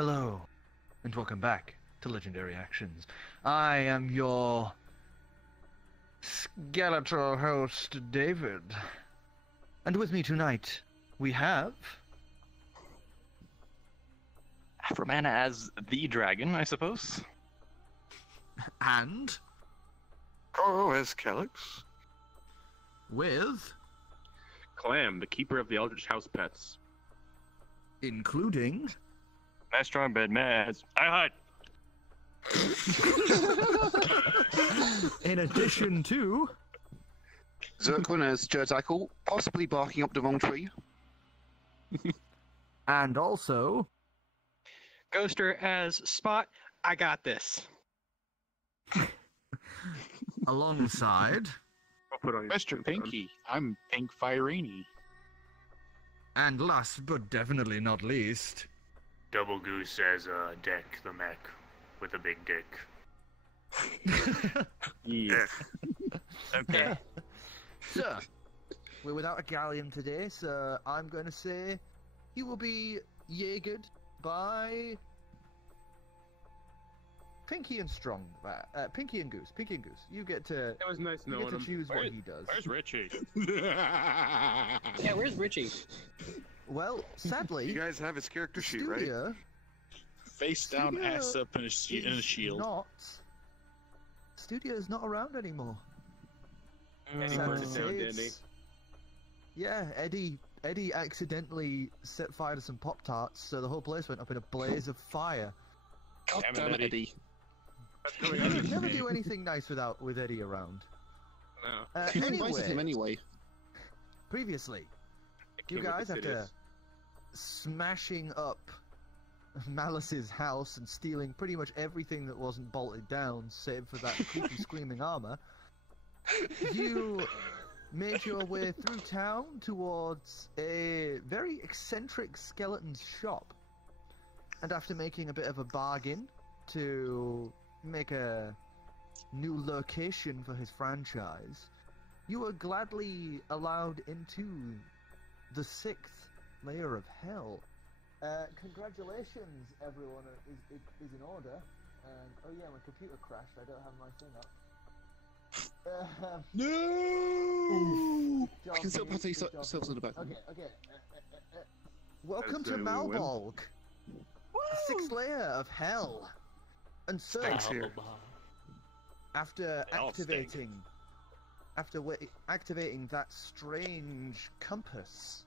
Hello, and welcome back to Legendary Actions. I am your skeletal host, David. And with me tonight, we have... Afromana as the dragon, I suppose. And... Korro as Calix. with... Clam, the keeper of the Eldritch House pets. including... MehStrongBadMeh as I in addition to... Zircron as Chir'takl, possibly barking up the wrong tree. and also... Ghoster as Spot. I got this. alongside... I'll put on MrPinkie, I'm Pink Fireeny. and last but definitely not least... Doublegoose as Deck the mech with a big dick. Yeah. Okay. So, we're without a Gallium today, so I'm going to say he will be Jaegered by Pinkie and Strong. Pinkie and Goose. Pinkie and Goose. You get to. It was nice You knowing get to him. choose what he does. Where's Richie? Yeah, where's Richie? Well, sadly, You guys have his character sheet, right? Studio Face down, Studio ass up in a shield. Studio's not around anymore. Eddie Sad burned to it say, down, didn't he? it's- Yeah, Eddie accidentally set fire to some Pop Tarts, so the whole place went up in a blaze of fire. God Damn it, damn it, Eddie. Eddie. That's coming out You of his never name. do anything nice with Eddie around. No. You invited him anyway. Previously, It you came with guys, the after cities. smashing up Malice's house and stealing pretty much everything that wasn't bolted down, save for that creepy screaming armor, you made your way through town towards a very eccentric skeleton's shop. And after making a bit of a bargain to make a new location for his franchise, you were gladly allowed into the 6th layer of hell. Congratulations, everyone is in order. And oh yeah, my computer crashed. I don't have my thing up. No! John, I can still you- pat John, yourselves on the back. Okay. Welcome As to we win. Malbolg, the 6th layer of hell. And so, Thanks here. after They all activating, activating that strange compass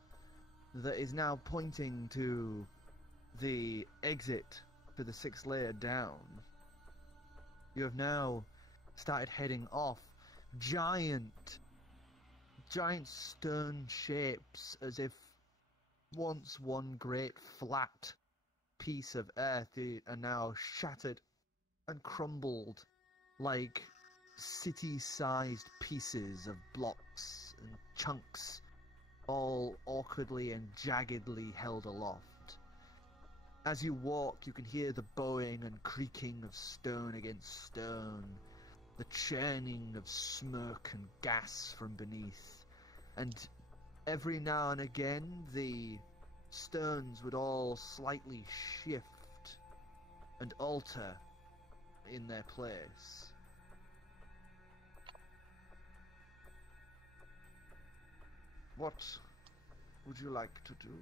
that is now pointing to the exit for the 6th layer down, you have now started heading off giant stone shapes, as if once one great flat piece of earth are now shattered and crumbled like city-sized pieces of blocks and chunks, all awkwardly and jaggedly held aloft. As you walk, you can hear the bowing and creaking of stone against stone, the churning of smoke and gas from beneath, and every now and again the stones would all slightly shift and alter in their place. What would you like to do?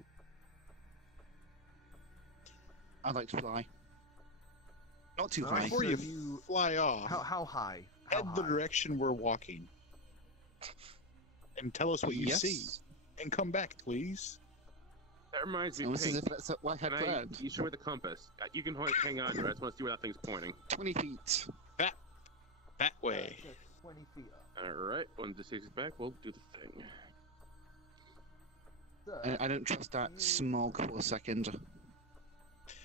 I'd like to fly. Not too high. Before so you you- fly off, How high? How head the high? direction we're walking. And tell us what you Yes. see. And come back, please. That reminds me, Almost as Pink. if that's what I had Can I, planned. you show me the compass. You can hang on to it. I just want to see where that thing's pointing. 20 feet. That way. So 20 feet up. Alright, when this takes us back, we'll do the thing. So, I don't trust that smog for a second.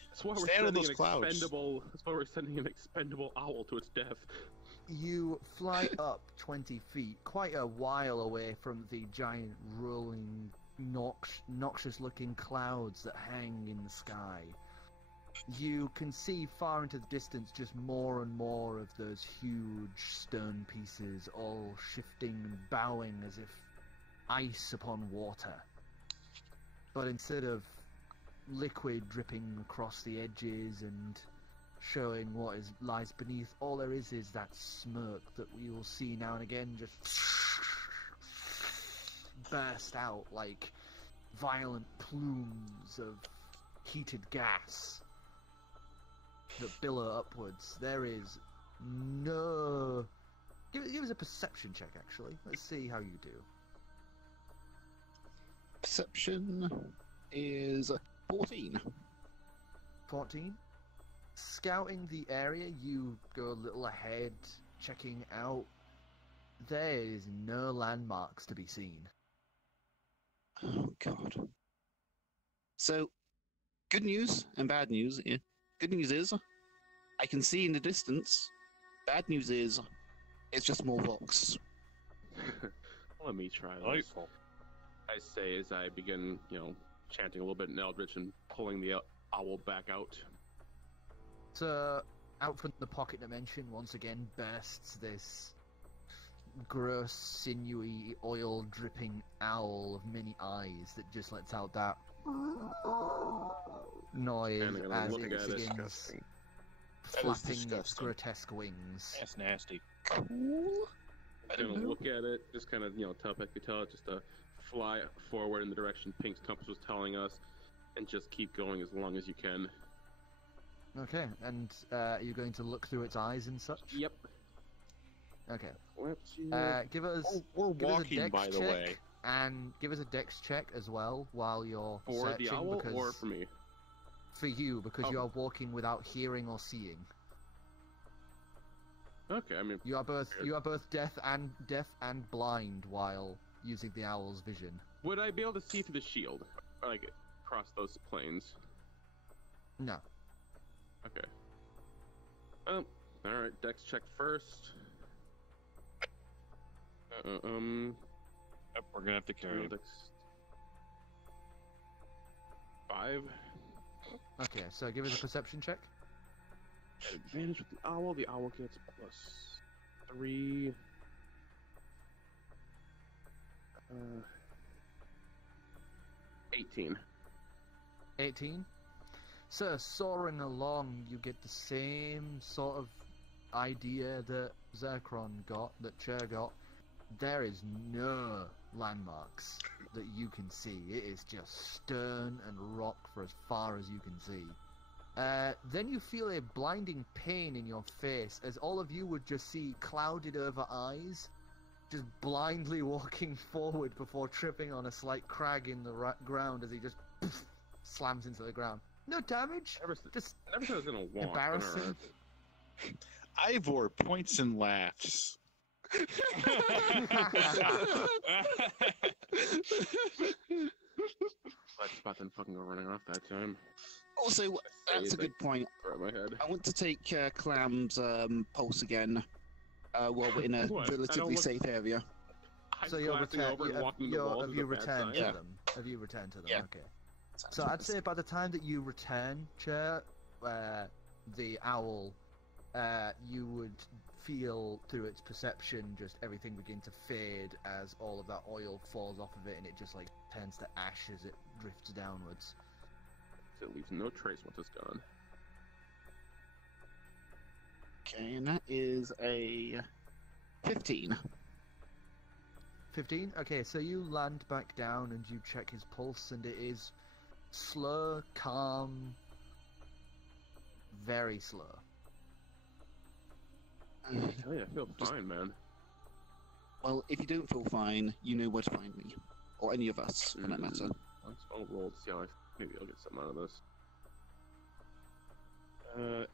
That's why we're Stay out of sending those an clouds. expendable. That's why we're sending an expendable owl to its death. you fly up 20 feet, quite a while away from the giant rolling, noxious-looking clouds that hang in the sky. You can see far into the distance just more and more of those huge stone pieces, all shifting and bowing as if ice upon water. But instead of liquid dripping across the edges and showing what lies beneath. All there is that smirk that we will see now and again just burst out like violent plumes of heated gas that billow upwards. There is no... Give us a perception check, actually. Let's see how you do. Perception is 14. 14. Scouting the area, you go a little ahead, checking out. There is no landmarks to be seen. Oh, God. So, good news and bad news. Yeah. Good news is, I can see in the distance. Bad news is, it's just more rocks. Let me try this. Delightful. I say as I begin, chanting a little bit in Eldritch and pulling the owl back out. So, out from the pocket dimension, once again bursts this gross, sinewy, oil-dripping owl of many eyes that just lets out that noise And I'm gonna as look it at it. begins Disgusting. That is flapping its disgusting. grotesque wings. That's nasty. Cool. I I'm don't gonna know. look at it, just kind of, tell it just to fly forward in the direction Pink's compass was telling us, and just keep going as long as you can. Okay, and are you going to look through its eyes and such? Yep. Okay. Let's see. Give us We're give us a walking, dex by the check, way. and give us a dex check as well while you're for searching, the owl because or for me? for you, because Oh. you are walking without hearing or seeing. Okay, I mean, You are both deaf and blind while using the owl's vision. would I be able to see through the shield? Like, across those planes? No. Okay. Alright, dex check first. Yep, we're gonna have to carry him. Dex... 5. Okay, so give us a perception check. Advantage with the owl. The owl gets +3. 18. 18. So, soaring along, you get the same sort of idea that Zircron got, that Chir got. There is no landmarks that you can see. It is just stone and rock for as far as you can see. Then you feel a blinding pain in your face as all of you would just see clouded over eyes, just blindly walking forward before tripping on a slight crag in the ground as he just slams into the ground. No damage, just I never said I was gonna walk. embarrassing. Ivor points and laughs. Let's spot them fucking go running off that time. Also, that's a good point. Right in my head. I want to take Clam's pulse again while we're in a What? I relatively don't look- safe area. I'm So you're glancing over and walking the walls have is you a bad returned sign. to Yeah. them? Have you returned to them? Yeah. Okay. So I'd say by the time that you return, Chair, the owl, you would feel through its perception just everything begin to fade as all of that oil falls off of it, and it just like turns to ash as it drifts downwards. So it leaves no trace once it's gone. Okay, and that is a 15. 15? Okay, so you land back down and you check his pulse, and it is slow, calm, very slow. I tell you, I feel fine, man. Well, if you don't feel fine, you know where to find me. Or any of us, for that matter. I'll roll to see how maybe I'll get something out of this.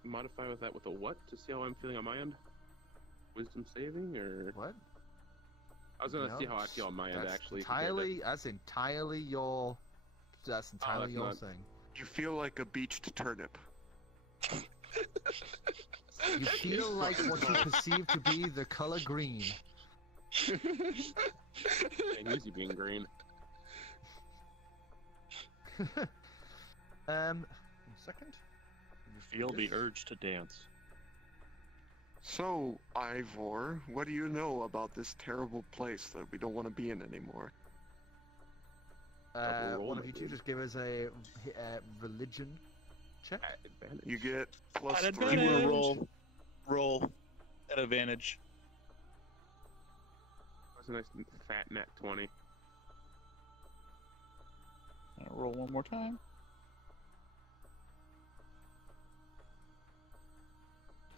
Modify with that with a what to see how I'm feeling on my end? Wisdom saving or? What? I was gonna No, see how I feel on my end That's actually. entirely, that's entirely your that's not- thing. You feel like a beached turnip. You feel like what you perceive to be the color green. And easy being green. One second. You feel the urge to dance. So, Ivor, what do you know about this terrible place that we don't want to be in anymore? roll, one of my you two dude. just give us a religion check. At advantage. You get plus At 3. You advantage. wanna roll at advantage. That's a nice fat nat 20. I'll roll one more time.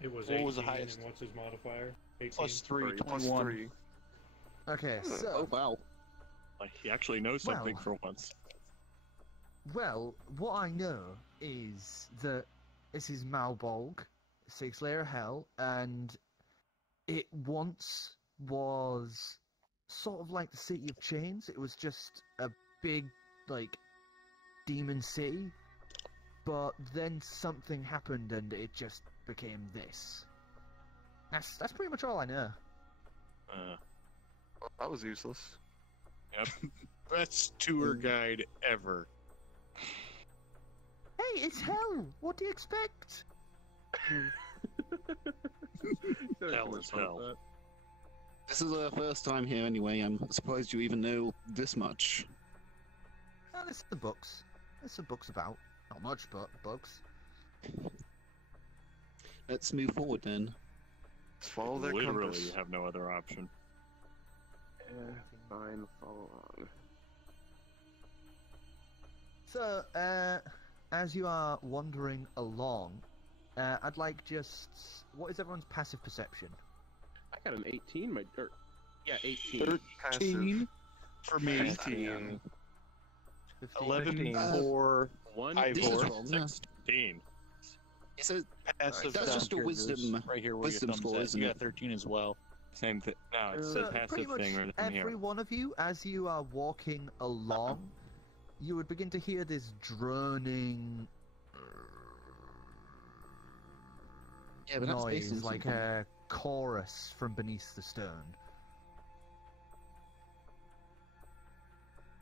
It was What 18, was the highest? and what's his modifier? 18? Plus 3, Plus 21. 3. Okay, Oh so wow. Like, he actually knows something Well. for once. well, what I know is that this is Malbolg, 6th layer of hell, and it once was sort of like the City of Chains. It was just a big, like, demon city, but then something happened and it just became this. That's pretty much all I know. Well, that was useless. Yep. Best tour guide ever. Hey, it's hell! What do you expect? Hell is hell. This is our first time here anyway. I'm surprised you even know this much. Oh, there's the books. There's some books about. Not much, but books. Let's move forward then. Let's follow that Literally, compass. you have no other option. Fine, follow on. So, as you are wandering along, I'd like just... What is everyone's passive perception? I got an 18, yeah, 18. Passive. For me. 15. 15? 11 15. for One. Ivor. This is wrong. 16. It's a Passive That's just a factor wisdom- is right here where wisdom your thumb's score, at. isn't You it? got 13 as well. Same thing. No, it's So a pretty passive much thing right from every here. one of you, as you are walking along, you would begin to hear this droning yeah, but that's based on noise, like something. a chorus from beneath the stone.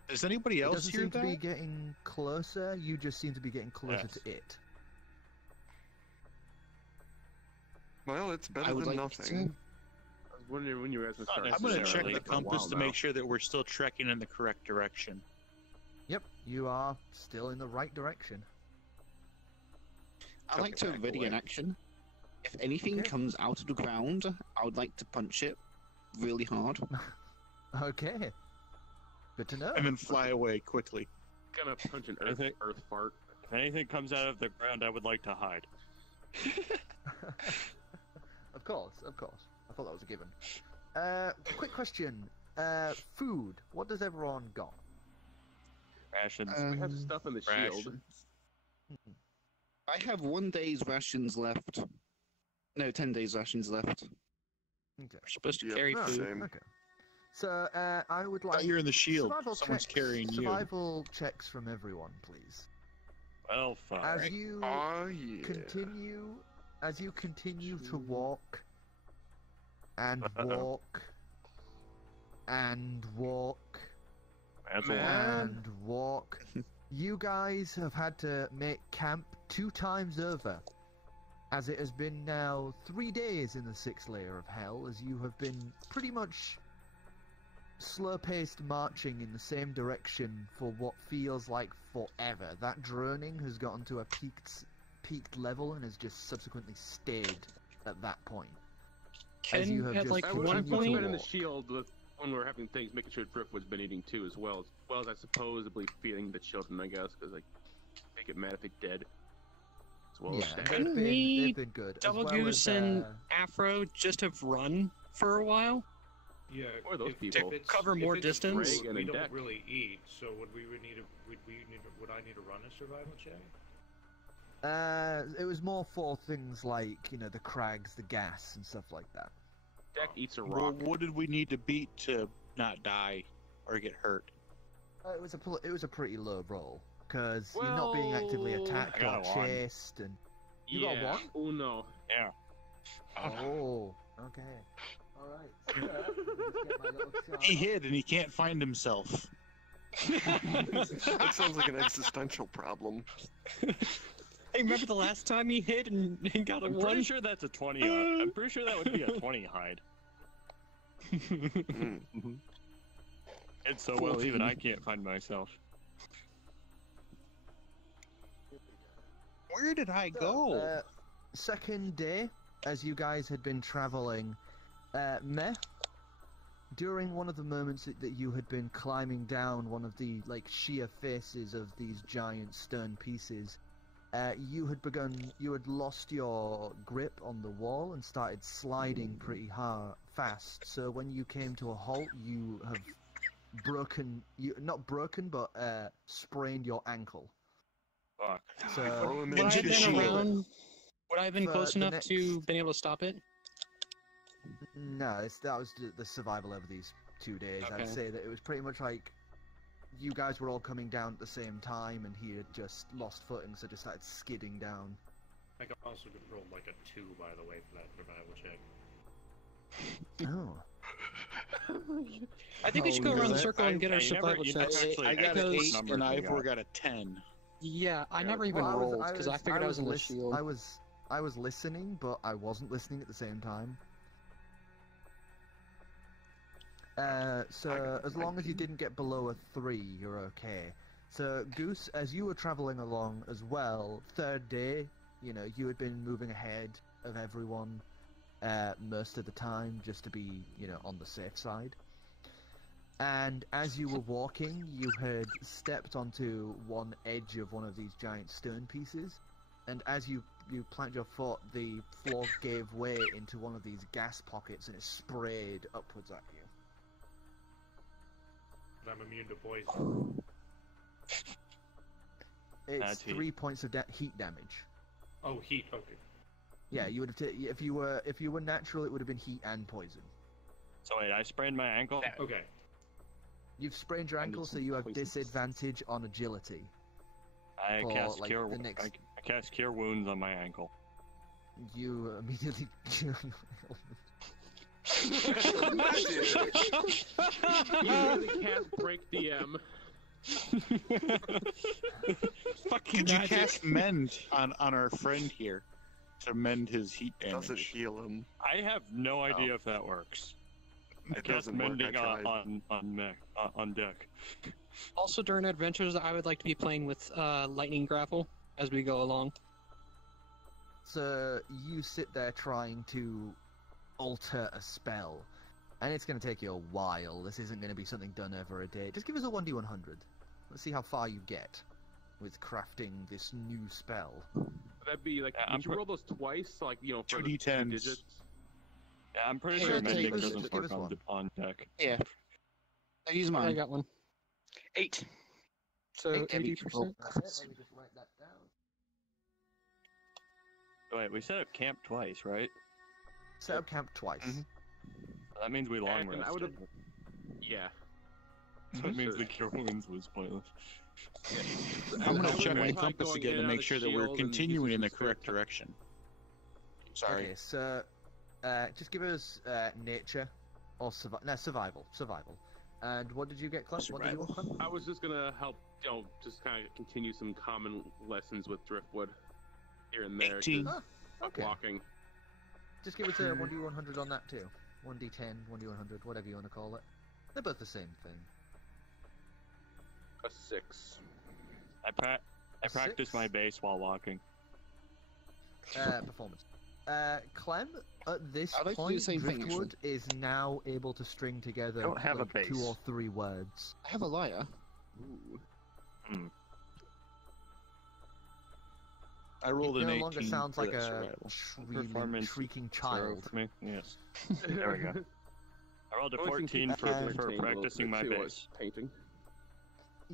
Does anybody It else doesn't hear seem that? to be getting closer, you just seem to be getting closer Yes. to it. Well, it's better I would than like nothing. I was wondering when you guys would Not start. I'm going to check necessarily. the It's been a compass while to now. make sure that we're still trekking in the correct direction. Yep, you are still in the right direction. I like to back ready an away. action. If anything Okay. comes out of the ground, I would like to punch it really hard. Okay. Good to know. And then fly away quickly. Gonna punch an I think- earth fart. If anything comes out of the ground, I would like to hide. Of course. I thought that was a given. Quick question. Food. What does everyone got? Rations. We have stuff in the shield. Rations. I have 1 day's rations left. No, 10 days rations left. Okay. We're supposed to Yep. carry Oh, food. Same. Okay. So, I would Oh, like you're in the shield. survival Someone's checks, carrying you. survival checks from everyone, please. Well, fine. As you Oh, yeah. continue to walk and walk and walk That's a lot. and walk, you guys have had to make camp 2 times over, as it has been now 3 days in the 6th layer of hell, as you have been pretty much slow-paced marching in the same direction for what feels like forever. That droning has gotten to a peaked level and has just subsequently stayed at that point. As you have at just like I would one have continued to been in the walk. shield with, when we were having things, making sure Driftwood's been eating too, as well as I supposedly feeding the children, I guess, because I get mad if they dead. As well as Yeah, stabbed. Couldn't they've we been good. as well Doublegoose as, and Afro just have run for a while? Yeah. Or those if- people. if it's- Cover if more it's distance? food, Reagan we and don't Deck. really eat, so would I need to run a survival check? it was more for things like, the crags, the gas, and stuff like that. Deck eats a Well, rock. what did we need to beat to not die or get hurt? It was a pretty low roll, because you're not being actively Well, attacked I got or a one. chased, and... You got yeah. one? Oh no. Yeah. Oh, okay. Alright, so, let me just get my little chart He up. hid and he can't find himself. That sounds like an existential problem. Hey, remember the last time he hid and got a I'm one? pretty sure that's a 20. I'm pretty sure that would be a 20 hide. Mm. It's so well even I can't find myself. Where did I go? Second day, as you guys had been traveling, Meh, during one of the moments that you had been climbing down one of the sheer faces of these giant stone pieces, you had lost your grip on the wall and started sliding pretty fast. So when you came to a halt, you have sprained your ankle. Fuck. So Throw him Would I into have the been shield. around? Would I have been For close the enough next- to been able to stop it? no, that was the survival over these 2 days. Okay. I'd say that it was pretty much like you guys were all coming down at the same time, and he had just lost footing, so just started skidding down. I could also roll like a 2, by the way, for that survival check. Oh. I think we should go around the good. circle and get our you never- survival you checks. never actually I got an because- 8 numbers and we Ivor got. got a 10. Yeah, I Yeah. never even Well, rolled because I figured I was in the shield. I was listening, but I wasn't listening at the same time. So as long as you didn't get below a 3, you're okay. So Goose, as you were traveling along as well, third day, you had been moving ahead of everyone most of the time, just to be, on the safe side. And as you were walking, you had stepped onto one edge of one of these giant stone pieces, and as you planted your foot, the floor gave way into one of these gas pockets, and it sprayed upwards at you. I'm immune to poison. It's That's heat. 3 points of heat damage. Oh, heat. Okay. Yeah, you would have if you were natural, it would have been heat and poison. So wait, I sprained my ankle. Okay. You've sprained your I need ankle, so some you have poison. disadvantage on agility. I For, cast like, cure. the next- I cast cure wounds on my ankle. You immediately. You really can't break DM. Fucking Could you cast mend on our friend here to mend his heat Doesn't damage? heal him. I have no idea if that works. I It cast doesn't work. I mending tried. on deck. Also, during adventures, I would like to be playing with lightning grapple as we go along. So you sit there trying to alter a spell, and it's going to take you a while. This isn't going to be something done over a day. Just give us a 1d100. Let's see how far you get with crafting this new spell. That'd be like, I'm would you roll those twice? Like, for the 2d10s. digits? Yeah, I'm pretty Hey, sure okay, mending give us- doesn't give work us one. on deck. Yeah. I use I mine. got one. 8. So 8 damage. 80%. That's it. Let me just write that down. Wait, we set up camp twice, right? Set up camp twice. Mhm. That means we long And I rested. would've- Yeah. So that means Sure. the cure wounds was pointless. I'm gonna I would check my try compass going again in to and out make of sure the that we're shield and continuing in the using correct some direction. Sorry. Okay, so just give us nature or survival. And what did you get, Clem? What did you want, Clem? I was just gonna help, just kind of continue some common lessons with Driftwood here and there. 18. just Okay. Walking. Just give us a 1d100 on that too. 1d10, 1d100, whatever you want to call it. They're both the same thing. A 6. I practice 6? my bass while walking. Performance. Clem, at this I'd like to do point, the same thing, Driftwood is now able to string together don't have a like, 2 base. or 3 words. I have a liar. I rolled It an no 18 longer sounds for like that a survival. Performance shrieking Throw child. for me. Yes. There we go. I rolled a Only thing 14 keeping for me entertained practicing was my the two bass. painting.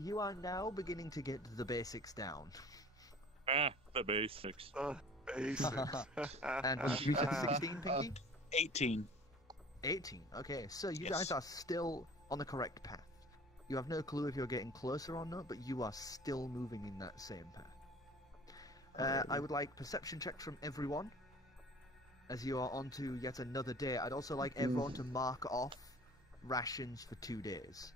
You are now beginning to get the basics down. The basics. Basic. And you said 16, Pinky? 18. 18. Okay, so you Yes. guys are still on the correct path. You have no clue if you're getting closer or not, but you are still moving in that same path. I would like perception checks from everyone, as you are on to yet another day. I'd also like everyone to mark off rations for 2 days.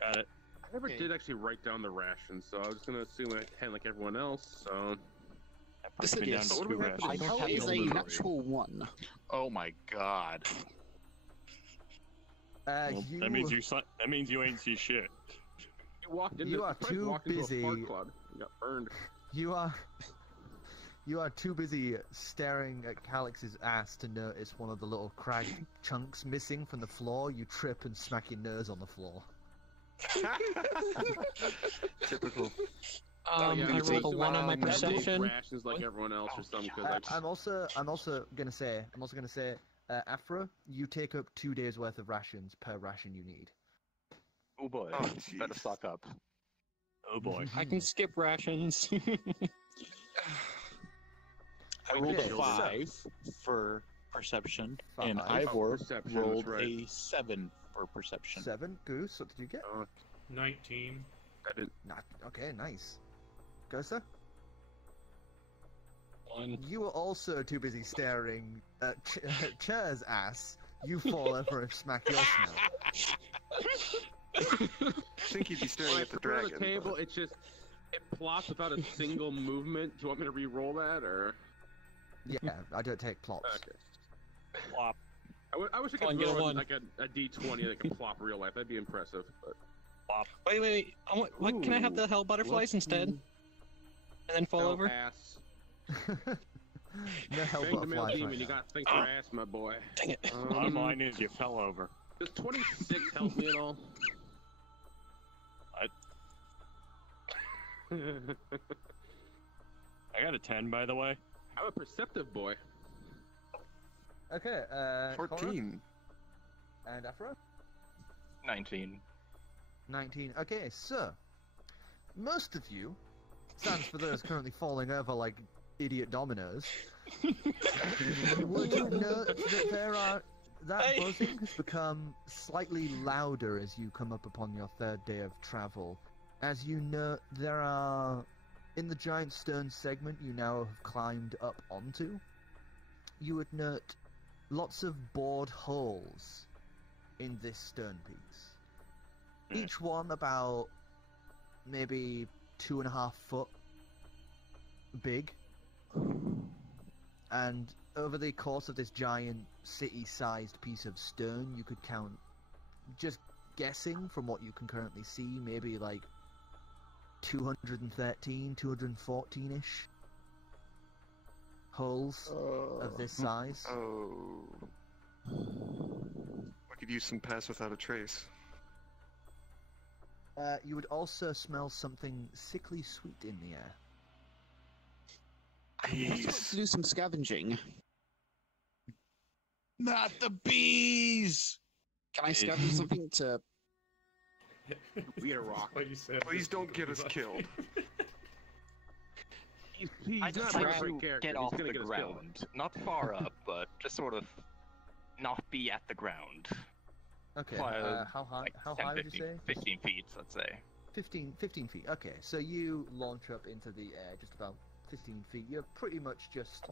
Got it. I never Okay. did actually write down the rations, so I was just gonna assume I can like everyone else, so... That This puts me down is- to What do 2 we have to rations. do? How is a Delivery. natural 1? Oh my god. Well, You, that means you ain't see shit. You walked into You are Fred too walked into a busy. fart cloud. You got burned. you are You are too busy staring at Calix's ass to notice one of the little cracked chunks missing from the floor. You trip and smack your nose on the floor. Typical. Oh, yeah, I rolled a 1 on my That's perception. Rations like everyone else or something. Because I'm also gonna say, Afro, you take up 2 days worth of rations per ration you need. Oh boy. Oh, Better jeez. stock up. Oh boy. I can skip rations. I rolled Okay, a 5 for perception, and Five. Ivor Perception, rolled that's right. a 7 for perception. 7. Goose, what did you get? 19. Okay, nice. Go, sir. 1. You were also too busy staring at Chair's ass. You fall over and smack your smell. I think he'd be staring When I at the put it on dragon. the table, it plops without a single movement. Do you want me to re-roll that, or? Yeah, I don't take plops. Okay. Plop. I wish I Come on, could get a throw one. like a D20 that can plop real life. That'd be impressive. But... Plop. Wait. What, can I have the hell butterflies instead? And then fall over? Ass. No hell Bang the male butterflies demon, right you now. gotta think for ass, my boy. Dang it. Bottom line is you fell over. Does 26 help me at all? I got a 10, by the way. I'm a perceptive boy. Okay, 14. Korro and Afro? 19. 19. Okay, so, most of you, stands for those currently falling over like idiot dominoes, would note that that buzzing has become slightly louder as you come up upon your 3rd day of travel. As you note, there are, in the giant stone segment you now have climbed up onto, you would note lots of bored holes in this stone piece. Each one about maybe 2.5 foot big. And over the course of this giant city-sized piece of stone, you could count, just guessing from what you can currently see, maybe like 213, 214-ish holes of this size. Oh. I could use some pass without a trace. You would also smell something sickly sweet in the air. Let's do some scavenging. Not the bees! Can I scavenge something to... We get a rock. What you said. Please don't get us killed. He's I'd not like a great to character. get He's off gonna the get us killed. ground. Not far up, but just sort of not be at the ground. Okay, Well, how high, Like how 10, high would 15, you say? 15 feet, let's say. 15 feet. Okay, so you launch up into the air just about 15 feet. You're pretty much just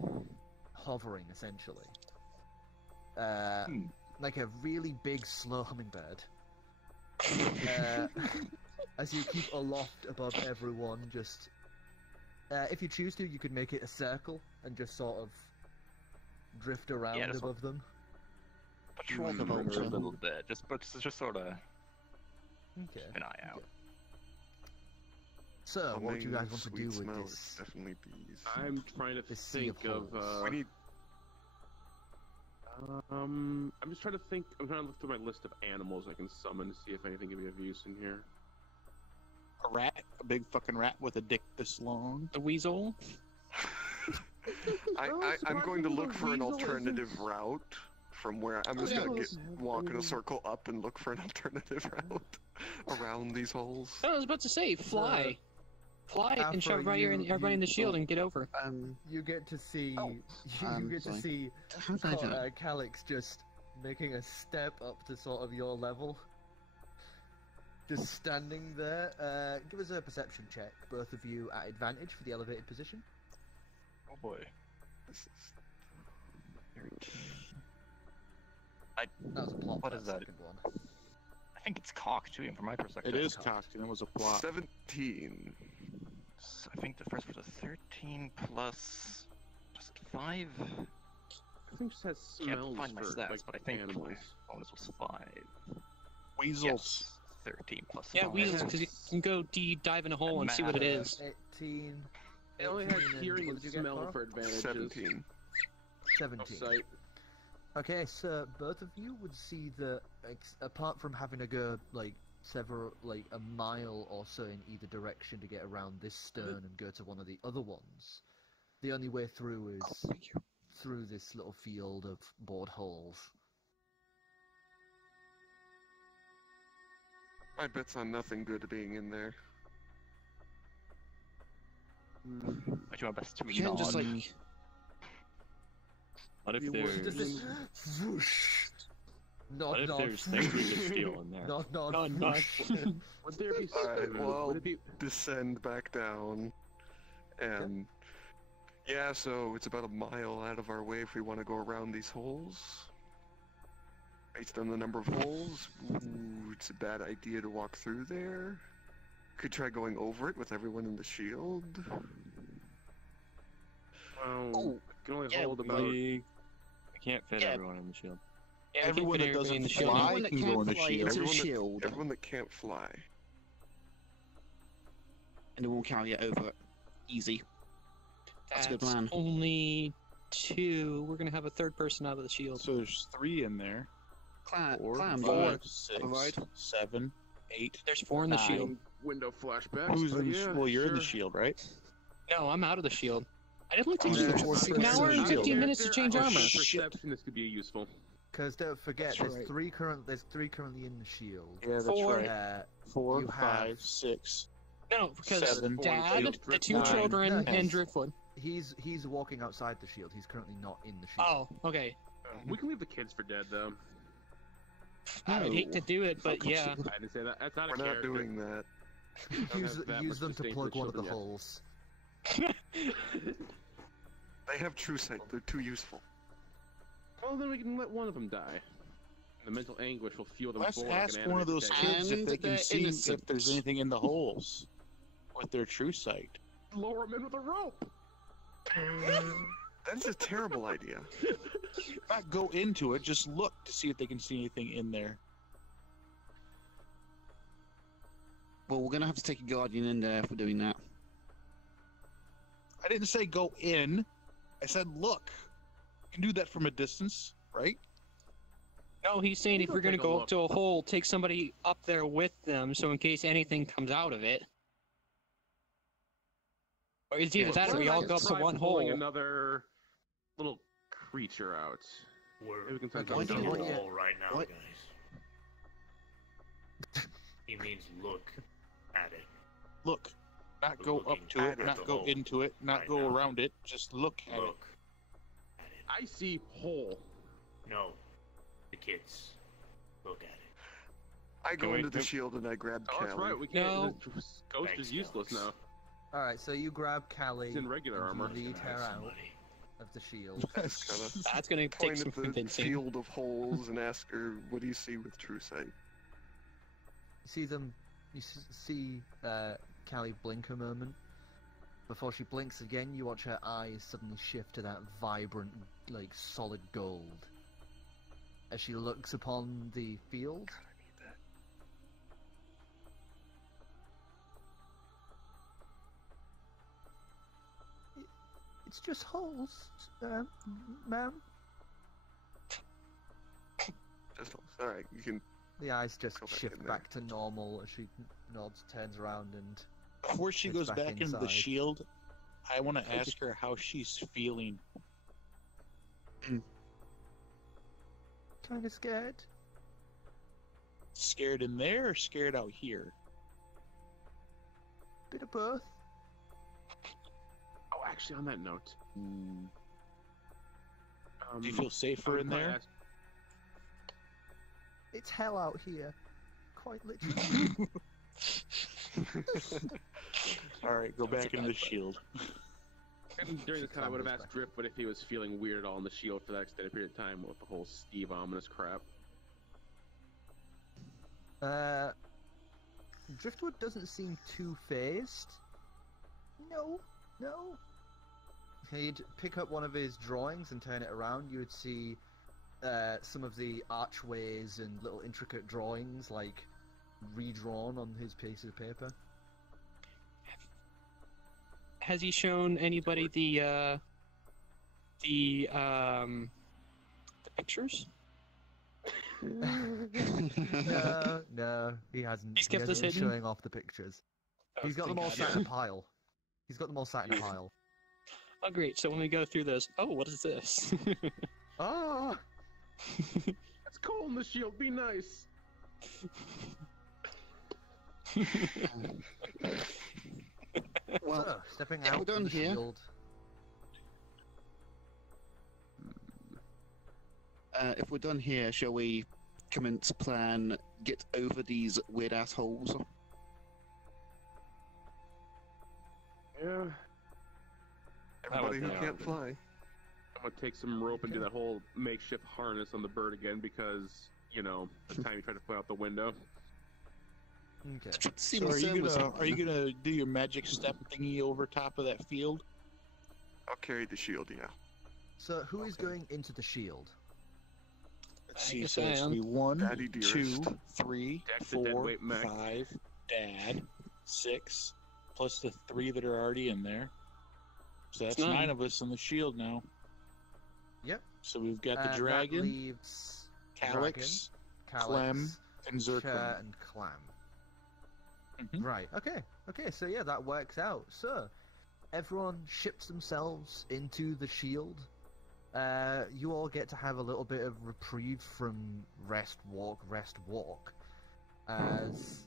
hovering, essentially. Like a really big, slow hummingbird. As you keep aloft above everyone, just... if you choose to, you could make it a circle and just sort of drift around Yeah, just above them. Patrol the vulture a little bit, just sort of Okay. keep an eye out. So, The what do you main guys want to do sweet with smell this? is definitely bees. I'm trying to The sea of think of. holes. We need I'm just trying to think. I'm trying to look through my list of animals I can summon to see if anything can be of use in here. A rat? A big fucking rat with a dick this long? The weasel? I'm going to look for an weasel isn't- alternative route from where I'm just gonna walk in a circle up and look for an alternative route around these holes. I was about to say, fly. Fly and Afro, shove everybody in the shield and get over. You get to see... Oh, you get to sorry. see How did I do that? Calix just making a step up to sort of your level. Just standing there. Give us a perception check, both of you at advantage for the elevated position. Oh boy. This is That was a plot. What for is that? Second one. I think it's cocked too, and from my perspective. It is it's cocked, and it was a plot. 17. I think the first was a 13 plus just 5. I think it just has Can't smells find my for stats, like, but I think animals. my bonus was 5. Weasels. Yes, 13 plus Yeah, 5. weasels, because you can go dive in a hole and see what it is. 18. I only had 18 and hearing what and did you get, smell Korro? for advantages. 17. 17. Sight. Okay, so both of you would see that, apart from having to go like a mile or so in either direction to get around this stone and go to one of the other ones, the only way through is through this little field of bored holes. I bet's on nothing good being in there. I do my best to We can't just like. What if Just there's this whoosh. Nod, what if nod, there's things we could steal in there? nod, nod, Nod, nod. whoosh. Would there be? Alright, well, would it be? descend back down, and yeah, so it's about a mile out of our way if we want to go around these holes. Based on the number of holes, ooh, it's a bad idea to walk through there. Could try going over it with everyone in the shield. Well, can only yeah, hold about. We can't fit Yeah. everyone in the shield. Yeah, we can Everyone fit that everybody in doesn't the shield. fly Everyone can that go in the fly shield. into the Everyone that- shield. Everyone that can't fly. And then we'll carry it over. Easy. That's a good That's plan. only 2. We're gonna have a third person out of the shield. So there's 3 in there. Clam, 4, Clam, 5, Have a ride. 6, 7, 8. There's 4 in the 9. shield. Window flashbacks. Who's but in the yeah, well, you're in the sure. shield, right? No, I'm out of the shield. I didn't take Oh, you yeah. an hour and 15 minutes to There- change I armor. think perception this could be useful. Because don't forget, That's there's right. three currently in the shield. Yeah, that's 4. right. 4, you 5, have- 6. No, because 7, Dad, 8, the 2 9. children, No, and Driftwood. He's walking outside the shield. He's currently not in the shield. Oh, okay. We can leave the kids for dead, though. I'd hate to do it, but yeah. I didn't say that. That's not a We're not character. doing that. use have that use much them to disdain plug for one of the children yet. holes. They have true sight. They're too useful. Well, then we can let one of them die. The mental anguish will fuel them Let's forward like ask an one of those animated kids if And they can they're see innocent. if there's anything in the holes with their true sight. thing. Lower them in with a rope. That's a terrible idea. Not go into it, just look to see if they can see anything in there. Well, we're gonna have to take a guardian in there for doing that. I didn't say go in. I said look. You can do that from a distance, right? No, he's saying if Go we're gonna take a go look. up to a hole, take somebody up there with them, so in case anything comes out of it. Or it's either that or we all go up to Try one pulling hole. another little creature out. Maybe we We're can find going something down else. the hole right now, What? guys. He means look at it. Look. Not We're go up looking to it, at not the go hole into it, not right go now. around it, just look at it. Look at it. I see hole. No, the kids. Look at it. I go Can we- into the can- shield and I grab Oh, that's Callie. right. We can't. No. This ghost Thanks, is useless Calix. now. All right, so you grab Callie. He's in regular and you armor. lead Gonna her have out somebody. of the shield. Just kinda That's gonna take point some at the convincing. field of holes and ask her, "What do you see with true sight?" You see them. You see Callie blink a moment. Before she blinks again, you watch her eyes suddenly shift to that vibrant, like solid gold. As she looks upon the field, God, I need that. it's just holes, ma'am. Just all right. You can. The eyes just Go back shift in there. back to normal as she nods, turns around, and Before she It's goes back back into the inside. shield, I want to ask her how she's feeling. kind of scared. Scared in there or scared out here? Bit of both. Oh, actually, on that note, Do you feel safer in there? It's hell out here, quite literally. Alright, go back into the shield. During this time, I would have Clambers asked back. Driftwood if he was feeling weird at all on the shield for that extended period of time with the whole Steve ominous crap. Driftwood doesn't seem too phased. No. He'd pick up one of his drawings and turn it around. You would see some of the archways and little intricate drawings, like, redrawn on his piece of paper. has he shown anybody the pictures? No, he hasn't. He's kept he hasn't this been hidden? showing off the pictures. Oh, He's got them thank all God. sat in a pile. He's got them all sat in a pile. Oh, great. So when we go through this, oh, what is this? Oh! It's cold in the shield. Be nice. Well, So, stepping if out we're done from the here- shield. if we're done here, shall we commence plan, get over these weird assholes? Yeah. Everybody who yeah. can't fly. I'm gonna take some rope and do that whole makeshift harness on the bird again because, you know, the time you try to fly out the window. Okay. So are you gonna do your magic step thingy over top of that field? I'll carry the shield, yeah. So, who is going into the shield? Let's see, guess so I it's am. gonna be 1, Daddy 2, dearest. 3, Dex the dead 4, weight mech. 5, Dad, 6, plus the 3 that are already in there. So that's It's 9. 9 of us on the shield now. Yep. So we've got the That dragon, leaves Calix, Calix, Clem, and Chir, Zircron. and Clam. Mhm. Right. Okay. So yeah, that works out. So everyone ships themselves into the shield. You all get to have a little bit of reprieve from rest, walk. As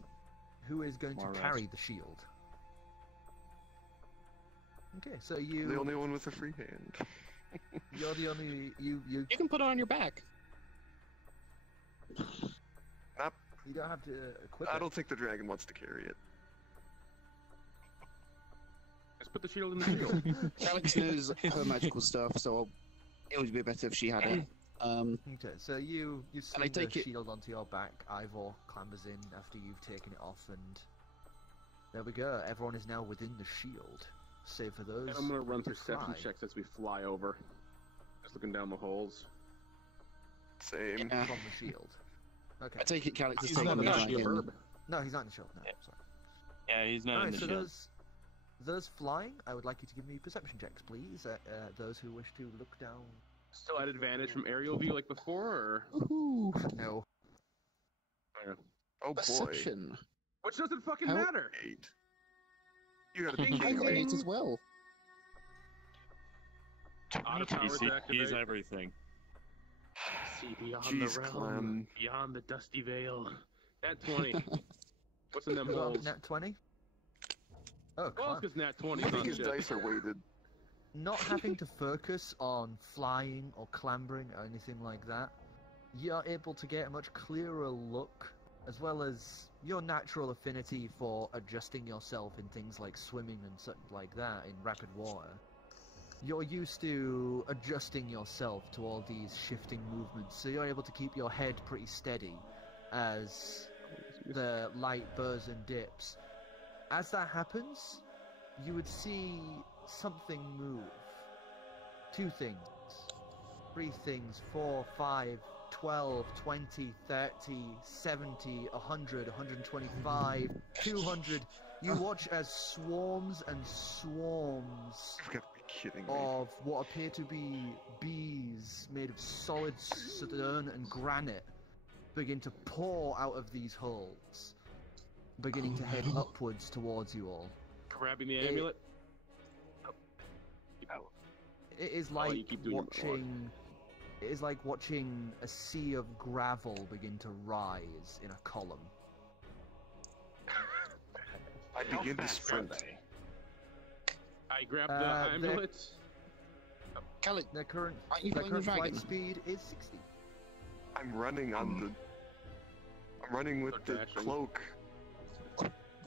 who is going to More carry rest. the shield? Okay, so The you only one with a free hand. you're the only you You can put it on your back. you don't have to equip I it. don't think the dragon wants to carry it. Let's put the shield in the shield. Calix knows her magical stuff, so it would be better if she had it. Okay, so you sling the take it- shield onto your back. Ivor clambers in after you've taken it off, and there we go. Everyone is now within the shield, save for those. And I'm gonna run who perception fly checks as we fly over. Just looking down the holes. Same. Yeah. from the shield. Okay. I take it Calix is He's taking not the in the dragon. shield. No, he's not in the shield. No, Yeah. sorry. Yeah, he's not in Alright, the so shield. those flying, I would like you to give me perception checks, please. Those who wish to look down. Still at advantage from aerial view like before, or Woohoo! No. Oh boy. Perception. which doesn't fucking How- matter. 8. You gotta Ding, be I ding, got kidding me. 8 as well. Auto powers He's activate. everything. See beyond Jeez, the realm, Clem. beyond the dusty veil. Nat 20. What's in them You got holes? Nat 20? Oh, Well, Clam. because Nat 20 I is think on his shit. dice are weighted. Not having to focus on flying or clambering or anything like that, you're able to get a much clearer look, as well as your natural affinity for adjusting yourself in things like swimming and such like that in rapid water. You're used to adjusting yourself to all these shifting movements, so you're able to keep your head pretty steady as the light burrs and dips. As that happens, you would see something move. 2 things. 3 things. 4, 5, 12, 20, 30, 70, 100, 125, 200. You watch as swarms and swarms You've got to be kidding me. of what appear to be bees made of solid stone and granite begin to pour out of these holes, beginning to head upwards towards you all. Grabbing the amulet. It is Oh, like you keep doing your watching. It is like watching a sea of gravel begin to rise in a column. I begin to sprint. I grab the they're- amulet. Calix, Their current, aren't you their flying the current flight dragon? speed is 60. I'm running on the. I'm running with So the dashing. cloak.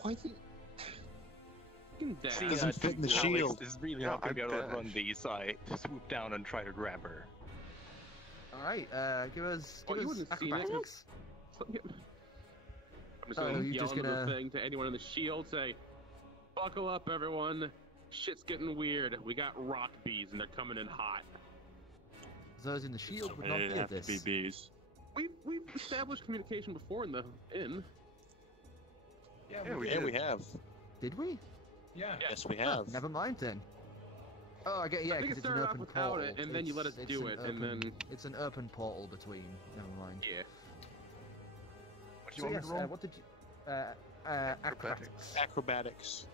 Why did Fucking dash. Doesn't fit in the Calix shield. is really No, not going to be able to I'm run dash. these, so I swoop down and try to grab her. Alright, give us Oh, you give us wouldn't have seen it. acrobatics. I'm just Oh, gonna you're yell just into gonna- the thing to anyone in the shield, say, buckle up everyone, shit's getting weird. We got rock bees and they're coming in hot. Those in the shield So would not it'd hear have to be this. bees. We've established communication before in the inn. Yeah, we Yeah, did. we have. Did we? Yeah. Yes, we Oh, have. never mind then. Oh, I get I think because it it's an started off open without portal. it, and then you let us do it, and then it's an open portal between. Never mind. yeah. What do you So want yes, me to roll? what did you? Acrobatics. Acrobatics.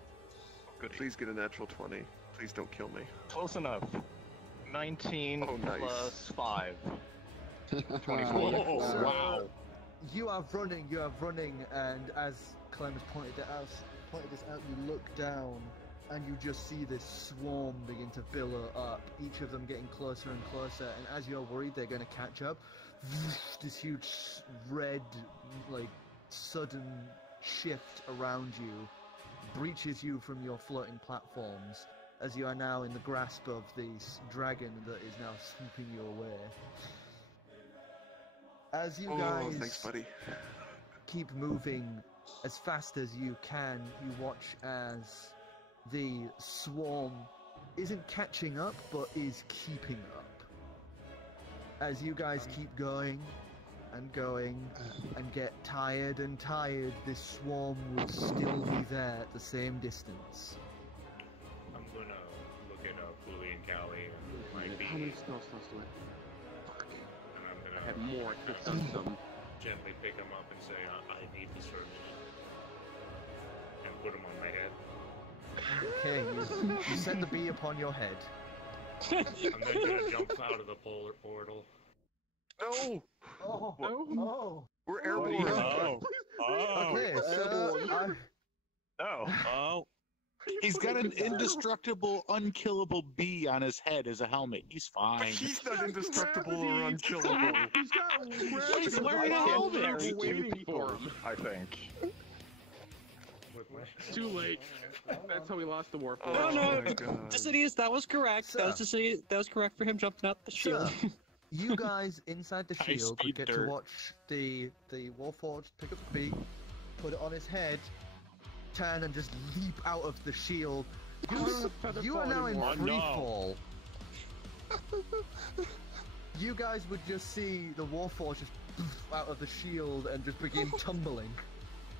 Goody. Please get a natural 20. Please don't kill me. Close enough. 19 Oh, nice. plus 5. 24. Oh, So, wow. You are running, and as Clem has pointed this out, you look down, and you just see this swarm begin to billow up, each of them getting closer and closer, and as you're worried they're going to catch up, this huge red, like, sudden shift around you breaches you from your floating platforms, as you are now in the grasp of this dragon that is now sweeping you away. As you guys thanks, buddy. keep moving as fast as you can, you watch as the swarm isn't catching up, but is keeping up. As you guys keep going and going and get tired and tired, this swarm would still be there at the same distance. I'm gonna look at Bully and Callie and might be, How many spell slots do I and I'm gonna have? I have more. I could have done some. gently pick him up and say, I need the surgeon, and put him on my head. Okay, you set the bee upon your head. I'm then gonna jump out of the polar portal. No! Oh, No. oh. We're airborne! Okay, so Oh. He's got an indestructible, unkillable bee on his head as a helmet. He's But fine. he's not indestructible or unkillable. He's got He's wearing a helmet. We're waiting people, for him. I think. It's too late. That's how we lost the war. No, no. my God. Decidius, that was correct. So- That was correct for him jumping out the shield. So, you guys inside the High shield speed would get dirt. to watch the Warforged pick up the bee, put it on his head, turn and just leap out of the shield. You are now in free fall. You guys would just see the Warforged just out of the shield and just begin tumbling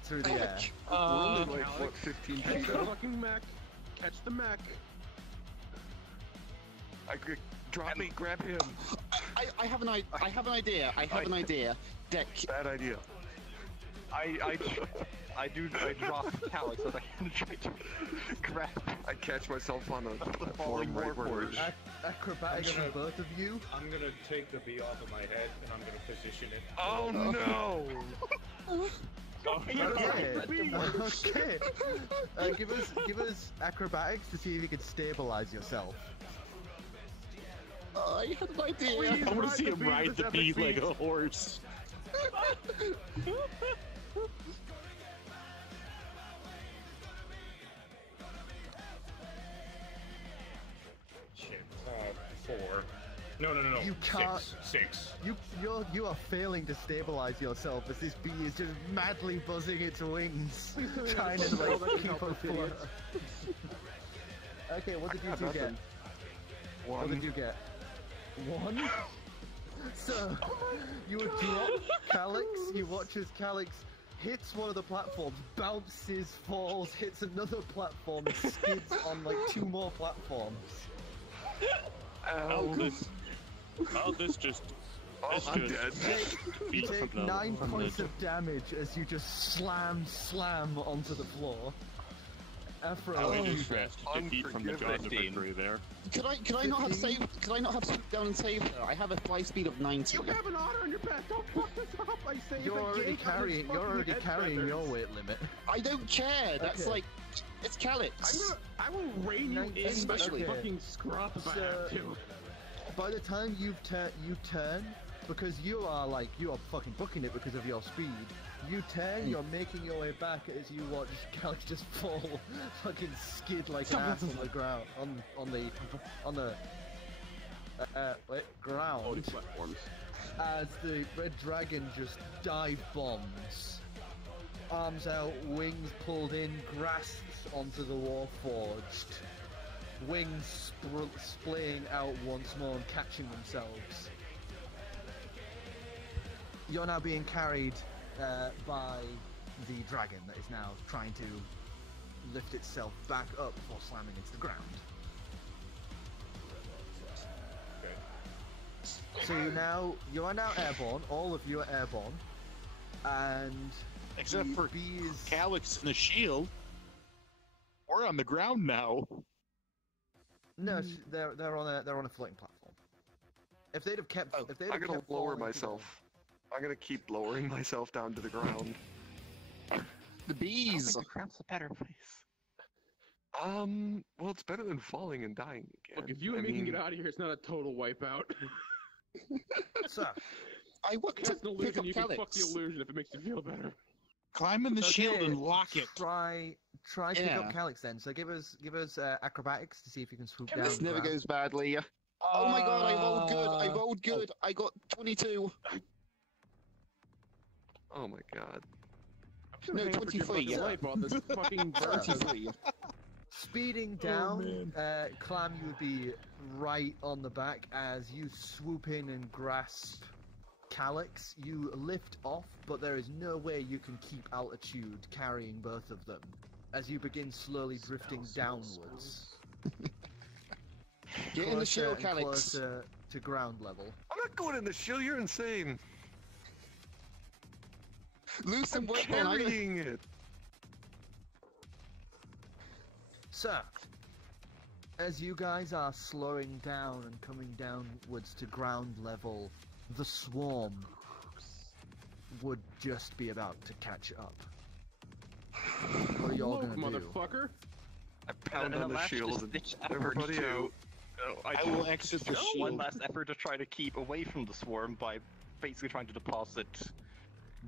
through the air. We're only like, what, 15 Catch feet the up? fucking mech. Catch the mech. Drop me, grab him. I have an idea. I have an idea. Deck. Bad idea. I drop Calix as I try to grab. I catch myself on a falling platform right where Warforged. Acrobatic from both of you. I'm gonna take the bee off of my head and I'm gonna position it. Oh no! Okay. Give us acrobatics to see if you can stabilize yourself. I have an idea. Please I want ride to see the him bee ride with the epic bee like feet. a horse. Shit. 4. No. You can't- 6. You are failing to stabilize yourself as this bee is just madly buzzing its wings, trying to like keep afloat. Okay, what did you two get? What did you get? 1? So, you would drop Calix, you watch as Calix hits one of the platforms, bounces, falls, hits another platform, and skids on like 2 more platforms. How this just... Oh, It's I'm just- dead. You Feet take from the- 9 from points the- of damage as you just slam onto the floor. Afro, Oh, what it did you is get? dressed defeat from the jaws of 15. victory there. Could I not have saved? Could I not have swooped down and saved her? I have a fly speed of 90. You have an otter on your back. Don't fuck this up. I say You're already carrying your weight limit. I don't care. That's Okay. like, it's Calix. I will rein you in Especially- with a fucking scruff if I So- have to. By the time you turn, because you are fucking booking it because of your speed. You turn, you're making your way back as you watch Calix just fall, fucking skid like an ass on the ground, on the ground. Platforms. As the red dragon just dive bombs, arms out, wings pulled in, grasps onto the Warforged, wings splaying out once more and catching themselves. You're now being carried by the dragon that is now trying to lift itself back up before slamming into the ground. Okay. So you are now airborne. All of you are airborne, and Except the for bees. Calix and the shield. We're on the ground now. No, they're on a floating platform. If they'd have kept, if they'd I'm have gonna kept lower falling to myself. I'm gonna keep lowering myself down to the ground. The bees. The ground's a better place. Well, it's better than falling and dying again. Look, if you and me can get out of here, it's not a total wipeout. So, I want to That's an pick illusion. up You can fuck the Calix. illusion if it makes you feel better. Climb in the shield and lock it. Try pick Yeah. up Calix then. So give us acrobatics to see if you can swoop down. This the never ground. goes badly. Oh my god, I rolled good. I rolled good. I got 22. Oh my god. No, Hang on for your 23. fucking life while this fucking bird 23. Speeding down, Clam, you would be right on the back as you swoop in and grasp Calix. You lift off, but there is no way you can keep altitude carrying both of them as you begin slowly drifting downwards. Get in the shield, and Calix. closer to ground level. I'm not going in the shield, you're insane. Lose some I'm work on it. carrying it. So, as you guys are slowing down and coming downwards to ground level, the swarm would just be about to catch up. What are y'all Look, gonna do? motherfucker. I pound on the shield and everybody out. I will exit the One shield. last effort to try to keep away from the swarm by basically trying to deposit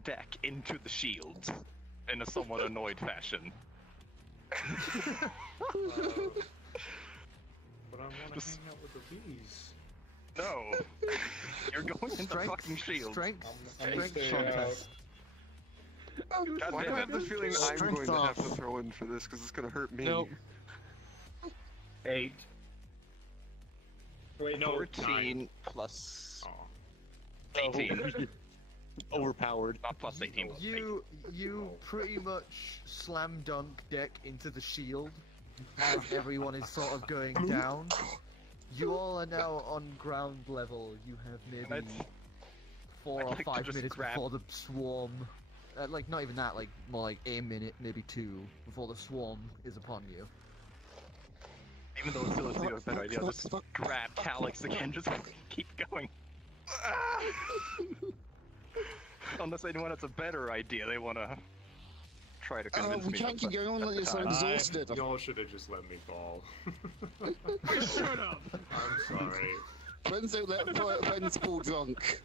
deck into the shield in a somewhat annoyed fashion. But I want to Just- hang out with the bees. No! You're going in the fucking shield. Strength I'm gonna stay contest. Why do I have the feeling I'm Strength going to have to off. throw in for this because it's going to hurt me? Nope. 8. Wait, no, 14 plus Oh. 18. Overpowered. Not plus 18, plus 18. You pretty much slam dunk deck into the shield as everyone is sort of going down. You all are now on ground level. You have maybe I'd- 4 I'd or like to 5 just minutes grab- before the swarm. Like not even that. Like more like a minute, maybe 2 before the swarm is upon you. Even though it still is a better idea, just grab Calix again, just keep going. Unless anyone has a better idea, they want to try to convince We me. can't keep going on like this. I'm time. exhausted. Y'all should have just let me fall. Shut up! I'm sorry. Friends don't let friends fall drunk.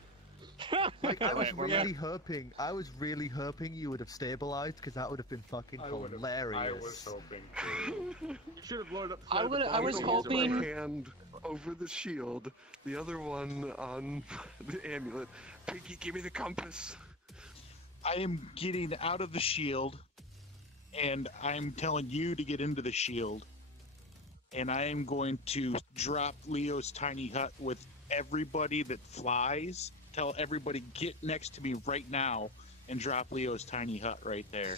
Like I was Alright, we're really hoping. I was really hoping you would have stabilized because that would have been fucking I would've- hilarious. I was hoping to. You should have loaded up. I was Hold hoping- my hand over the shield, the other one on the amulet. Pinky, give me the compass. I am getting out of the shield, and I'm telling you to get into the shield. And I am going to drop Leo's tiny hut with everybody that flies. Tell everybody, get next to me right now, and drop Leo's tiny hut right there.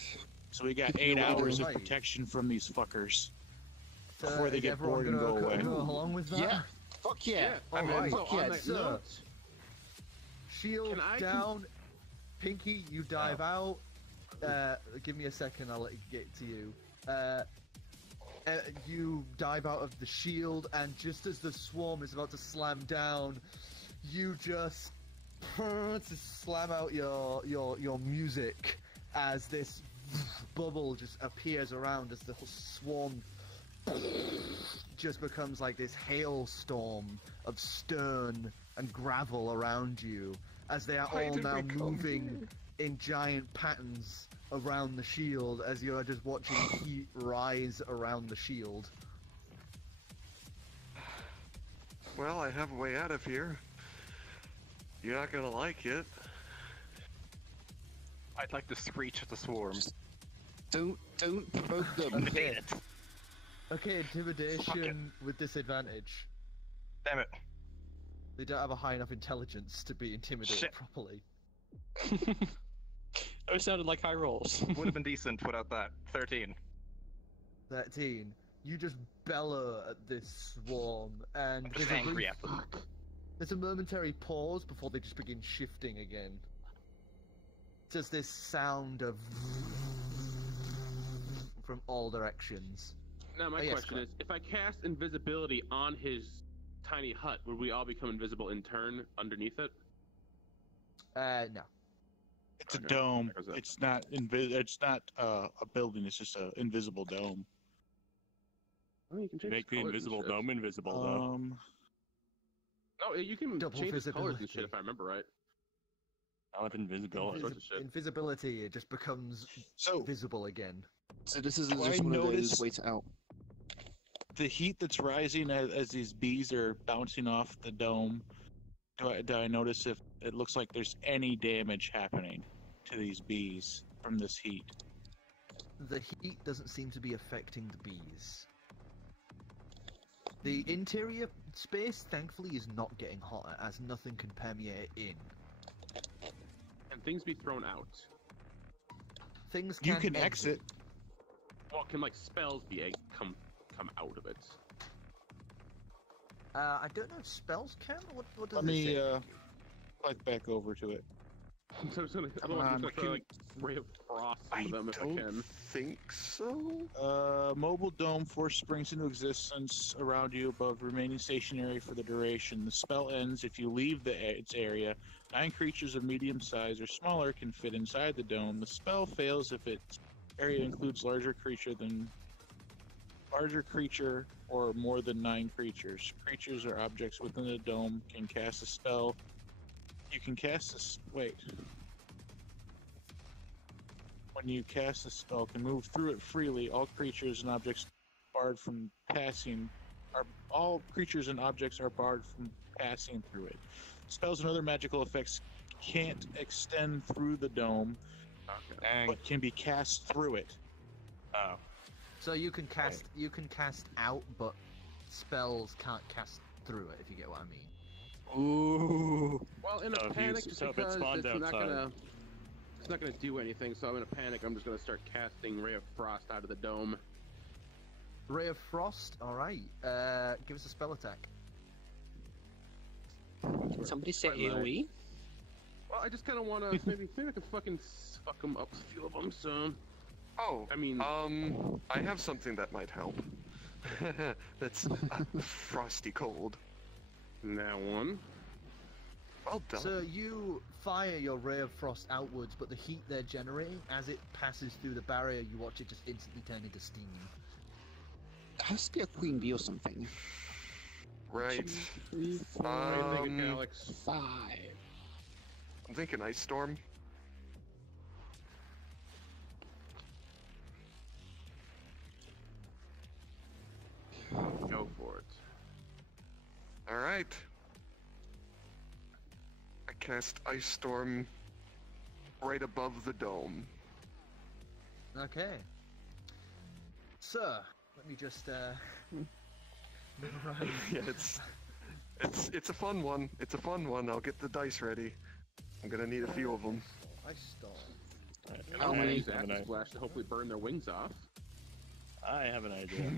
So we got 8 hours of Right. protection from these fuckers So before they is get everyone bored and gonna go away. go along with that? Yeah. Fuck yeah. All right. fuck so on yeah, that so- note, Shield Can I down. Pinky, you dive out. Give me a second, I'll let you get to you. You dive out of the shield, and just as the swarm is about to slam down, you just slam out your music as this bubble just appears around as the whole swarm just becomes like this hailstorm of stone and gravel around you as they are Why all did now we come moving in giant patterns around the shield as you are just watching heat rise around the shield. Well, I have a way out of here. You're not gonna like it. I'd like to screech at the swarm. Don't provoke them. Intimidate it. Okay, Fuck intimidation with disadvantage. Damn it. They don't have a high enough intelligence to be intimidated Shit. properly. Those sounded like high rolls. Would have been decent without that. 13. 13. You just bellow at this swarm, and I'm just angry at them. there's a momentary pause before they just begin shifting again. Just this sound of from all directions. Now my question is, if I cast invisibility on his tiny hut, would we all become invisible in turn underneath it? No. It's a dome. It's not It's not a building. It's just an invisible dome. Oh, you can change Make the colors and invisible shit. dome invisible, though. No, you can Double change the colors and visibility. shit if I remember right. I want invisibility. Invisibility, it just becomes visible again. So this is Do just I one of notice- those wait out. The heat that's rising as these bees are bouncing off the dome. Do I notice if it looks like there's any damage happening to these bees from this heat? The heat doesn't seem to be affecting the bees. The interior space, thankfully, is not getting hotter, as nothing can permeate in. Can things be thrown out? Things You can can exit. Well, can like spells be come out of it? I don't know if spells can. What does Let it me say? click back over to it. So I'm just gonna throw like ray of frost into them if I can. Think so? Mobile dome force springs into existence around you above, remaining stationary for the duration. The spell ends if you leave its area. 9 creatures of medium size or smaller can fit inside the dome. The spell fails if its area includes larger creature or more than 9 creatures. Creatures or objects within the dome can cast a spell. You can cast this. Wait. When you cast a spell, can move through it freely. All creatures and objects barred from passing are barred from passing through it. Spells and other magical effects can't extend through the dome, but can be cast through it. Oh. So you can cast out, but spells can't cast through it. If you get what I mean. Ooh. Well, in a panic, just because it's not gonna do anything. So I'm in a panic. I'm just gonna start casting Ray of Frost out of the dome. Ray of Frost. All right. Give us a spell attack. Can somebody say AOE? Well, I just kind of want to maybe I can fucking fuck them up, a few of them. So. Oh, I mean, I have something that might help. That's frosty cold. That one. Well done. So you fire your Ray of Frost outwards, but the heat they're generating, as it passes through the barrier, you watch it just instantly turn into steam. It has to be a queen bee or something. Right. 2, 3, 4, What do you think, Calix? 5. I'm thinking Ice Storm. Go for it. Alright. I cast Ice Storm right above the dome. Okay. Sir, let me just memorize. Yeah, it's a fun one. It's a fun one. I'll get the dice ready. I'm gonna need a few of them. Ice Storm. How many? Use Acid Splash to hopefully burn their wings off. I have an idea.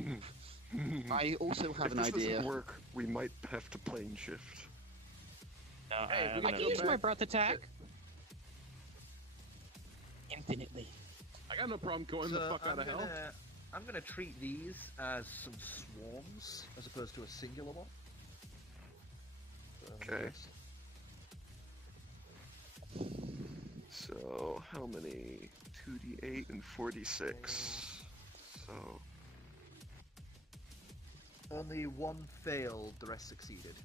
I also have if an this idea. doesn't work, we might have to plane shift. No, Hey, I we I have can an use idea. my breath attack. Infinitely. I got no problem going the fuck out of hell. I'm gonna treat these as some swarms, as opposed to a singular one. Okay. So, how many? 2d8 and 46. So, Only one failed, the rest succeeded.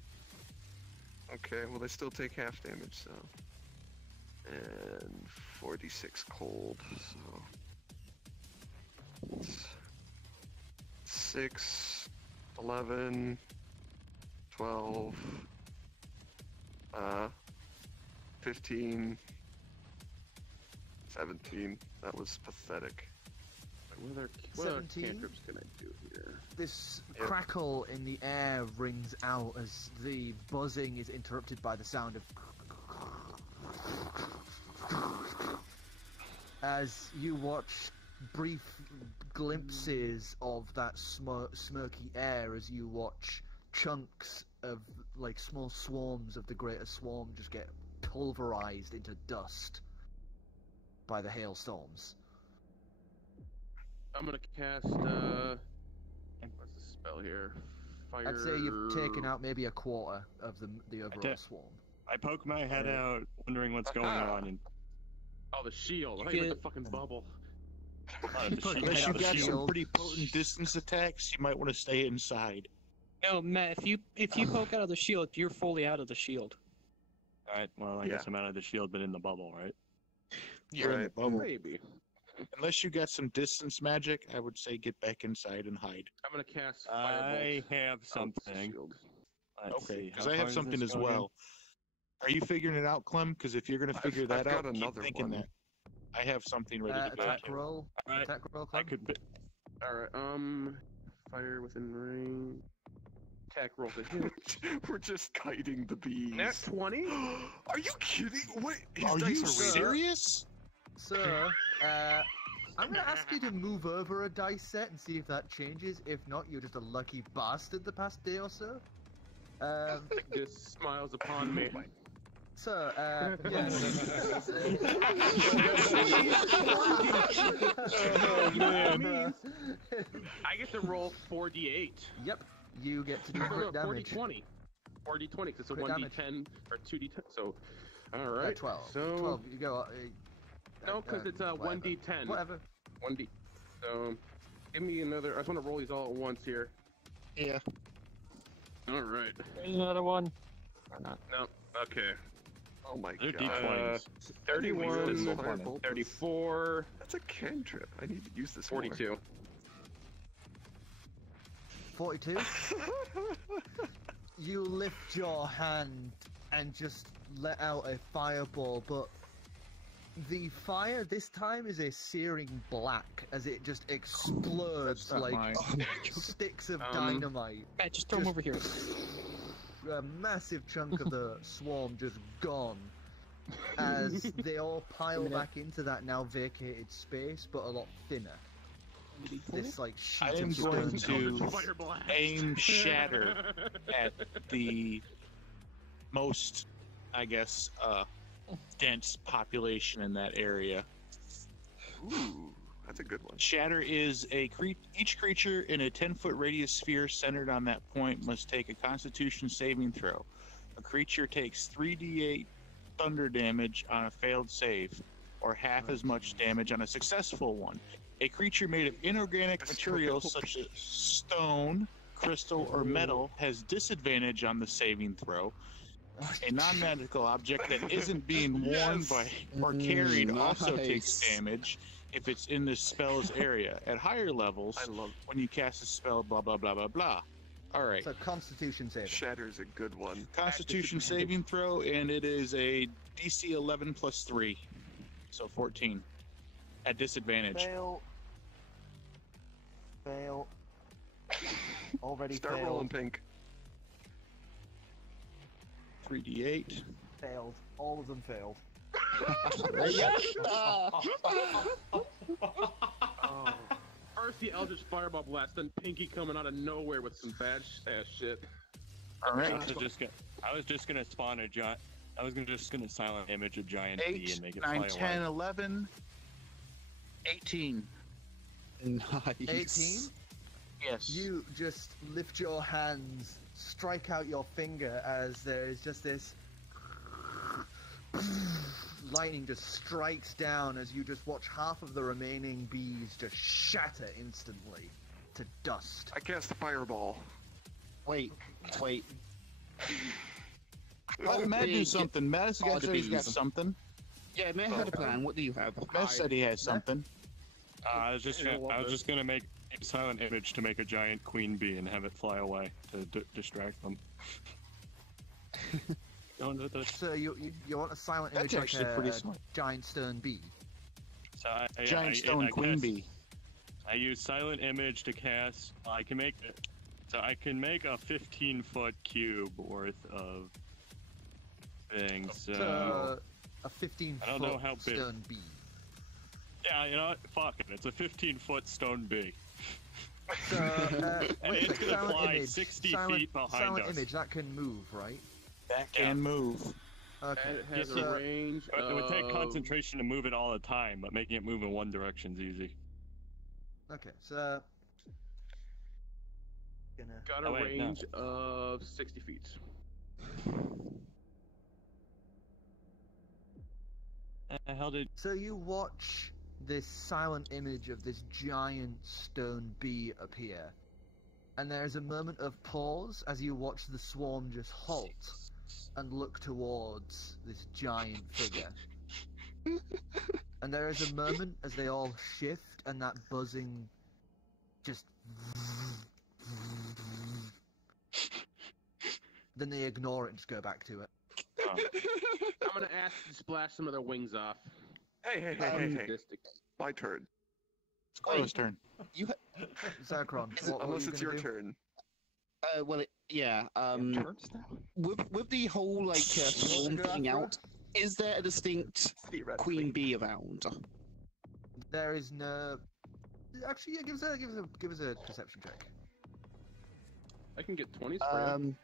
okay, well they still take half damage, so. And 46 cold, so. It's 6, 11, 12, 15, 17. That was pathetic. What other 17? cantrips can I do here? This crackle in the air rings out as the buzzing is interrupted by the sound of as you watch brief glimpses of that smoky air as you watch chunks of, like, small swarms of the greater swarm just get pulverized into dust by the hailstorms. I'm gonna cast, what's the spell here? Fire... I'd say you've taken out maybe a quarter of the overall swarm. I poke my head out, wondering what's going on, and... Oh, the shield. I hit the fucking bubble. Unless you got some pretty potent distance attacks, you might want to stay inside. No, Matt, if you poke out of the shield, you're fully out of the shield. Alright, well, I guess I'm out of the shield, but in the bubble, right? You're in the bubble. Maybe. Unless you got some distance magic, I would say get back inside and hide. I'm gonna cast I have something. Okay, because I have something as well. Are you figuring it out, Clem? Because if you're going to figure that out, keep thinking that. I have something ready to go. Attack roll. Alright. Attack roll, Clem. Alright, fire within range. Attack roll to hit. We're just kiting the bees. Nat 20? Are you kidding? What? His Are dice you are serious? Sir, I'm going to ask you to move over a dice set and see if that changes. If not, you're just a lucky bastard the past day or so. Just smiles upon me. Sir, yes. You know what I mean? I get to roll 4d8. Yep, you get to do crit damage. 4d20. 4d20, because it's a Crit 1d10 or 2d10. So, alright. 12. So, 12, you go. No, because it's a 1d10. Whatever. 1d. So, give me another. I just want to roll these all at once here. Yeah. Alright. Another one. Or not. No. Okay. Oh my They're god. 31, 34. That's a cantrip. I need to use this 42. 42? You lift your hand and just let out a fireball, but the fire this time is a searing black as it just explodes like sticks of dynamite. Matt, just throw them over here. A massive chunk of the swarm just gone as they all pile back into that now vacated space, but a lot thinner. This like sheet I am of going stone. to aim shatter at the most, I guess, dense population in that area. Ooh, that's a good one. Shatter is each creature in a 10-foot radius sphere centered on that point must take a Constitution saving throw. A creature takes 3d8 thunder damage on a failed save, or half as much damage on a successful one. A creature made of inorganic materials such as stone, crystal, or metal has disadvantage on the saving throw. A non-magical object that isn't being worn by or carried also takes damage if it's in the spell's area. At higher levels, when you cast a spell, blah, blah, blah, blah, blah. All right. So Constitution saving. Shatter's a good one. Constitution saving throw, and it is a DC 11 plus 3. So 14. At disadvantage. Fail. Fail. Already Start failed. rolling, Pink. 3d8. Failed. All of them failed. First the Eldritch Fireball Blast, then Pinky coming out of nowhere with some bad ass shit. All right. I was just gonna spawn a giant. I was just gonna silent image a giant bee 8, and make it 9, fly 10, away. 11, 18. Nice. 18? Yes. You just lift your hands, strike out your finger as there is just this lightning just strikes down as you just watch half of the remaining bees just shatter instantly to dust. I cast a fireball. Wait. Let Matt do something. Matt's got something. Yeah, Matt had a plan. What do you have? Matt said he has something. I was just gonna make a silent image to make a giant queen bee and have it fly away to distract them. So you want a silent image like a giant stone bee? So Giant stone queen bee. I use silent image to cast. I can make a 15-foot cube worth of things. So a 15-foot I don't know how big. stone bee. Yeah, you know what? Fuck it. It's a 15-foot stone bee. So, And wait a it's sec, gonna silent fly image, 60 silent, feet behind silent us. image, that can move, right? That can move. Okay. And it has so, a range It would take of- concentration to move it all the time, but making it move in one direction's easy. Okay, so... Gonna... Got a Oh, wait, no. range of 60 feet. The hell did... So you watch this silent image of this giant stone bee appear, and there is a moment of pause as you watch the swarm just halt and look towards this giant figure. And there is a moment as they all shift and that buzzing just... Then they ignore it and just go back to it. Oh. I'm gonna ask to splash some of their wings off. Hey. My turn. It's Korro's turn. Zircron, what Unless you it's gonna your do? turn. Well, with the whole like swarm thing out, is there a distinct queen bee around? There is no... Actually, yeah, give us a perception check. I can get 20 spread.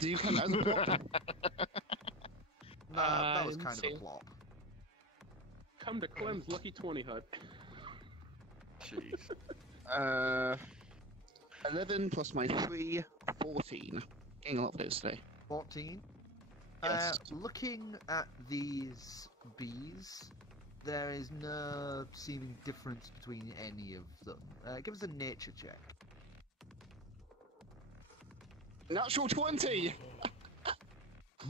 Do you count as a plot? That was kind of see. a plop. Come to Clem's Lucky 20 Hut. Jeez. 11 plus my 3, 14. Getting a lot of those today. 14. Yes. Looking at these bees, there is no seeming difference between any of them. Give us a nature check. Natural 20!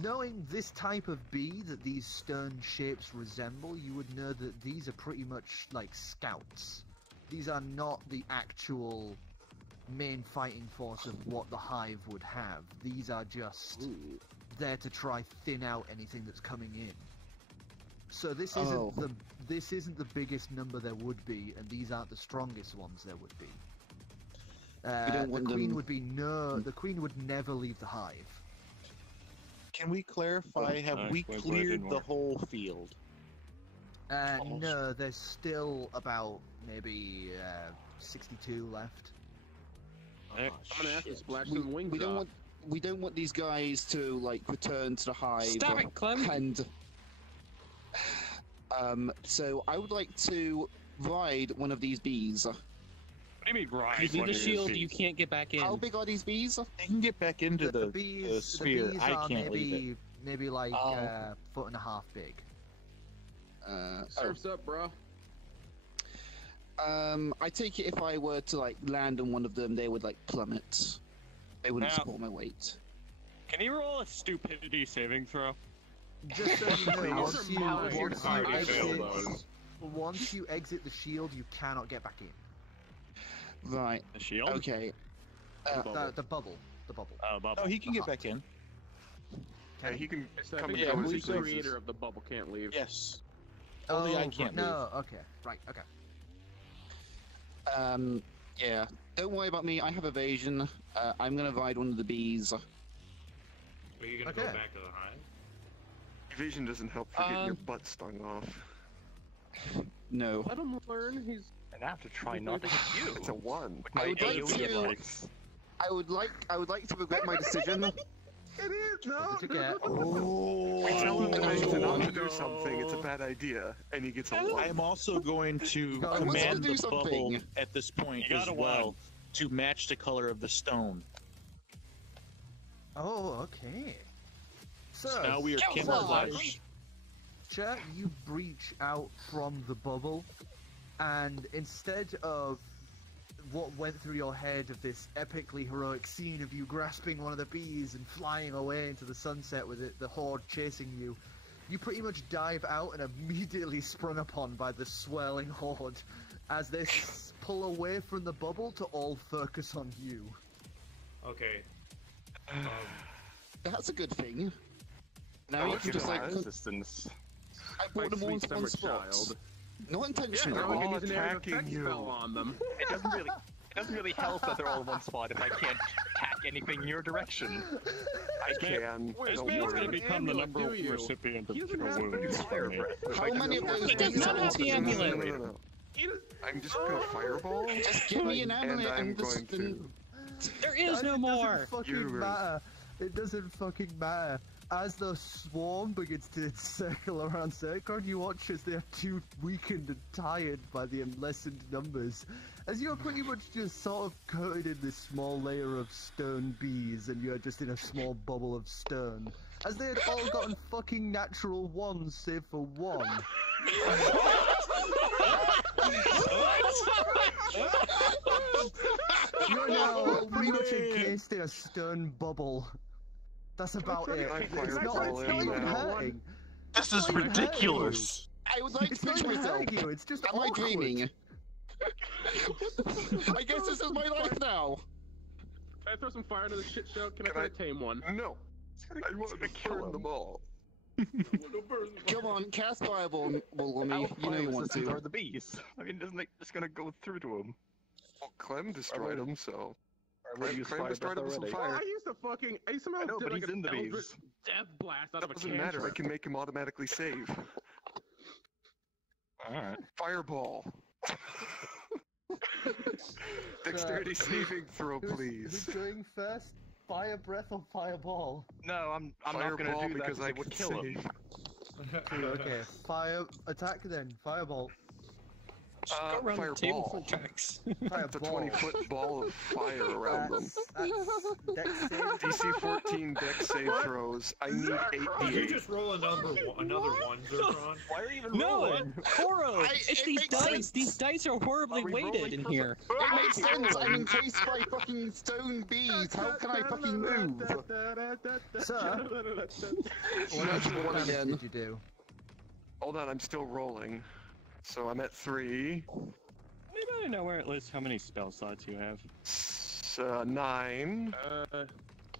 Knowing this type of bee that these stone shapes resemble, you would know that these are pretty much like scouts. These are not the actual main fighting force of what the hive would have. These are just there to try thin out anything that's coming in. So this isn't the biggest number there would be, and these aren't the strongest ones there would be. The queen would never leave the hive. Can we clarify, have we cleared the whole field? No, there's still about maybe 62 left. I'm gonna ask to splash some wings off. We don't want these guys to like return to the hive. Stop it, Clem! And so I would like to ride one of these bees. What do you mean ride? You do one the of these shield, bees? you can't get back in. How big are these bees? They can get back into the sphere. The bees I are can't leave it. maybe like foot and a half big. Surf's up, bro. I take it if I were to like land on one of them, they would like plummet. They wouldn't Now- support my weight. Can you roll a stupidity saving throw? Just so you know, Please. once you exit the shield, you cannot get back in. Right. The shield? Okay. The bubble. Oh, bubble. No, he can get back in. Yeah, he can I come and think go the as he pleases. creator of the bubble can't leave. Yes. Only I can't No, okay, right, okay. Yeah. Don't worry about me. I have evasion. I'm gonna ride one of the bees. Are you gonna go Okay. back to the hive? Evasion doesn't help for getting your butt stung off. No. Let him learn. He's. And I have to try not to hit you. It's a 1. I would like alien to. legs. I would like to regret my decision. It is, no! What did you get? We tell him to not to do something, it's a bad idea, and he gets a 1. I am also going to I want command to do the bubble something. at this point You as got a well one. to match the color of the stone. Oh, okay. So, Now we are camouflaged. Chet, you breach out from the bubble, and instead of what went through your head of this epically heroic scene of you grasping one of the bees and flying away into the sunset with the horde chasing you, you pretty much dive out and immediately sprung upon by the swirling horde as they pull away from the bubble to all focus on you. Okay. That's a good thing. Now Oh, you can just like. resistance. I brought them all sweet into one summer spot. child. Not They're intentional. all Using an attacking effect you. spell on them. It doesn't really help that they're all in one spot if I can't attack anything in your direction. I can. This Don't man's worry. gonna become the number do one you? recipient of He doesn't cure have wounds fire from me. breath. If I How can many of afford those it. does not he have the amulet. No. I'm just gonna fireball. Just give me an amulet I'm and going to. There is no It more. doesn't fucking matter. It doesn't fucking matter. As the swarm begins to circle around Zircron, you watch as they are too weakened and tired by the lessened numbers. As you are pretty much just sort of coated in this small layer of stone bees, and you are just in a small bubble of stone. As they had all gotten fucking natural ones, save for one. You're now pretty much encased in a stone bubble. That's about it. I It's not fireball even in now. hurting. This is ridiculous. I would like It's to not pinch even myself. hurting you, it's just Am I awkward. dreaming? I guess this is my life now. Can I throw some fire into the shit show? Can I Can try I- to tame one? No. I want to burn them all. Come on, cast fireball on me. You know you want Or to. the bees. I mean, isn't it just gonna go through to him? Well, Clem destroyed them, so. Or would he use Clem fire destroyed breath them with some already? fire. I used to fucking. I somehow I know, did but like he's an in the Eldritch bees. death blast out That of a doesn't matter. I cantrip. can make him automatically save. Alright. Fireball. Dexterity saving throw, please. Who's going first? Fire breath or fireball? No, I'm not Fireball gonna do that because I it would can kill him. save. Okay, fire attack then. Fireball. Go around the table for Fireball. attacks. It's a Fireball. 20-foot ball of fire around them. That's dex save. DC 14 dex save throws. I need 8 Did you d8. just roll another one, Zircron? Why are you even No, rolling? Korro, it's it these makes dice. sense. These dice are horribly Are we weighted rolling in for here. It makes sense. I'm encased by fucking stone bees. How can I fucking move? Sir, what One damage again. did you do? Hold on, I'm still rolling. So I'm at 3. Anybody know where it lists how many spell slots you have? 9.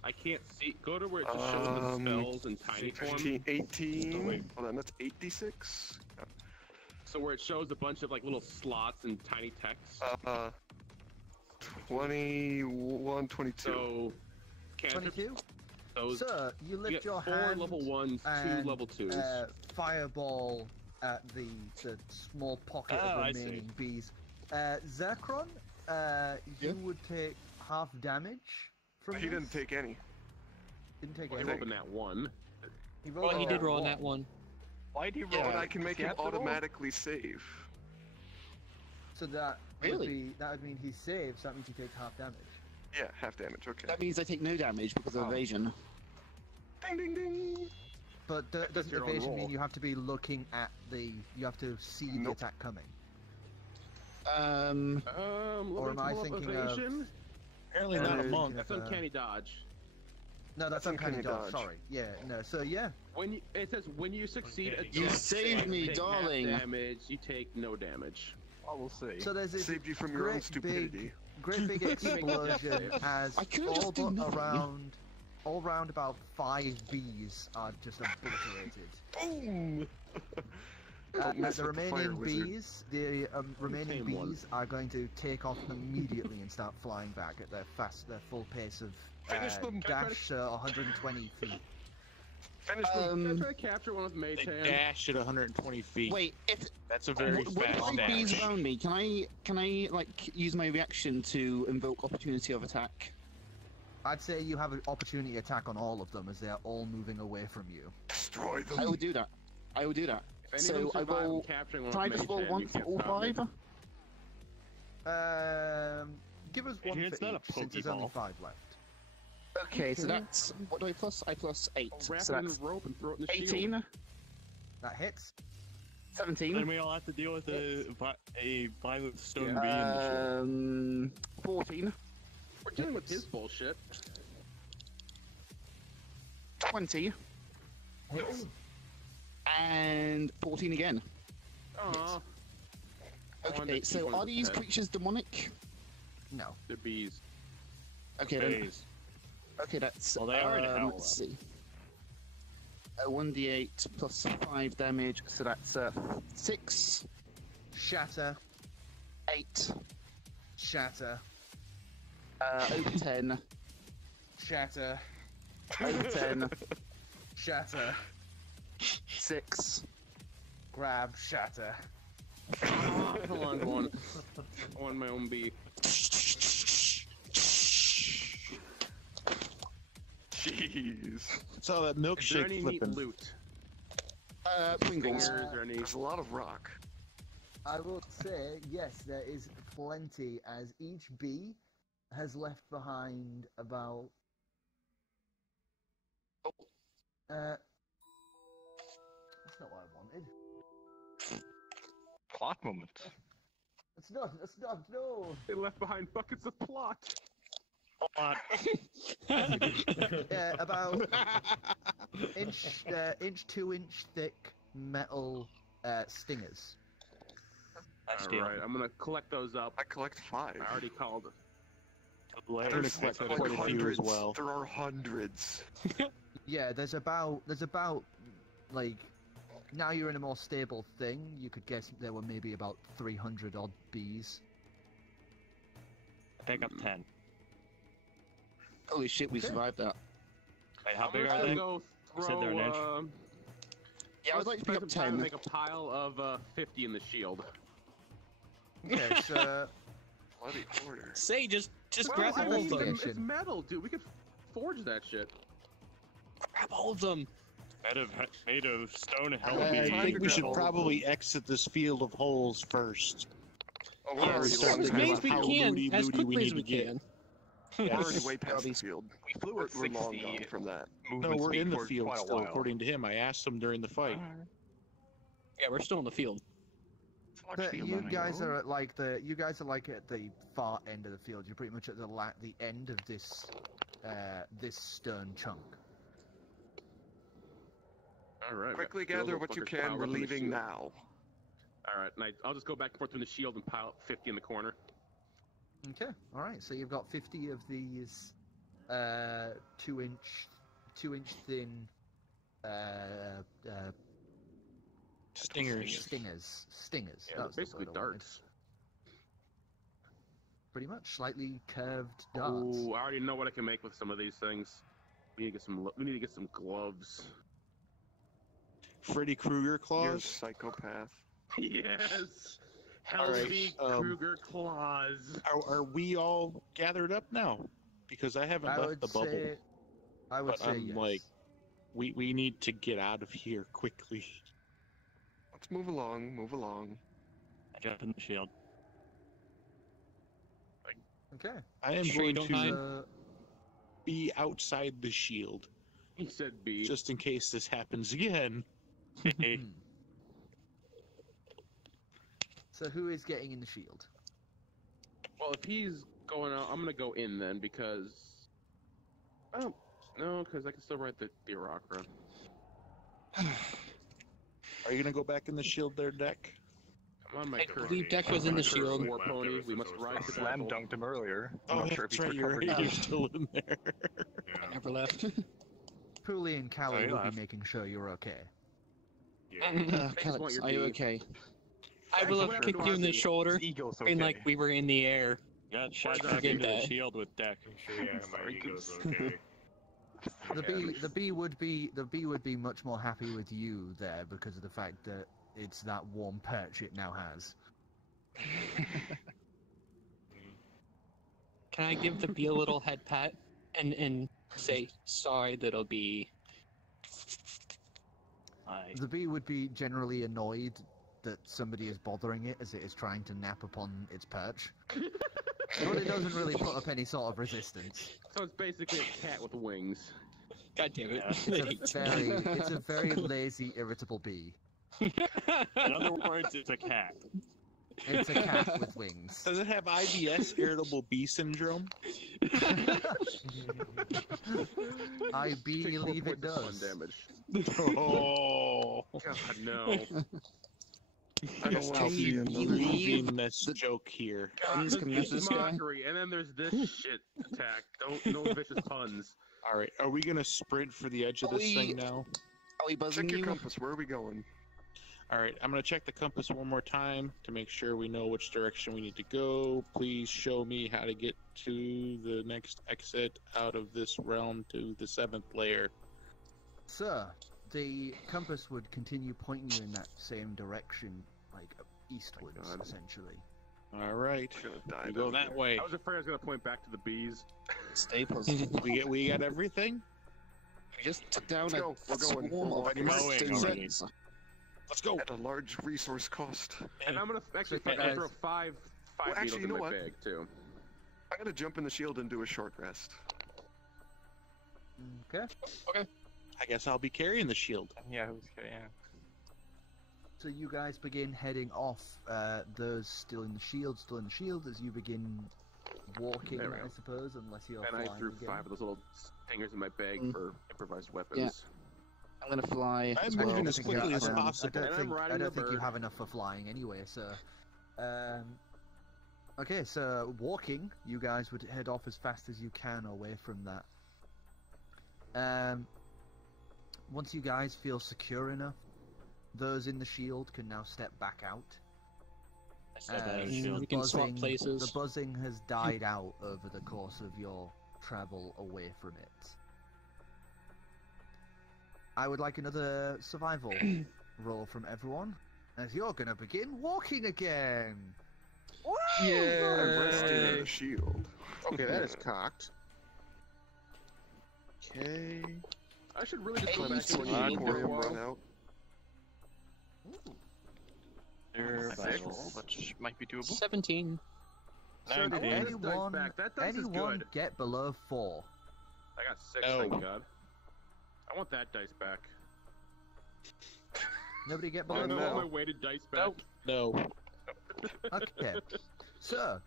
I can't see. Go to where it just shows the spells in tiny form. 15, 18. Oh, wait. Hold on, that's 8d6. So where it shows a bunch of like little slots and tiny text. 21, 22. So, cantrips, 22? those Sir, you you lift get your 4 hand level 1s, 2 and, level 2s. Fireball at the small pocket Oh, of I see. remaining bees. Zircron, you would take half damage from He this. didn't take any. Didn't take Well, any. he opened that one. He rolled Well, he a did roll one. that one. Why do you roll? But I can make him Skeptical? automatically save. So that Really? would mean he saves. That means he takes half damage. Yeah, half damage, okay. That means I take no damage because of Oh. evasion. Ding ding ding! But That's doesn't your own evasion roll. mean you have to be looking at the? You have to see the Nope. attack coming. Or am I thinking of- evasion? Apparently Or not a you're monk. thinking That's of, uncanny dodge. No, that's That's uncanny uncanny dodge. dodge. Sorry. Yeah. No. So yeah. When you, it says when you succeed a You death saved save, me, you take half darling. damage, you take no damage. Oh, we'll see. So there's this Saved you from your own great stupidity. great big explosion as I could've all just done but nothing. all round about 5 bees are just obliterated. Boom! Don't mess The with the fire remaining wizard. bees, the remaining Tame one. bees are going to take off immediately and start flying back at their full pace of Finish them. dash 120 feet. Finish them. Can I try to capture one with They Maytan? dash at 120 feet. Wait, if That's a very with fast 5 bees dash. around me, can I like use my reaction to invoke opportunity of attack? I'd say you have an opportunity attack on all of them as they are all moving away from you. Destroy them. I will do that. I will do that. If any of So them I survive roll. capturing one Can I with just roll Maytan, one you for can't all stop me. 5? Give us one It's for not a each, since there's only Pokeball. 5 left. Okay, so that's what do I plus? I plus 8. I'll wrap So it in that's the rope and throw it in the 18, shield. That hits. 17, Then we all have to deal with a violent stone bee in the shield. 14, We're dealing with his bullshit. 20, and 14 again. Aww. Okay, so are these creatures demonic? No. They're bees. Okay, then. Phase. Okay, that's. Well, they are in hell, Let's see. 1d8 plus 5 damage, so that's 6, Shatter. 8, Shatter. Over 10. Shatter. Over 10. Shatter. 6. Grab. Shatter. Hold on, go on. I want my own bee. Jeez. Saw that Is there milkshake any neat flipping. loot? Pringles. Is there any... There's a lot of rock. I will say, yes, there is plenty, as each bee has left behind about... that's not what I wanted. Plot moment. That's not, no! They left behind buckets of plot. About inch, 2-inch thick metal stingers. Alright, I'm gonna collect those up. I collect 5. I already called. I'm gonna collect quite a few as hundreds. well. There are hundreds. Yeah, there's about, like, now you're in a more stable thing, you could guess there were maybe about 300 odd bees. Pick up 10. Holy shit, we survived that. Wait, how I'm big gonna are they? go You said they're an inch? Yeah, I would like to pick up spend some time 10. to make a pile of 50 in the shield. Okay, so... Bloody order. Say, just Well, grab I all of mean, them. it's metal, dude. We could forge that shit. Grab all of them. Made of stone I hell think we should probably exit this field of holes first. Oh, we're Yeah, already as As many as we how can, loony as loony quickly we as we need to get. can. We're already Yes. way past the Robbie's- field. We flew at We're long 60 gone from that. No, movement we're speed in the for field quite a still, while. according to him. I asked him during the fight. Yeah, we're still in the field. It's a large But field, you I guys know. are at like the at the far end of the field. You're pretty much at the end of this this stone chunk. Alright. Quickly gather what you can. We're leaving now. Alright, I'll just go back and forth from the shield and pile up 50 in the corner. Okay, all right. So you've got 50 of these 2-inch thin Stingers. Stingers. Yeah, That was they're the basically word I wanted. darts. Pretty much slightly curved darts. Ooh, I already know what I can make with some of these things. We need to get some gloves. Freddy Krueger You're a claws. psychopath. Yes! All right, Helvig Kruger claws. Are we all gathered up now? Because I haven't I left would the bubble. say, I would But say I'm yes. like, we need to get out of here quickly. Let's move along. Move along. I jump in the shield. Okay. I am Sure you going don't to mind? be outside the shield, He said B. just in case this happens again. Hmm. So who is getting in the shield? Well, if he's going out, I'm gonna go in then because. Oh no, because I can still ride the rock run. Are you gonna go back in the shield there, Deck? Come on, my I curse. believe Deck was in the shield. War pony. We must ride the Slam battle. dunked him earlier. Oh, I'm not sure if that's he's right. You're, recovered now. you're still in there. I never left. Pooley and Callie you will be laugh. making sure you're okay. Yeah. Calix, want your are you bee. okay? I will have Whatever kicked you in the Robbie. shoulder, His ego's okay. and like we were in the air. Got shot Forget back into the that. shield with deck. I'm sure yeah, my Sorry, ego's Goose. okay. The bee would be much more happy with you there because of the fact that it's that warm perch it now has. Can I give the bee a little head pat and say sorry that it'll be? The bee would be generally annoyed that somebody is bothering it as it is trying to nap upon its perch. But it doesn't really put up any sort of resistance. So it's basically a cat with wings. God damn it! It's a very lazy, irritable bee. In other words, it's a cat. It's a cat with wings. Does it have IBS, irritable bee syndrome? I Take 4 believe it points of stun does. damage. Oh, God, no. I don't want to see you another leaving this joke here. Guns This coming is at this guy. mockery, and then there's this shit attack. No vicious puns. All right, are we gonna sprint for the edge of Are this we- thing now? Are we buzzing Check your you? compass. Where are we going? All right, I'm going to check the compass one more time to make sure we know which direction we need to go. Please show me how to get to the next exit out of this realm to the 7th layer. Sir, the compass would continue pointing you in that same direction, like eastwards, essentially. All right, we go that way. I was afraid I was going to point back to the bees. Stay positive. we got everything? We just took down Let's go. We're going. swarm of We're going. insects. Let's go. At a large resource cost. And I'm going to actually throw five Well, actually, needles you know in my what? bag, too. I'm gonna jump in the shield and do a short rest. Okay. Okay. I guess I'll be carrying the shield. Yeah, who's carrying? Yeah. So you guys begin heading off. Those still in the shield, as you begin walking, There we go. I suppose, unless you're And flying I threw again. 5 of those little stingers in my bag for improvised weapons. Yeah. I'm going to fly. I'm as moving well. as quickly as possible. And I'm riding I don't the think you bird. have enough for flying anyway, so... okay, so walking, you guys would head off as fast as you can away from that. Once you guys feel secure enough, those in the shield can now step back out. We can swap places. The buzzing has died out over the course of your travel away from it. I would like another survival roll from everyone, as you're going to begin walking again. I'm resting in the shield. Okay, that is cocked. Okay. I should really just go Hey, back to sweet. the Aquarium run out. Survival, which might be doable. 17. So did 19. anyone, Dice back. That dice is anyone good. get below 4? I got 6, Oh. thank God. I want that dice back. Nobody get I below want 4? my weighted dice back. No. Okay. So,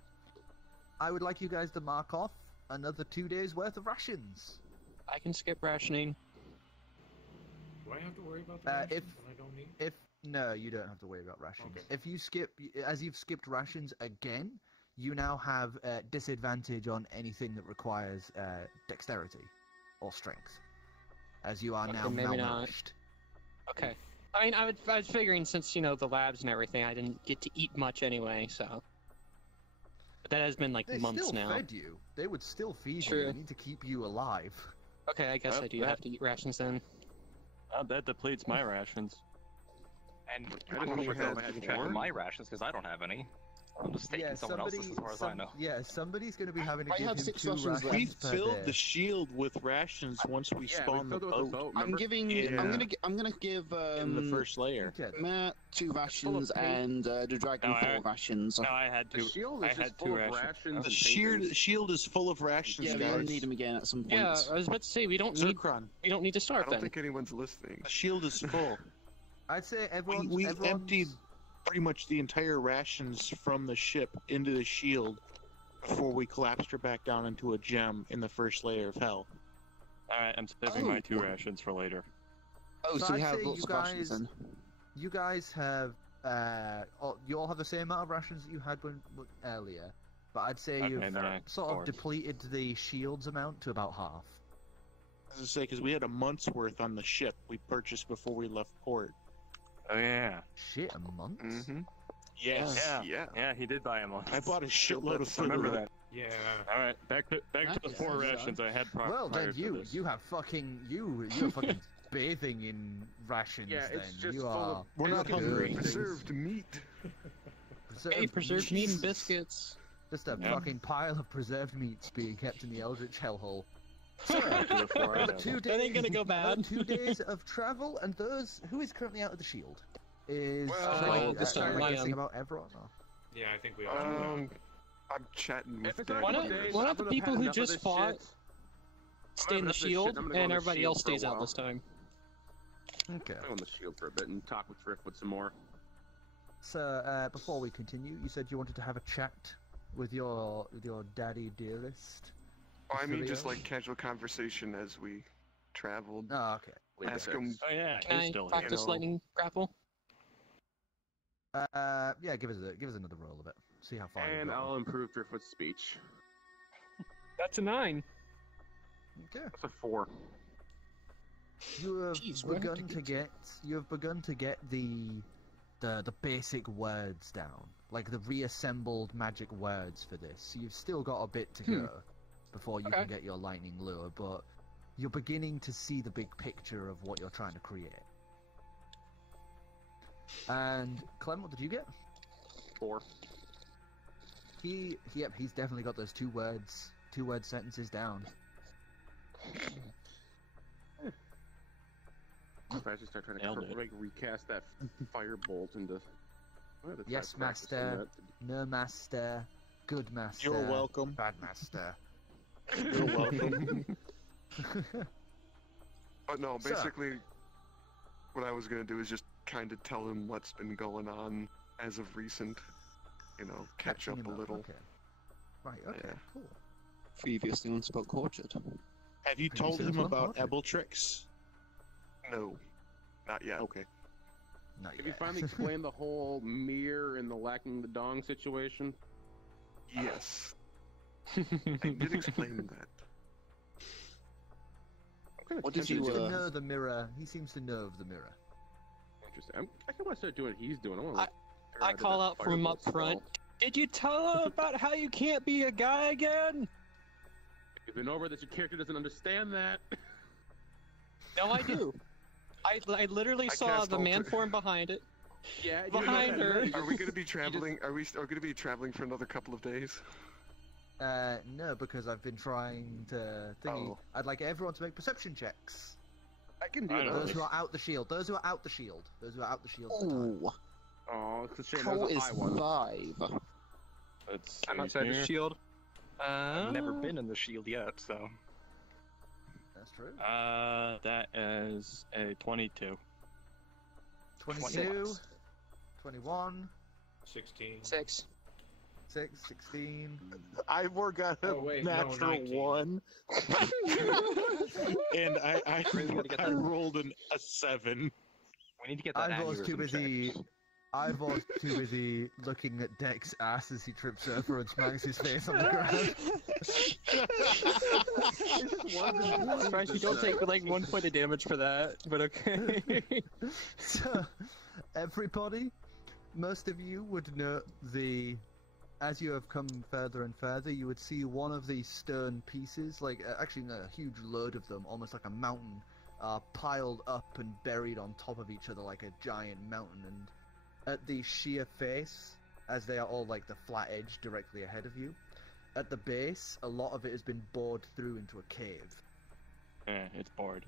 I would like you guys to mark off another 2 days worth of rations. I can skip rationing. Do I have to worry about that if- when I don't need? No, you don't have to worry about rations. Okay. If you skip, as you've skipped rations again, you now have disadvantage on anything that requires dexterity or strength, as you are Okay, now maybe not. malnourished. Okay. I mean, I was figuring since, the labs and everything, I didn't get to eat much anyway, so... But that has been, They months still now. fed you. They would still feed you. True. They need to keep you alive. Okay, I guess Well, I do that- have to eat rations then. That depletes my rations. And I I didn't don't know know you had if I have track more. of my rations because I don't have any. I'm just taking someone else's as far as I know. Yeah, somebody's going to be having to I give have him 6 2 rations rations left. We per filled day. the shield with rations once we Yeah, spawned we the filled it with boat the I'm giving. Yeah. I'm gonna give in the first layer. Okay. Matt 2 rations paint. and the dragon No, 4 rations. No, I had The two. shield I is had just 2 full of rations. rations The and shield, paintings. shield is full of rations, Yeah, we're gonna guys. need them again at some point. Yeah, I was about to say, we don't need Zircron. to I start don't then. think anyone's listening. The shield is full. I'd say we emptied pretty much the entire rations from the ship into the shield before we collapsed her back down into a gem in the first layer of hell. Alright, I'm saving my 2 rations for later. Oh, So so we I'd have say lots you of rations guys- then. You guys have, you all have the same amount of rations that you had earlier, but I'd say Okay, you've then I sort of forced. depleted the shield's amount to about half. As I say, because we had a month's worth on the ship we purchased before we left port. Oh yeah. Shit, a month? Mm-hmm. Yes. Yeah. Yeah, he did buy them all. I bought a shitload of food. Remember that. Yeah. Alright, back to the Nice. 4 rations I had Well, prior then to this. you have fucking, you're fucking bathing in rations Yeah, then. it's just you full are of We're not biscuits hungry. and Preserved meat. Hey, preserved meat and meats. biscuits. Just a Yeah. fucking pile of preserved meats being kept in the Eldritch hellhole. So, To the 4 I another have. 2 days, That ain't gonna go bad. 2 days of travel, and those who is currently out of the shield is Well, this time am I I guessing am. about everyone? Or? Yeah, I think we all. I'm chatting If with it's Why Daddy. not- Dearest. why not I'm the gonna people have who enough of just this fought shit. stay in the enough of this shit. shield, I'm gonna go and on the everybody shield else for a stays out while. this time? Okay. I'll go on the shield for a bit and talk with Driftwood some more. So before we continue, you said you wanted to have a chat with your daddy dearest. I mean, just Surreal? like casual conversation as we traveled. Oh, okay. Ask him. Oh yeah, Can he's I still here. practice lightning grapple? Yeah, give us another roll of it. See how far. And you I'll improve Driftwood's speech. That's a 9. Okay. That's a 4. You have Jeez, we're gonna have begun to to get. You have begun to get the the basic words down, like the reassembled magic words for this. So you've still got a bit to go before you can get your lightning lure, but you're beginning to see the big picture of what you're trying to create. And Clem, what did you get? 4. He's definitely got those two word sentences down. If I just start trying to recast that firebolt into. Yes, master. No, master. Good master. You're welcome. Bad master. You're welcome. But no, basically, what I was gonna do is just kind of tell him what's been going on as of recent. You know, catch up a little. Okay. Right. Okay. Yeah. Cool. Previously on Spunk Orchard. Have you told him about Ebbletrix? No, not yet. Okay. Not Have yet. you finally explained the whole mirror and the lacking the dong situation? Yes. I did explain that. What did He you seems to know the mirror. He seems to know of the mirror. Interesting. I kind of want to start doing what he's doing. I call out from up front. Did you tell him about how you can't be a guy again? You've been over that your character doesn't understand that. No, I do. I literally saw the man form behind it. Yeah, behind her. Are we going to be traveling? Are we going to be traveling for another couple of days? No, because I've been trying to thingy. I'd like everyone to make perception checks. I can do that. Those who are out the shield. Those who are out the shield. Those who are out the shield. Oh, it's a shame. How is high one. 5? I'm outside the shield. I've never been in the shield yet, so. That's true. That is a 22. 22. 21. 16. 6. 16. Ivor got a natural 1. And I rolled a 7. We need to get that Ivor's too aneurysm busy. checked. Ivor's too busy looking at Deck's ass as he trips over and smacks his face on the ground. I'm surprised you don't take like 1 point of damage for that, but okay. So, everybody, most of you would know as you have come further and further, you would see one of these stone pieces, like actually no, a huge load of them, almost like a mountain, piled up and buried on top of each other like a giant mountain. And at the sheer face, as they are all like the flat edge directly ahead of you, at the base, a lot of it has been bored through into a cave. It's bored.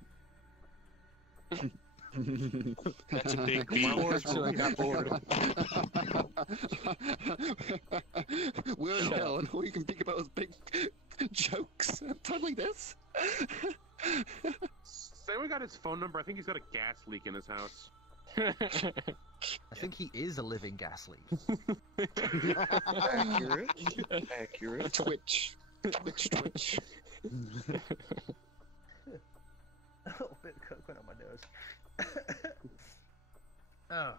That's a big beat. So I got bored. We're in hell, and all you can think about is big jokes at a time like this. Say we got his phone number. I think he's got a gas leak in his house. I think he is a living gas leak. Accurate. Accurate. Twitch. Twitch. A little bit of coke went on my nose. Oh.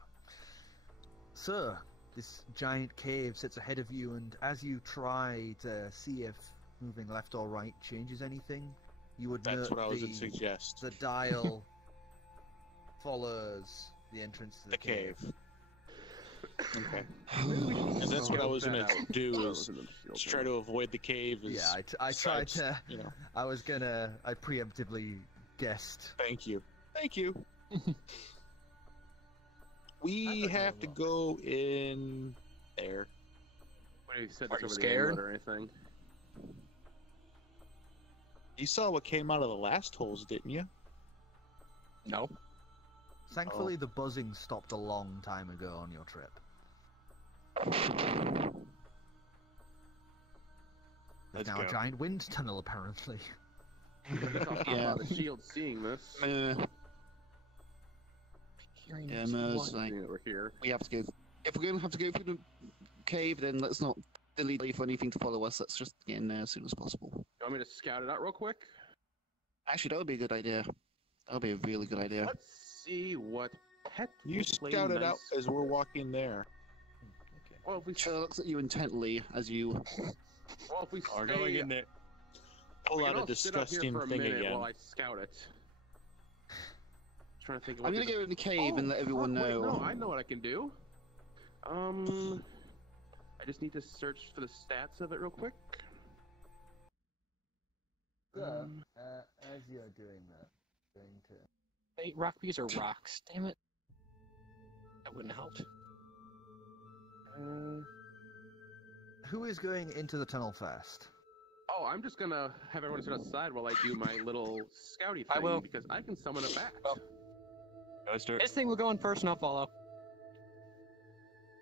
So, this giant cave sits ahead of you, and as you try to see if moving left or right changes anything, you would That's note what I was going to suggest. the dial follows the entrance to the cave. Okay. And that's what I was going to do, is try to avoid the cave. Yeah, I tried to, I preemptively guessed. Thank you. We have to go in there. What he said Are this you over the scared? internet or anything? You saw what came out of the last holes, didn't you? No. Thankfully, the buzzing stopped a long time ago on your trip. There's now a giant wind tunnel, apparently. Yeah. The shield seeing this. Yeah, Mer's like, We're here. we have to go. If we're going to have to go through the cave, then let's not delay for anything to follow us. Let's just get in there as soon as possible. You want me to scout it out real quick? Actually, that would be a good idea. That would be a really good idea. Let's see what pet You scout it out as we're walking there. Well, if we Chir'takl looks at you intently as you. well, if we Are going in there. Pull out a sit up here disgusting for a thing minute again. while I scout it. Trying to think. Of I'm what going to go in the cave and let everyone Wait, know. no, I know what I can do. I just need to search for the stats of it real quick. So, as you're doing that, going to... Wait, rock bees are rocks. Damn it. That wouldn't help. Who is going into the tunnel first? Oh, I'm just gonna have everyone sit outside while I do my little scouty thing. I will. Because I can summon a bat. Well, Ghoster. this thing will go in first and I'll follow.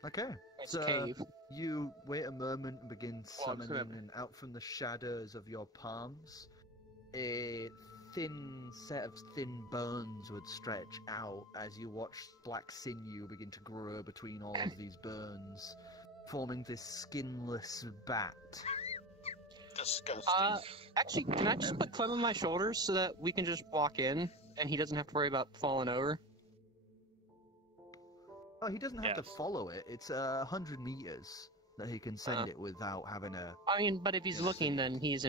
Okay. It's So, a cave. you wait a moment and begin Well, I'm just summoning, gonna- and out from the shadows of your palms, a thin set of thin bones would stretch out as you watch black sinew begin to grow between all of these bones, forming this skinless bat. Disgusting. Actually, can I just put Clem on my shoulders so that we can just walk in and he doesn't have to worry about falling over? Oh, he doesn't have to Yes. follow it. It's 100 meters that he can send it without having a... I mean, but if he's looking, then he's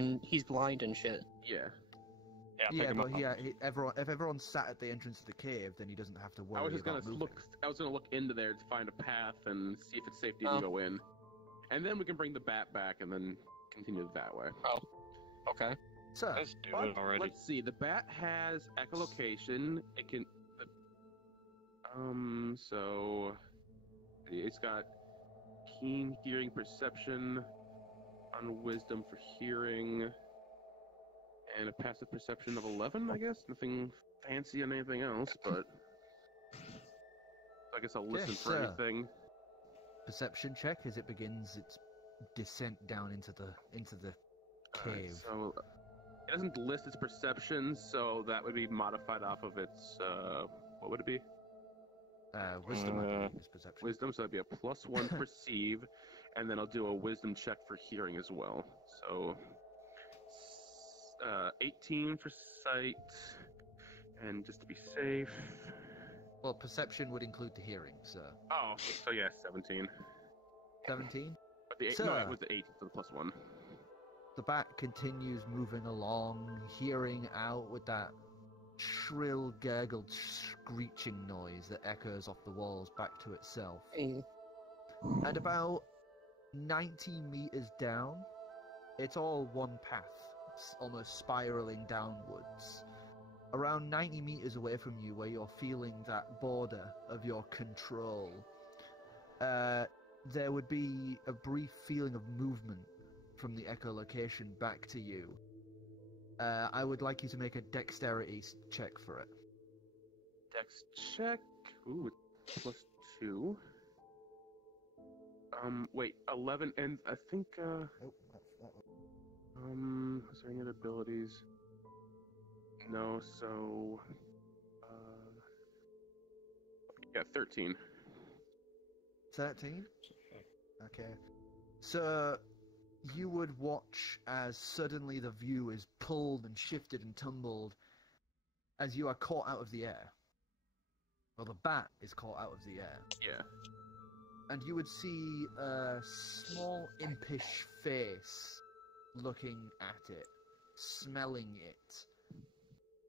blind and shit. Yeah. Yeah, pick Yeah, him but up. if everyone's sat at the entrance of the cave, then he doesn't have to worry I was just gonna about moving. look. I was gonna look into there to find a path and see if it's safe to Oh. even go in, and then we can bring the bat back and then continue that way. Oh, okay. So, Let's do But it already. let's see. The bat has echolocation. It can. So it's got keen hearing perception, on wisdom for hearing, and a passive perception of 11. I guess nothing fancy on anything else, but I guess I'll listen for sir. anything. perception check as it begins its descent down into the Alright, cave. so it doesn't list its perception, so that would be modified off of its what would it be? Wisdom, I believe, is perception. Wisdom, so that'd be a +1 perceive, and then I'll do a wisdom check for hearing as well. So 18 for sight, and just to be safe. Well, perception would include the hearing, so Oh, so yeah, 17. 17. But the So- no, it was the 18, so the +1. The bat continues moving along, hearing out with that shrill, gurgled, screeching noise that echoes off the walls back to itself. And about 90 meters down, it's all one path, almost spiraling downwards. Around 90 meters away from you, where you're feeling that border of your control, there would be a brief feeling of movement from the echolocation back to you. I would like you to make a dexterity check for it. Dex check. Ooh, +2. Wait, 11, and I think, Oh, that is there any other abilities? No, so, yeah, 13. 13? Okay. So, you would watch as suddenly the view is pulled and shifted and tumbled as you are caught out of the air. Well, the bat is caught out of the air. Yeah. And you would see a small impish face looking at it, smelling it,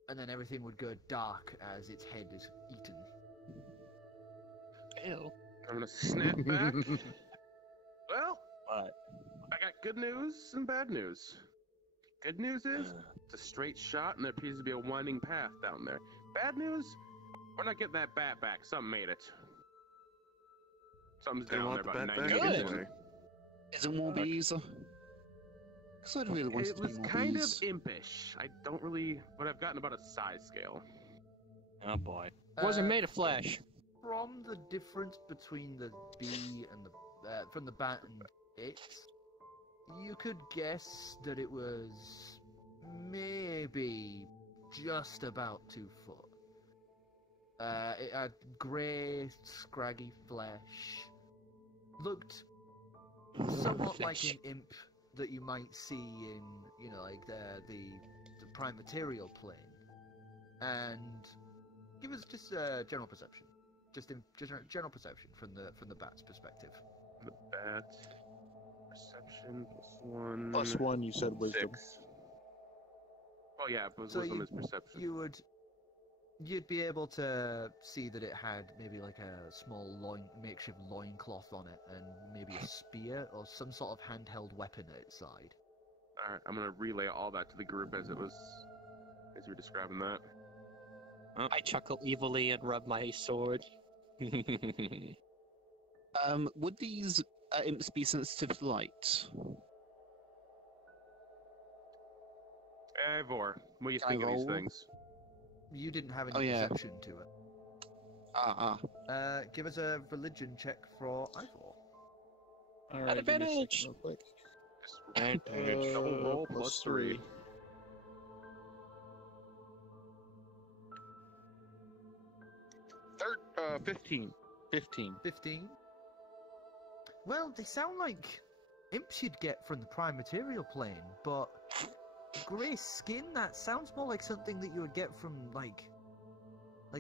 and then everything would go dark as its head is eaten. Ew. I'm gonna snap back. Well, What? I got good news and bad news. Good news is, it's a straight shot and there appears to be a winding path down there. Bad news, we're not getting that bat back. Something made it. Something's They down want there the about bat 90 back meters anyway. away. Is it more bees? Because I'd really want It to was be more kind bees. of impish. I don't really, but I've gotten about a size scale. Oh boy. Wasn't made of flesh. From the difference between the bee and the from the bat and it, you could guess that it was maybe just about 2 foot. It had grey, scraggy flesh. Looked somewhat like an imp that you might see in, you know, like the prime material plane. And give us just a general perception. Just general perception from the bat's perspective. The bat, perception, +1. +1, you said wisdom. 6. Oh yeah, but So wisdom you- is perception. You would You'd be able to see that it had maybe like a small makeshift loincloth on it, and maybe a spear or some sort of handheld weapon at its side. Alright, I'm gonna relay all that to the group as you were describing that. I chuckle evilly and rub my sword. Would these imps be sensitive to light? Ivor, what do you Can I think of these roll? things? You didn't have any perception to it. Give us a religion check for Ivor. Alright, advantage! Real quick. Advantage. Double roll plus 3. Third, 15. 15. 15. Well, they sound like imps you'd get from the prime material plane, but grey skin, that sounds more like something that you would get from, like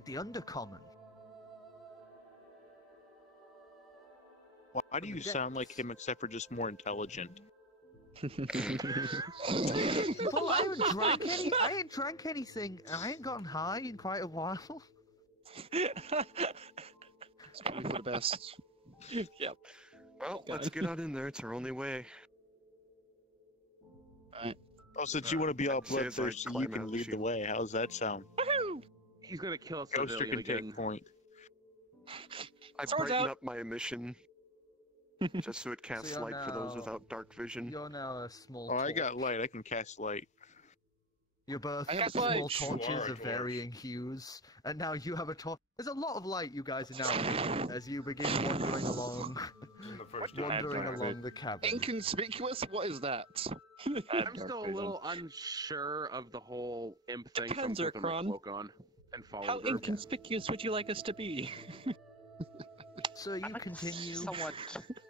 the undercommon. Why do you sound like him except for just more intelligent? Well, I ain't drank anything, and I ain't gotten high in quite a while. It's probably for the best. Yep. Well, let's get on in there. It's our only way. Oh, since you want to be all Say it's like bloodthirsty, you climb out can the lead the shield. way. How's that sound? He's gonna kill a Ghoster civilian can again. take point. I Swords brighten out. up my emission just so it casts So you're light for those now- without dark vision. You're now a small Oh, I torch. got light. I can cast light. You're both I have small light. torches You are a of torch. varying hues, and now you have a torch. There's a lot of light you guys are now making as you begin wandering along, In the first time. wandering along the cabin. Inconspicuous? What is that? I'm still a little unsure of the whole imp thing, so I'm Depends, putting my Zircron. cloak on and follow How the group. inconspicuous would you like us to be? So you I like to continue. somewhat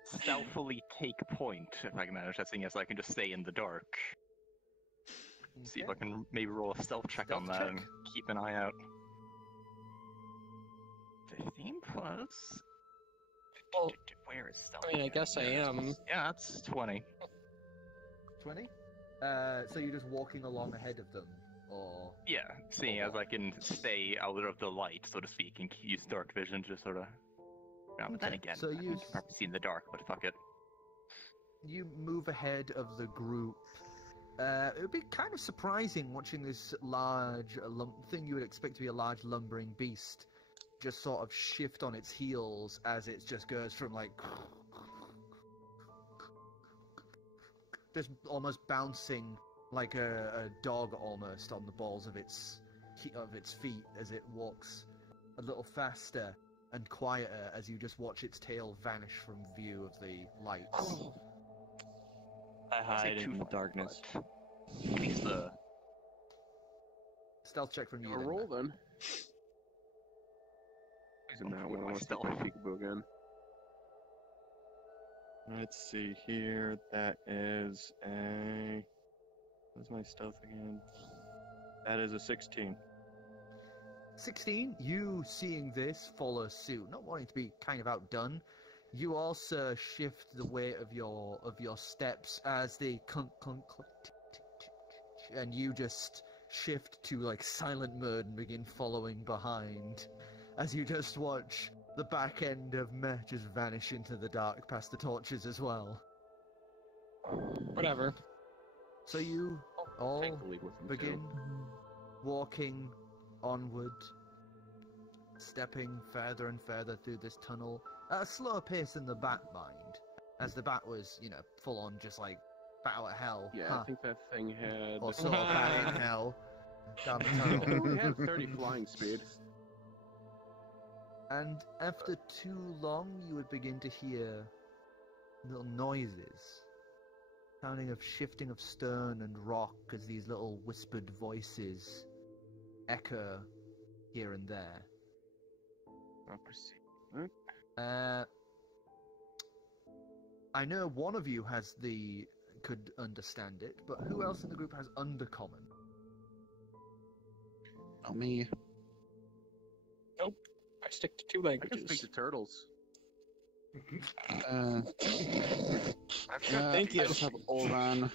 stealthily take point, if I can manage that thing, as I can just stay in the dark. See if I can maybe roll a stealth check on Stealth that check. and keep an eye out. 15 plus. Well, Where is stealth? I mean, I guess I am. Yeah, that's 20. 20? So you're just walking along ahead of them, or... Yeah, seeing as I can stay out of the light, so to speak, and use dark vision to sort of. Yeah, but then Okay, again, so I you- can probably see in the dark, but fuck it. You move ahead of the group. It would be kind of surprising watching this large thing you would expect to be a large lumbering beast just sort of shift on its heels as it just goes from like just almost bouncing like a dog almost on the balls of its feet as it walks a little faster and quieter as you just watch its tail vanish from view of the lights. I I'll say hide two in the fire, darkness. but At least the. Stealth check from you. A then, roll Matt. then. Isn't that with what I my want to take stealth. my peekaboo again? Let's see here. That is a. What's my stealth again? That is a 16. 16, you seeing this follow suit, not wanting to be kind of outdone, you also shift the weight of your steps as they clunk clunk clunk tick, tick, tick, tick, and you just shift to like silent mode and begin following behind as you just watch the back end of Meh just vanish into the dark past the torches as well. Whatever. So you all Take the lead with them, begin too. walking onward, stepping further and further through this tunnel at a slower pace than the bat mind, as the bat was, full on just like bat out of hell. Yeah, huh? I think that thing had. Or sort of bat in hell down the tunnel. We had 30 flying speed. And after too long, you would begin to hear little noises, sounding of shifting of stone and rock as these little whispered voices echo here and there. I'll proceed. I know one of you could understand it, but who else in the group has undercommon? Not me. Nope. I stick to 2 I can languages. speak to turtles. I've got Thank you. I just have all ran.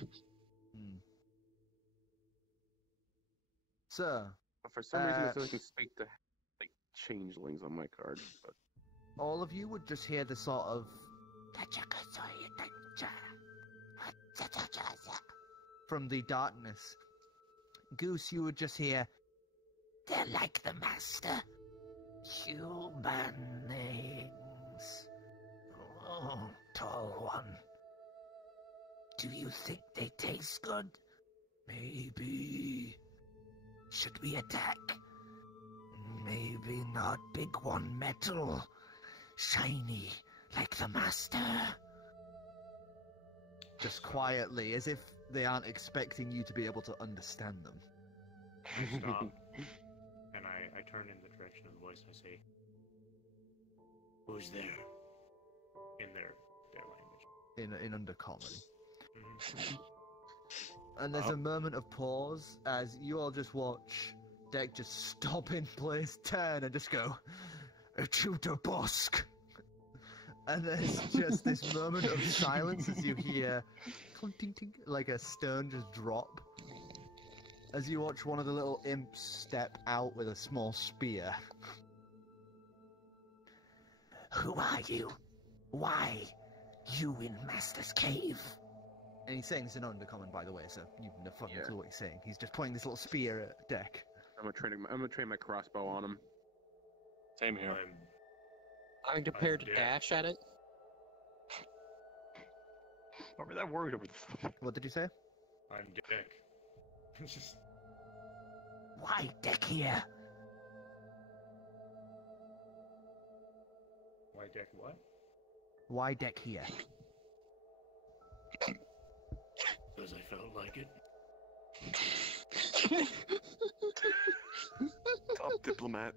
Sir, For some reason, I feel like I can speak to like changelings on my card. But all of you would just hear the sort of from the darkness. Goose, you would just hear, "They're like the master. Human things. Oh, tall one. Do you think they taste good? Maybe. Should we attack? Maybe not. Big one, metal. Shiny, like the master." Just quietly, as if they aren't expecting you to be able to understand them. I stop, and I turn in the direction of the voice, and I say, "Who's there?" In their language. In Undercommon. And there's a moment of pause as you all just watch Deck just stop in place, turn, and just go, "Chir'takl." And there's just this moment of silence as you hear like a stone just drop. As you watch one of the little imps step out with a small spear. "Who are you? Why? You in Master's cave?" And he's saying this in Undercommon, by the way, so you know fucking clue what he's saying. He's just pointing this little spear at Deck. I'm gonna train my crossbow on him. Same here. I'm prepared to dash at it. Why were that worried over this? What did you say? I'm Deck. It's just... Why Deck here? Why Deck what? Why Deck here? Because I felt like it. Top diplomat.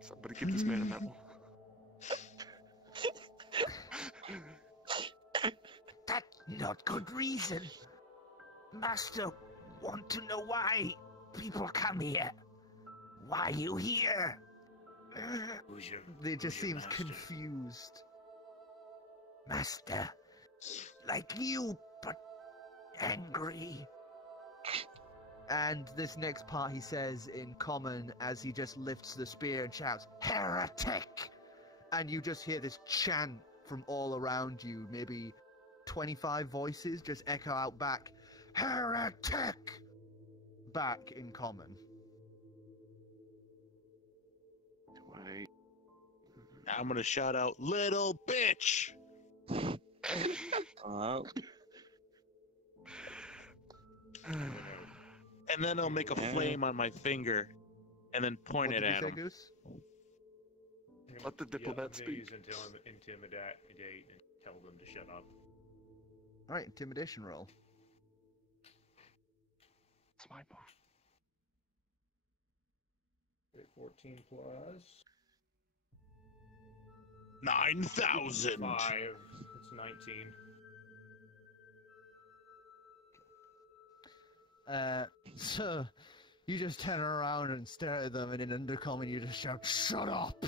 Somebody give this man a medal. That's not good reason. Master want to know why people come here. Why you here? They just seems confused. Master, like you, but angry. And this next part he says in common as he just lifts the spear and shouts, "Heretic!" And you just hear this chant from all around you, maybe 25 voices just echo out back, "Heretic!" back in common. I'm gonna shout out, "Little bitch!" And then I'll make a flame on my finger, and then point it at him. Goose? Let the diplomat speak. Intimidate and tell them to shut up. Alright, intimidation roll. It's my move. 14 plus 9,000. 5. It's 19. So you just turn around and stare at them, and in Undercommon you just shout, "Shut up!"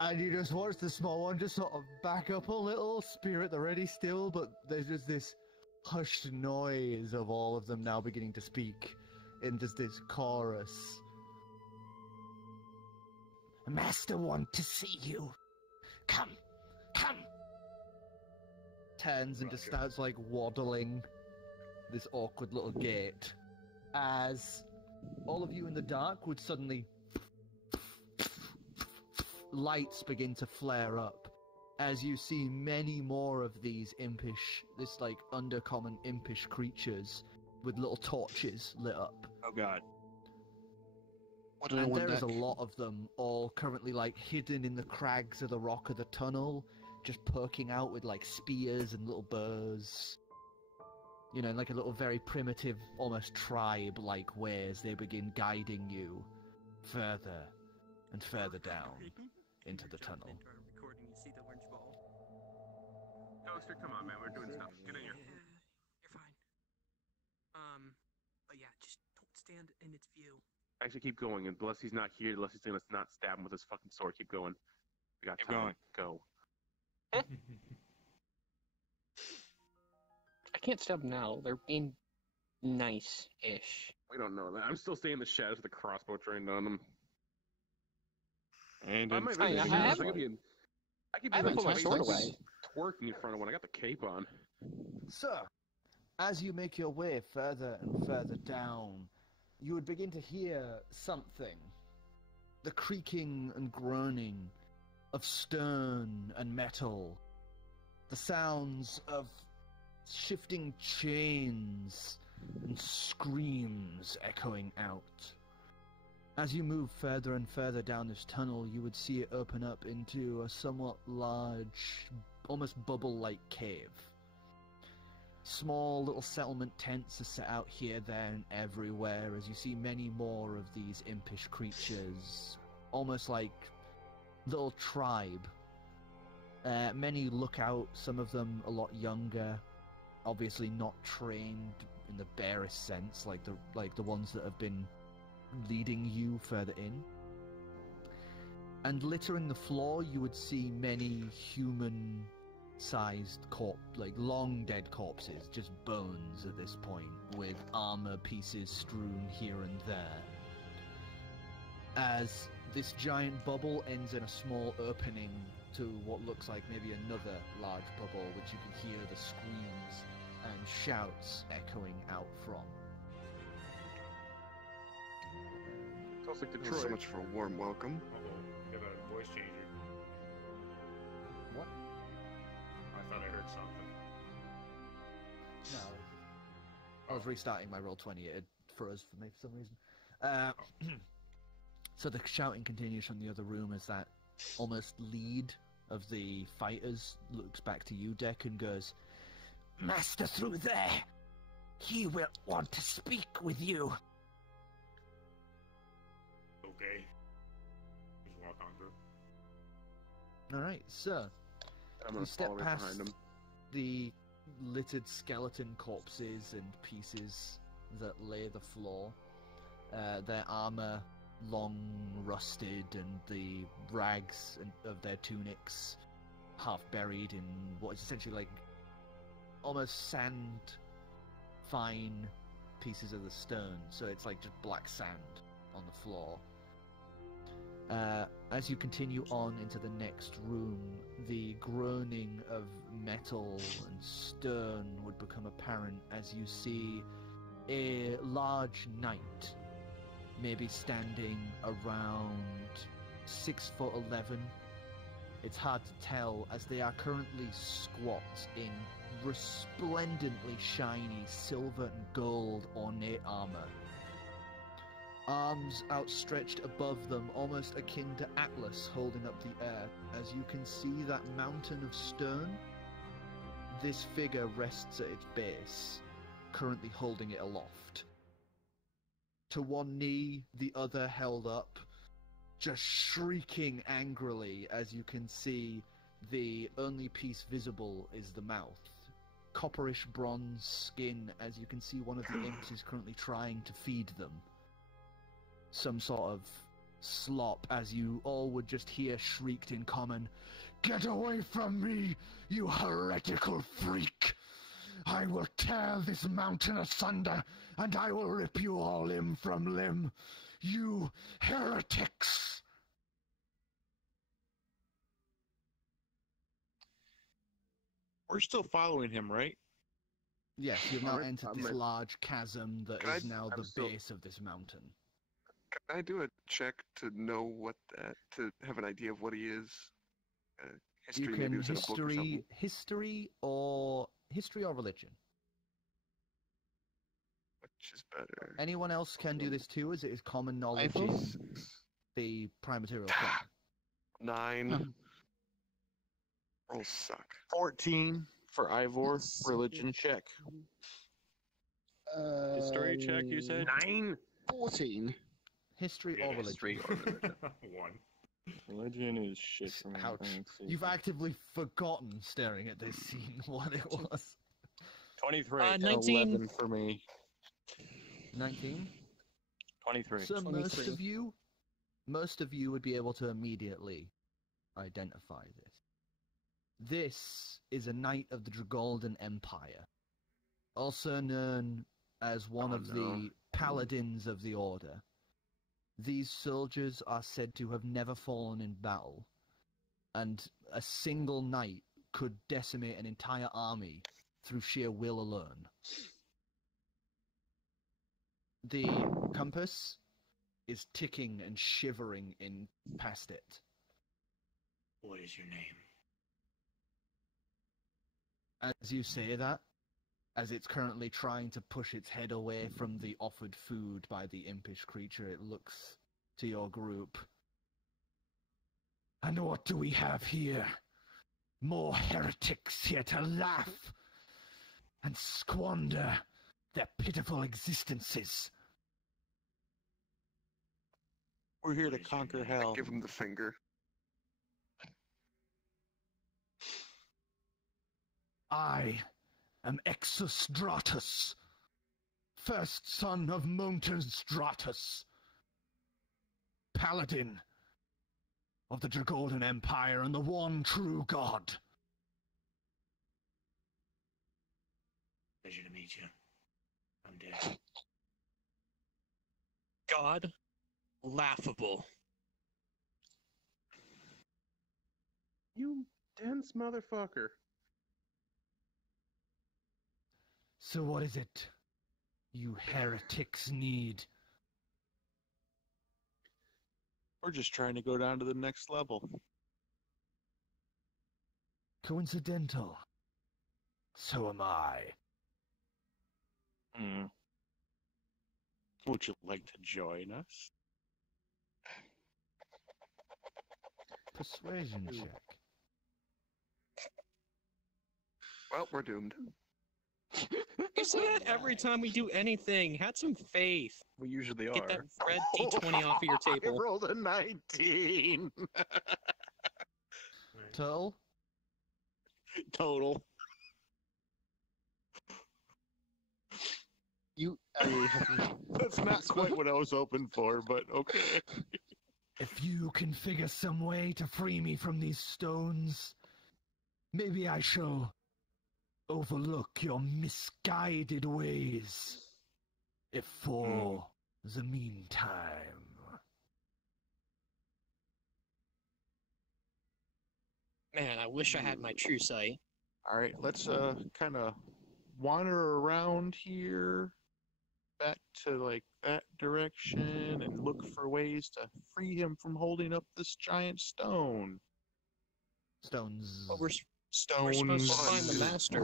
And you just watch the small one just sort of back up a little, spear at the ready still, but there's just this hushed noise of all of them now beginning to speak in just this chorus. "Master want to see you. Come, come." Turns and just starts like waddling this awkward little gait as all of you in the dark would suddenly lights begin to flare up as you see many more of these this like Undercommon impish creatures with little torches lit up. Oh god. And there is a lot of them, all currently like hidden in the crags of the rock of the tunnel, just poking out with like spears and little bows. You know, in like a little very primitive, almost tribe-like way as they begin guiding you further and further down into the tunnel. You see the orange ball? Toaster, come on, man, we're doing stuff. Get in here. You're fine. But yeah, just don't stand in its view. Actually, keep going. Unless he's not here, unless he's gonna not stab him with his fucking sword, keep going. We got time. Go. I can't stab now. They're being nice-ish. We don't know that. I'm still staying in the shadows with the crossbow trained on him. And I it's might I be have- I could be in. I could I be haven't put my like sword away. twerking in front of one. I got the cape on. Sir, as you make your way further and further down, you would begin to hear something. The creaking and groaning of stone and metal. The sounds of shifting chains and screams echoing out. As you move further and further down this tunnel, you would see it open up into a somewhat large, almost bubble-like cave. Small little settlement tents are set out here, there, and everywhere as you see many more of these impish creatures, almost like little tribe. Many look out, some of them a lot younger, obviously not trained in the barest sense, like the ones that have been leading you further in. And littering the floor, you would see many human-sized long dead corpses, just bones at this point, with armor pieces strewn here and there. As this giant bubble ends in a small opening to what looks like maybe another large bubble, which you can hear the screams and shouts echoing out from. Sounds like Thanks Detroit. so much for a warm welcome. Uh-oh, we have a voice changer. What? I thought I heard something. No. I was restarting my Roll20, it froze for me for some reason. So the shouting continues from the other room as that almost lead of the fighters looks back to you, Deck, and goes, "Master through there! He will want to speak with you." Okay. Just walk on through. Alright, so I'm you gonna step follow right past behind him. the littered skeleton corpses and pieces that lay the floor. Their armor long rusted, and the rags of their tunics half buried in what is essentially like almost sand fine pieces of the stone, so it's like just black sand on the floor. As you continue on into the next room, the groaning of metal and stone would become apparent as you see a large knight, maybe standing around 6'11". It's hard to tell as they are currently squat in resplendently shiny silver and gold ornate armor. Arms outstretched above them, almost akin to Atlas holding up the air. As you can see that mountain of stone, this figure rests at its base, currently holding it aloft. To one knee, the other held up, just shrieking angrily as you can see the only piece visible is the mouth. Copperish bronze skin, as you can see one of the imps is currently trying to feed them. Some sort of slop, as you all would just hear shrieked in common, "Get away from me, you heretical freak! I will tear this mountain asunder, and I will rip you all limb from limb, you heretics!" We're still following him, right? Yes, you've now Alright, entered this large chasm that Can is I- now I'm the still- base of this mountain. Can I do a check to know what that, to have an idea of what he is? History, You maybe can it was in a book or something. history or religion. Which is better? Anyone else can do this too, as it is common knowledge Ivor? in the prime material plane. 9. Rolls suck. 14 for Ivor. Religion check. History check, you said? 9? 14. History or religion? History or religion. 1. Religion is shit for me. Ouch. Let's see. You've actively forgotten, staring at this scene, what it was. 23. 19. 11 for me. 19? 23. So 23. most of you would be able to immediately identify this. This is a knight of the Dragolden Empire, also known as one of the paladins of the Order. These soldiers are said to have never fallen in battle, and a single knight could decimate an entire army through sheer will alone. The compass is ticking and shivering in past it. What is your name? As you say that, as it's currently trying to push its head away from the offered food by the impish creature, it looks to your group. And what do we have here? More heretics here to laugh and squander their pitiful existences. We're here to conquer hell. Give him the finger. I am Exostratus, first son of Montenstratus, paladin of the Dragolden Empire and the one true god. Pleasure to meet you. I'm dead. God, laughable. You dense motherfucker. So what is it you heretics need? We're just trying to go down to the next level. Coincidental. So am I. Would you like to join us? Persuasion check. Well, we're doomed. You say that every time we do anything. Had some faith. We usually Get are. that red D20 off of your table. I rolled a 19. Total? Total. That's not quite what I was hoping for, but okay. If you can figure some way to free me from these stones, maybe I shall overlook your misguided ways. If for the meantime. Man, I wish I had my true sight. Alright, let's kind of wander around here, back to like that direction, and look for ways to free him from holding up this giant stone. Stones. But we're Stones. supposed to find the master.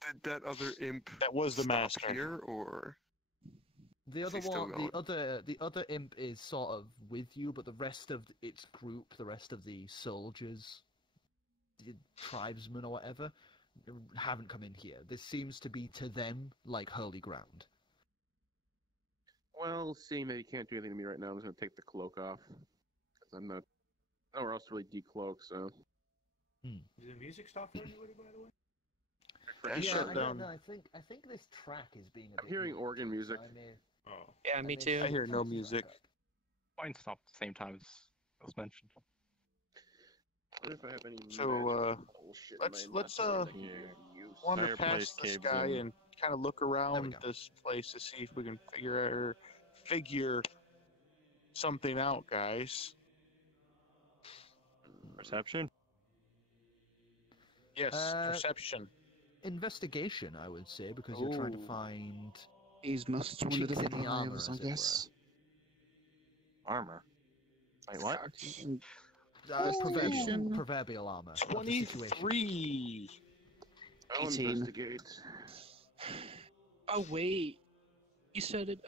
Did that other imp That was the stop master. here, or The other Is he still one, going? the other imp is sort of with you, but the rest of its group, the rest of the soldiers, the tribesmen or whatever, haven't come in here. This seems to be to them like holy ground. Well, seeing that he can't do anything to me right now, I'm just going to take the cloak off. Because I'm not nowhere else to really decloak, so. Did the music stop for anybody, by the way? Shut I down. don't know. I think this track is being a I'm bit hearing weird, organ music. so I may- Oh. Yeah, me may too. I hear no start music. up. Mine stopped at the same time as it was mentioned. What if I have any So, magical bullshit in let's- my let's, inventory that yeah. I can't use? Wander Fireplace past this caved guy in. and kind of look There we around go. this place to see if we can figure something out, guys. Perception? Yes, Uh, perception. Investigation, I would say, because you're trying to Ooh. find. He's most one of the Cheeks in different the armor, lives, I as it were. guess. Armor. Wait, what? Investigation. Proverbial armor. of the situation. 23. I'll 18. investigate. Oh wait, you said it.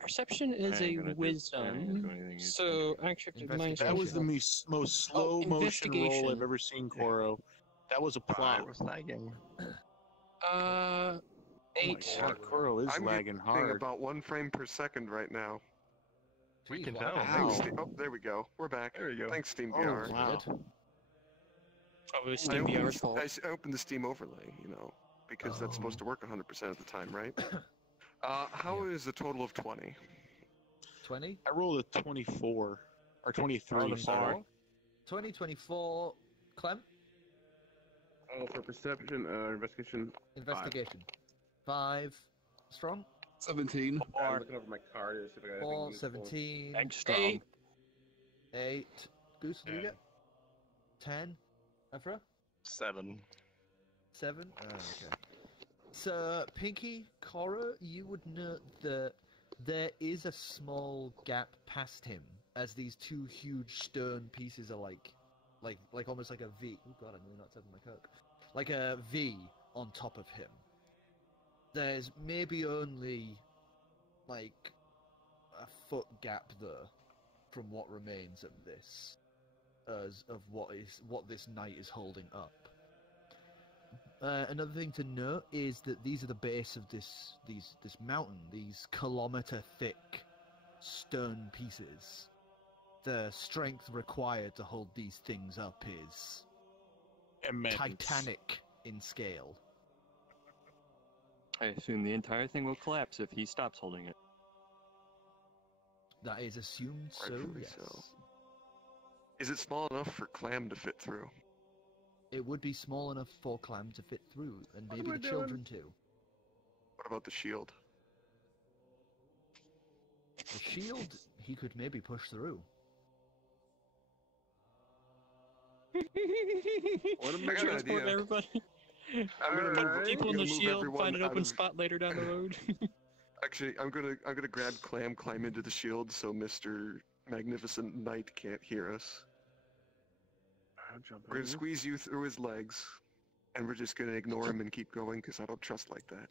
Perception is I ain't a gonna do wisdom. anything. So actually, mine. That was the most slow motion roll investigation. I've ever seen, Korro. That was a I plot. was lagging. 8. God, Korro is I'm lagging getting hard. about 1 frame per second right now. We Jeez, can what tell. happened? Thanks, Ow. Oh, there we go. We're back. There we go. Thanks, Steam Oh, VR. wow. Oh, it was I Steam opened, VR's fault. I opened the Steam overlay, because that's supposed to work 100% of the time, right? How is a total of 20? 20? I rolled a 24. Or 23, On the sorry. bar. 2024. Clem? Oh, for perception, investigation. Investigation. 5. Strong? 17. I'm looking over my card to see if I got anything 4, useful. 17. Thanks, Strong. 8. Goose, what do you 10. get? 10. Afro? 7. 7? Oh, okay. So, Pinkie, Korro, you would note that there is a small gap past him as these two huge stone pieces are like almost like a V. Oh god, I'm really not tapping my coke. Like a V on top of him. There's maybe only like a foot gap there from what remains of this, as of what this knight is holding up. Another thing to note is that these are the base of this mountain, these kilometer-thick stone pieces. The strength required to hold these things up is Immense. titanic in scale. I assume the entire thing will collapse if he stops holding it. That is assumed so, Rightfully yes. so. Is it small enough for Clam to fit through? It would be small enough for Clam to fit through, and What maybe am I the children too. What about the shield? The shield, he could maybe push through. What am I got an Transport idea. everybody. I'm gonna move People in the move shield, everyone find an out open of- spot later down the road. Actually, I'm gonna grab Clam, climb into the shield so Mr. Magnificent Knight can't hear us. I'll jump We're gonna in. squeeze you through his legs, and we're just gonna ignore him and keep going because I don't trust like that.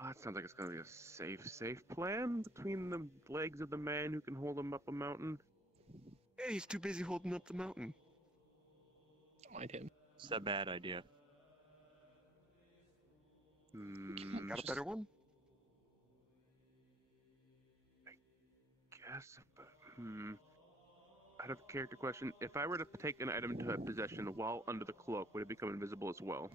Oh, that sounds like it's gonna be a safe plan between the legs of the man who can hold him up a mountain. Hey, he's too busy holding up the mountain. Don't mind him. It's a bad idea. Got a better one? Guess. Out of character question, if I were to take an item to possession while under the cloak, would it become invisible as well?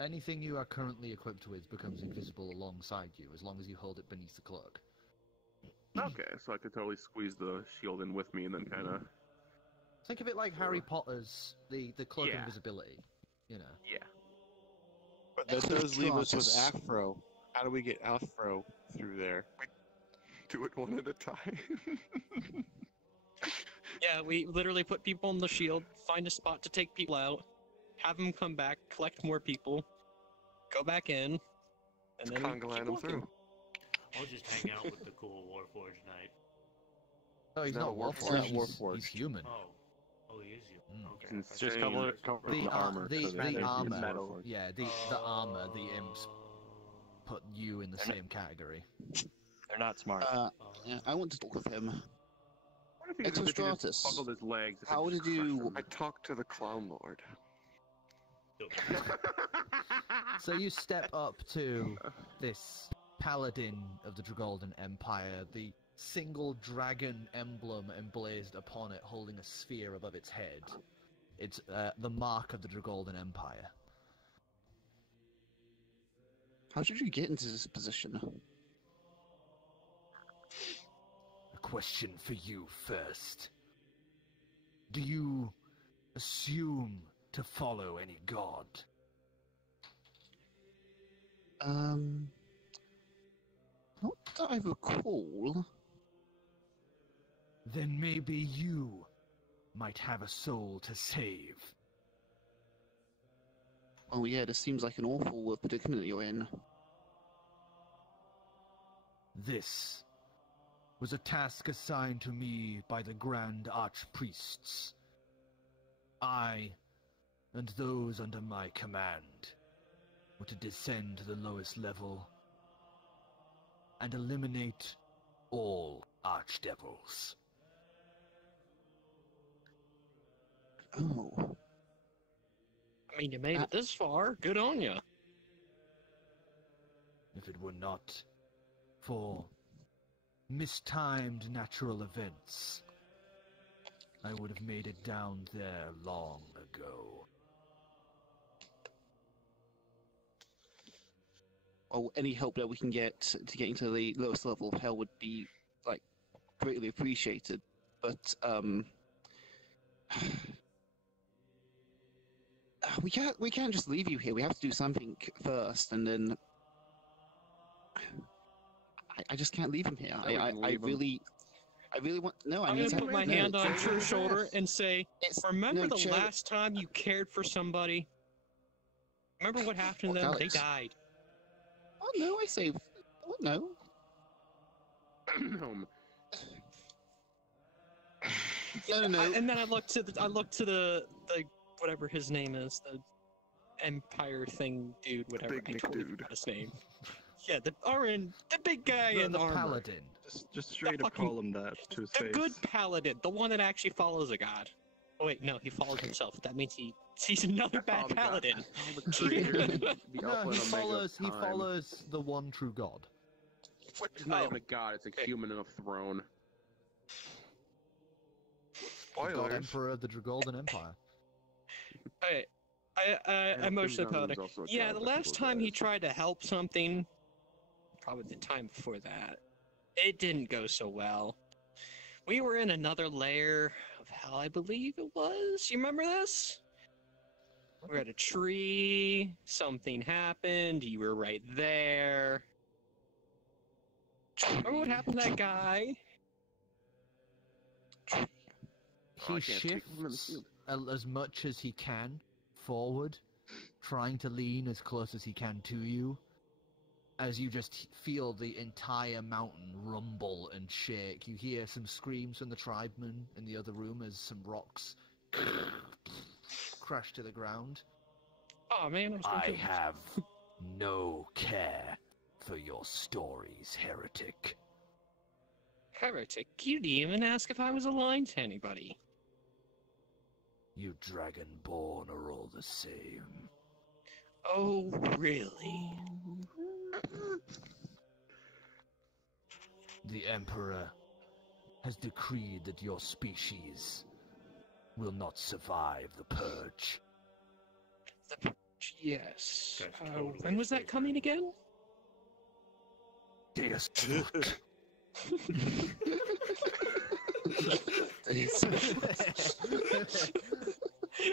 Anything you are currently equipped with becomes invisible alongside you, as long as you hold it beneath the cloak. Okay, so I could totally squeeze the shield in with me and then kind of. Think of it like Harry Potter's the cloak of Yeah. invisibility, you know. Yeah. But that does leave us with Stratus. Afro. How do we get Afro through there? Do it one at a time. Yeah, we literally put people on the shield, find a spot to take people out, have them come back, collect more people, go back in, and then Conga keep him walking. through. I'll just hang out with the cool Warforged knight. Oh, he's No, not Warforged. Warforged. He's not He's Warforged. human. Oh, he is you. Mm. Okay. It's I Just see. cover The the armor. the, so that the they- armor, metal. yeah, the armor, the imps put you in the same category. They're not smart. Yeah, I want to talk with him. What if he just Exostratus. buckled his legs? if I How just did you- crushed him? I talked to the Clown Lord. So you step up to this paladin of the Dragolden Empire, the single dragon emblem emblazed upon it holding a sphere above its head. It's the mark of the Dragolden Empire. How did you get into this position? A question for you first. Do you assume to follow any god? Not that I recall. Then maybe you might have a soul to save. Oh yeah, this seems like an awful predicament you're in. This was a task assigned to me by the Grand Archpriests. I, and those under my command, were to descend to the lowest level and eliminate all archdevils. Oh. I mean, you made it this far. Good on you. If it were not for mistimed natural events, I would have made it down there long ago. Well, any help that we can get to getting to the lowest level of hell would be, like, greatly appreciated. But, We can't just leave you here. We have to do something first, and then I just can't leave him here. I really want. No, I I'm need gonna to put my hand on True's shoulder and say, "Remember the last time you cared for somebody? Remember what happened to them? Calix? They died." Oh no, I saved. Oh no. No. And then I looked to the whatever his name is, the Empire thing dude, whatever. Big I Nick totally dude. forgot his name. Yeah, the big guy in the armor. paladin. Just straight up fucking- call him that to his The face. good paladin, the one that actually follows a god. Oh wait, no, he follows himself. That means he's another bad paladin. No, he follows the one true god. It's not even a god, it's a human on a throne. God Spoilers. Emperor of the Golden Empire. I emotionally King paladin. Kong was also a Yeah, god the that last people time he died. tried to help something, probably the time before that, it didn't go so well. We were in another layer of hell, I believe it was. You remember this? We were at a tree, something happened, you were right there. Remember what happened to that guy? He shifts as much as he can forward, trying to lean as close as he can to you, as you just feel the entire mountain rumble and shake. You hear some screams from the tribesmen in the other room as some rocks crash to the ground. Oh man, I have no care for your stories, heretic. Heretic, you didn't even ask if I was aligned to anybody. You dragonborn are all the same. Oh, really? The Emperor has decreed that your species will not survive the Purge. Yes. That's totally When was that coming again? Deus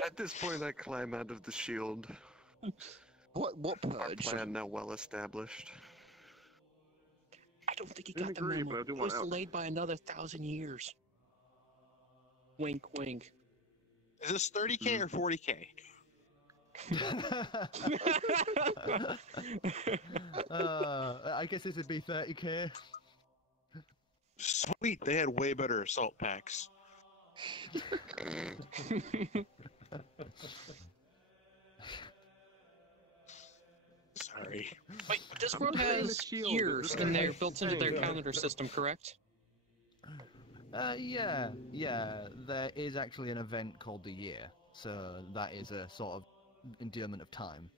At this point, I climb out of the shield. What Our purge? plan now well established. I don't think he Didn't got the agree, memo. but I do It want was out. delayed by another 1,000 years. Wink, wink. Is this 30K or 40K? I guess this would be 30k. Sweet, they had way better assault packs. Sorry. Wait, Discord has years in there built into their calendar system, correct? Yeah. There is actually an event called the Year, so that is a sort of endearment of time.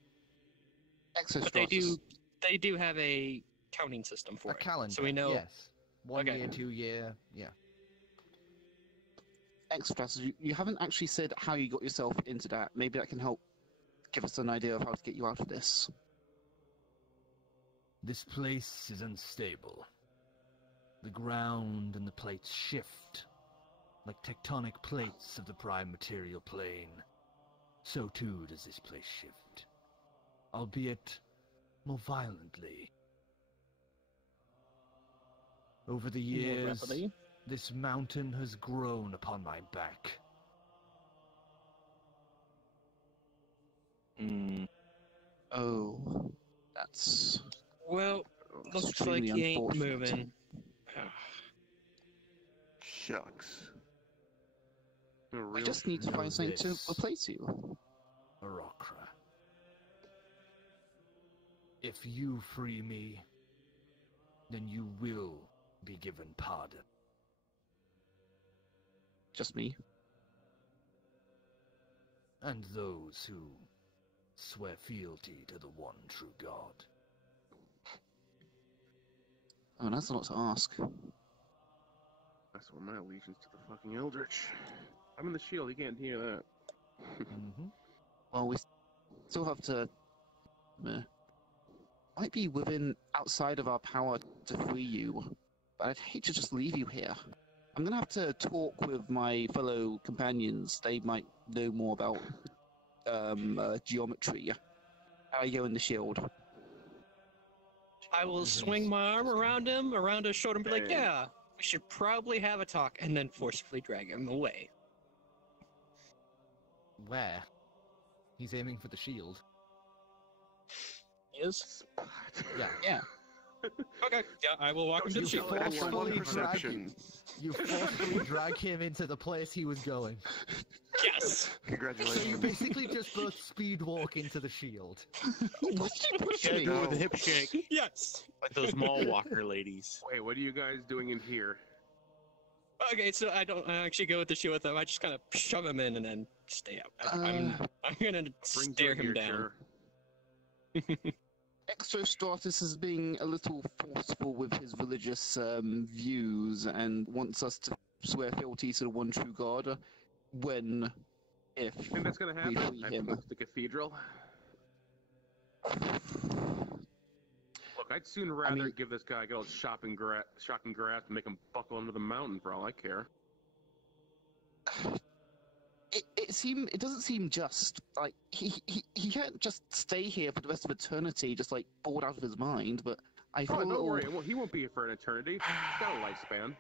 But they do have a counting system for A it. calendar, So we know. yes. 1 Okay. year, 2 year, yeah. Extraterrestrial, you haven't actually said how you got yourself into that. Maybe that can help give us an idea of how to get you out of this. This place is unstable. The ground and the plates shift, like tectonic plates of the prime material plane. So too does this place shift, albeit more violently. Over the More years, rapidly? this mountain has grown upon my back. Oh, that's Well, looks extremely like he ain't unfortunate. moving. Shucks. I just need to find something to this. replace you. Arokra. If you free me, then you will be given pardon. Just me. And those who swear fealty to the one true God. Oh, that's a lot to ask. I swear my allegiance to the fucking Eldritch. I'm in the shield, you can't hear that. Well, we still have to. Might be outside of our power to free you, but I'd hate to just leave you here. I'm gonna have to talk with my fellow companions. They might know more about geometry. I go in the shield. I will swing my arm around him, around his shoulder, and be like, yeah, we should probably have a talk, and then forcefully drag him away. Where? He's aiming for the shield. He is? Yeah. Yeah. Okay, yeah, I will walk him to the shield. You forcefully drag him into the place he was going. Yes! Congratulations. So you basically just both speed walk into the shield. What did you push Yeah, me? do with a hip shake. Yes! Like those mall walker ladies. Wait, what are you guys doing in here? Okay, so I don't actually go with the shield with him. I just kind of shove him in and then stay out. I'm gonna stare him down. Exostratus is being a little forceful with his religious views and wants us to swear fealty to the one true God when, if You think that's gonna we happen? free I him. push the cathedral. Look, I'd sooner rather give this guy a good old shocking grasp and make him buckle under the mountain for all I care. It doesn't seem just. Like, he can't just stay here for the rest of eternity, just like bored out of his mind, but I feel Oh, a don't little... worry, he won't be here for an eternity. He's got a lifespan.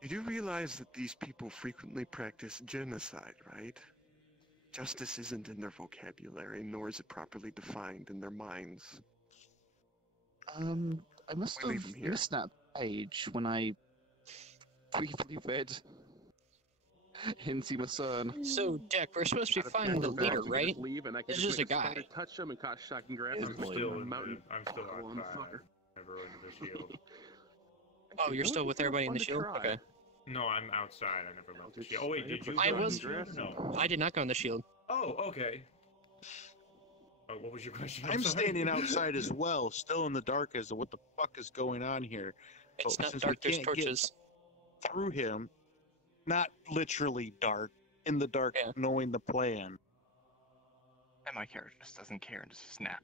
You do realize that these people frequently practice genocide, right? Justice isn't in their vocabulary, nor is it properly defined in their minds. I must We leave have him here. missed that page when I briefly read Hinsey Masern. So, Jack, we're supposed to be finding the leader, right? Leave and I can It's just just make a guy. spider touch him and cause shocking grasp I'm and make still the in mountain I'm still buckle on the outside. fucker. Never into the shield. Oh, you're still with everybody in the shield? Okay. No, I'm outside. I never left the shield. Oh wait, did you? I go in was. the shield or no. I did not go in the shield. Oh, okay. Oh, what was your question? I'm sorry. standing outside as well, still in the dark as to what the fuck is going on here. It's But not since dark, we there's can't get torches. through him, not literally dark, in the dark, knowing the plan. And my character just doesn't care and just snap.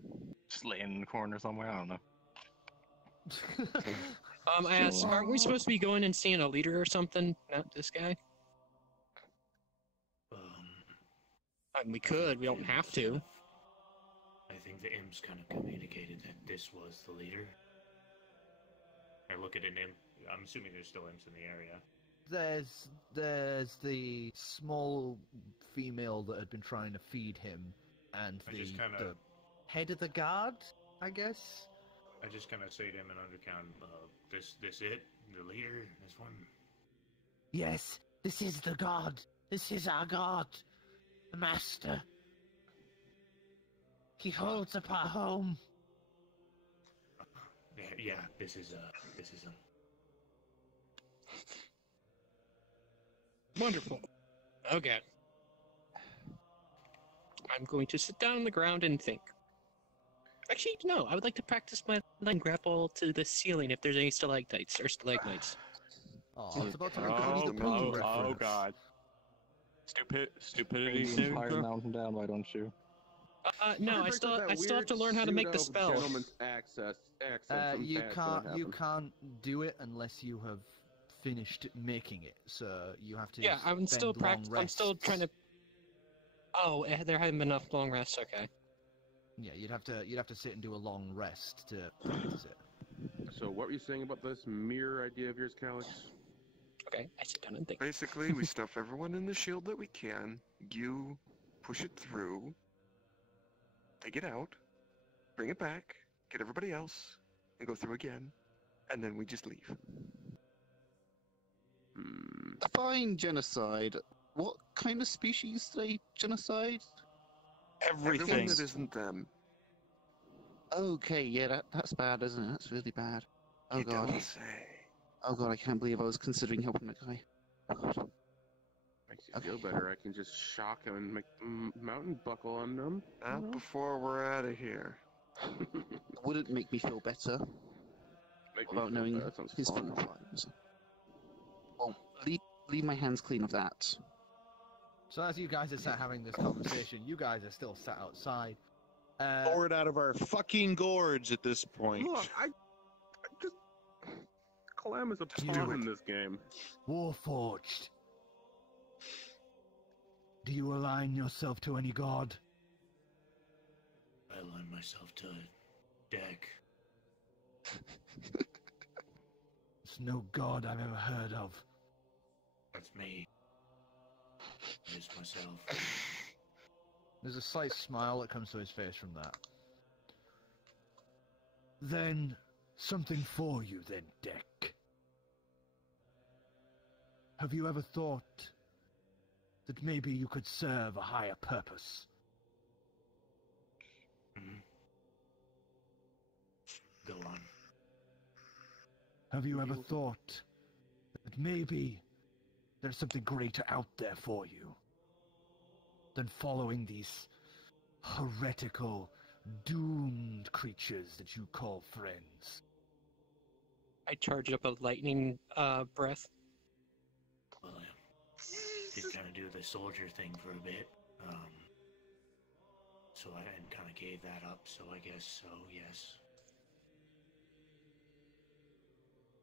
Just laying in the corner somewhere, I don't know. I asked, aren't we supposed to be going and seeing a leader or something? Not this guy? We could, we don't have to. I think the imps kind of communicated that this was the leader. I look at an imp. I'm assuming there's still imps in the area. There's the small female that had been trying to feed him, and I the just kinda- the head of the guard, I guess. I just kind of say to him in undercount, this it? The leader? This one? Yes, this is the god. This is our god, the master. He holds up our home. Yeah, this is him. Wonderful. Okay. I'm going to sit down on the ground and think. Actually, no, I would like to practice my line grapple to the ceiling if there's any stalactites or stalagmites. Oh, I was about to record the Pookie reference. God. Stupidity Bring the saving entire throw? mountain down, why don't you? No, I still have to learn how to make the spell. You can't do it unless you have finished making it. So you have to. Yeah, I'm still spend long I'm still rests. trying to. Oh, there haven't been enough long rests. Okay. Yeah, you'd have to sit and do a long rest to practice it. So what were you saying about this mirror idea of yours, Calix? Okay, I sit down and think. Basically, we stuff everyone in the shield that we can. You push it through. Take it out. Bring it back. Get everybody else. And go through again. And then we just leave. Define genocide. What kind of species do they genocide? Everyone that isn't them. Okay, yeah, that's bad, isn't it? That's really bad. Oh You god. don't say. Oh god, I can't believe I was considering helping that guy. Oh god. Makes you feel better. I can just shock him and make the mountain buckle on them. Not before we're out of here. Wouldn't make me feel better Make me about feel knowing better. That sounds his fun. full lives. Well, leave my hands clean of that. So as you guys are sat having this conversation, you guys are still sat outside. Bored out of our fucking gourds at this point. Look, I just... Clam is a pawn in this game. Warforged. Do you align yourself to any god? I align myself to a deck. There's no god I've ever heard of. That's me. It's myself. There's a slight smile that comes to his face from that. Then, something for you then, Deck. Have you ever thought that maybe you could serve a higher purpose? Go on. Have you ever thought that maybe there's something greater out there for you than following these heretical, doomed creatures that you call friends? I charge up a lightning breath. Well, I did kind of do the soldier thing for a bit. So I kind of gave that up, so I guess so, yes.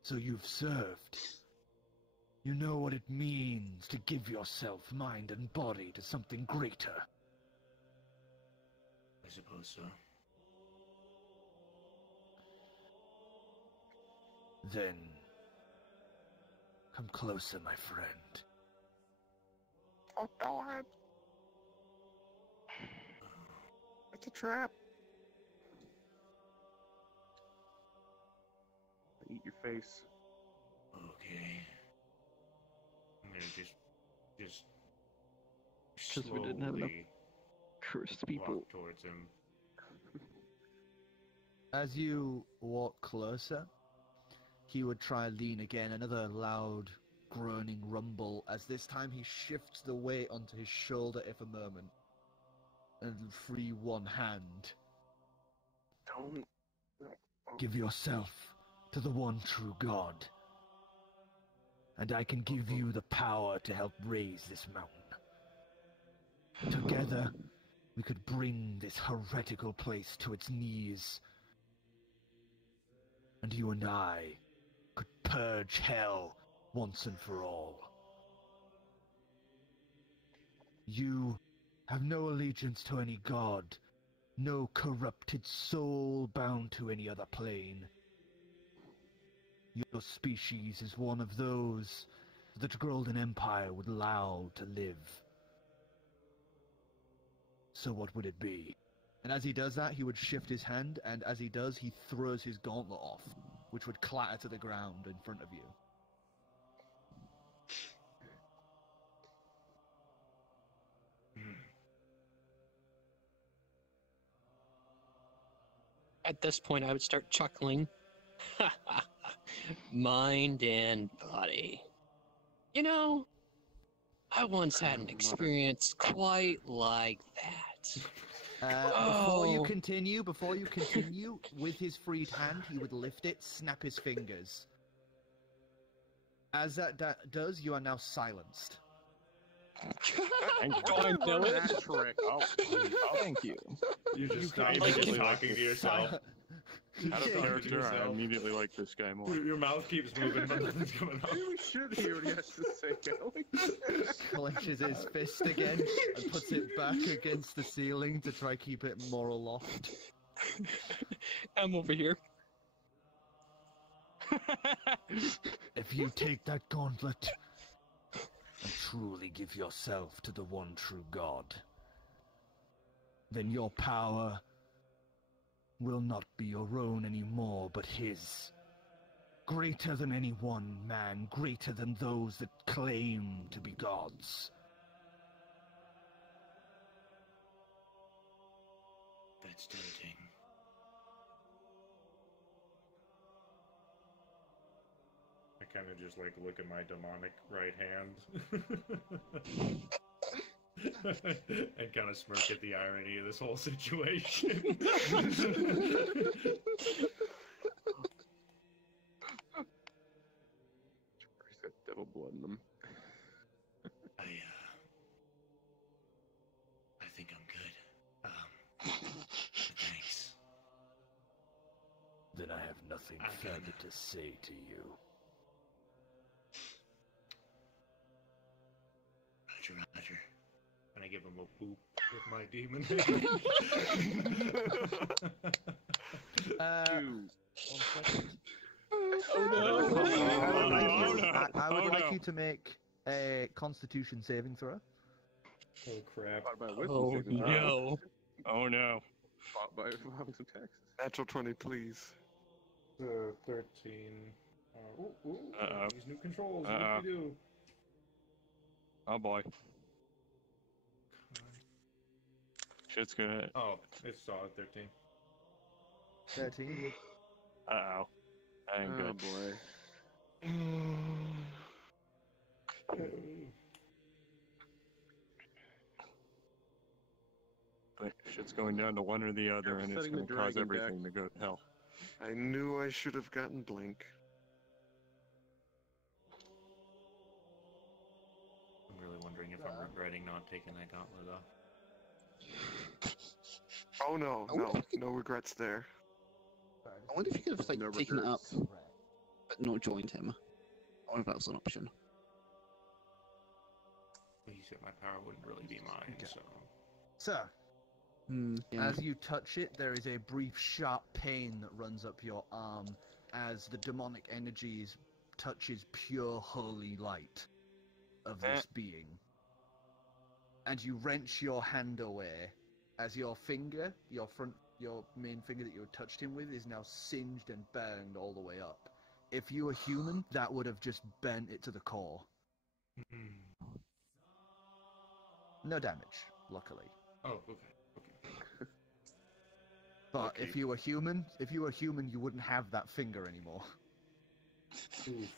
So you've served. You know what it means to give yourself, mind and body, to something greater. I suppose so. Then, come closer, my friend. Oh God! It's a trap. Eat your face. Okay. I'm gonna just Because we didn't have enough slowly cursed people. walk towards him. As you walk closer, he would try lean again, another loud, groaning rumble, as this time he shifts the weight onto his shoulder if a moment, and free one hand. Don't. Give yourself to the one true God, and I can give you the power to help raise this mountain. Together, we could bring this heretical place to its knees, and you and I could purge hell once and for all. You have no allegiance to any god, no corrupted soul bound to any other plane. Your species is one of those that the Golden Empire would allow to live. So what would it be? And as he does that, he would shift his hand, and as he does, he throws his gauntlet off, which would clatter to the ground in front of you. At this point, I would start chuckling. Mind and body. You know, I once had an experience quite like that. Before you continue, with his freed hand, he would lift it, snap his fingers. As that does, you are now silenced. And I know it. That trick. Oh, thank you. You just I start immediately talking to yourself. Out of character, I immediately like this guy more. Your mouth keeps moving, but nothing's going on. We should hear what he has to say, Alex. Clenches his fist again and puts it back against the ceiling to try keep it more aloft. I'm over here. If you take that gauntlet and truly give yourself to the one true God, then your power will not be your own anymore, but his. Greater than any one man, greater than those that claim to be gods. That's tempting. I kind of just like look at my demonic right hand. And kind of smirk at the irony of this whole situation. He's got devil blood in him. I think I'm good. Thanks. Then I have nothing further to say to you. Roger, Roger. give him a boop with my demon. One second. I would like you to make a Constitution saving throw. Oh crap. Oh no. Oh no. Fought by having some taxes. Natural 20, please. 13. These new controls. What do we do? Oh boy. Shit's good. Oh, it's solid 13. 13. Uh-oh. That ain't good. Boy. But shit's going down to one or the other, and it's going to cause everything to go to hell. I knew I should have gotten Blink. I'm really wondering if I'm regretting not taking that gauntlet off. Oh no, no regrets there. I wonder if you could have like taken it up, but not joined him. I wonder if that was an option. He said my power wouldn't really be mine, so. Sir, yeah. as you touch it, there is a brief sharp pain that runs up your arm as the demonic energies touches pure holy light of this being. And you wrench your hand away as your finger, your main finger that you had touched him with, is now singed and burned all the way up. If you were human, that would have just bent it to the core. No damage, luckily. Oh, okay. But if you were human, you wouldn't have that finger anymore. Oof.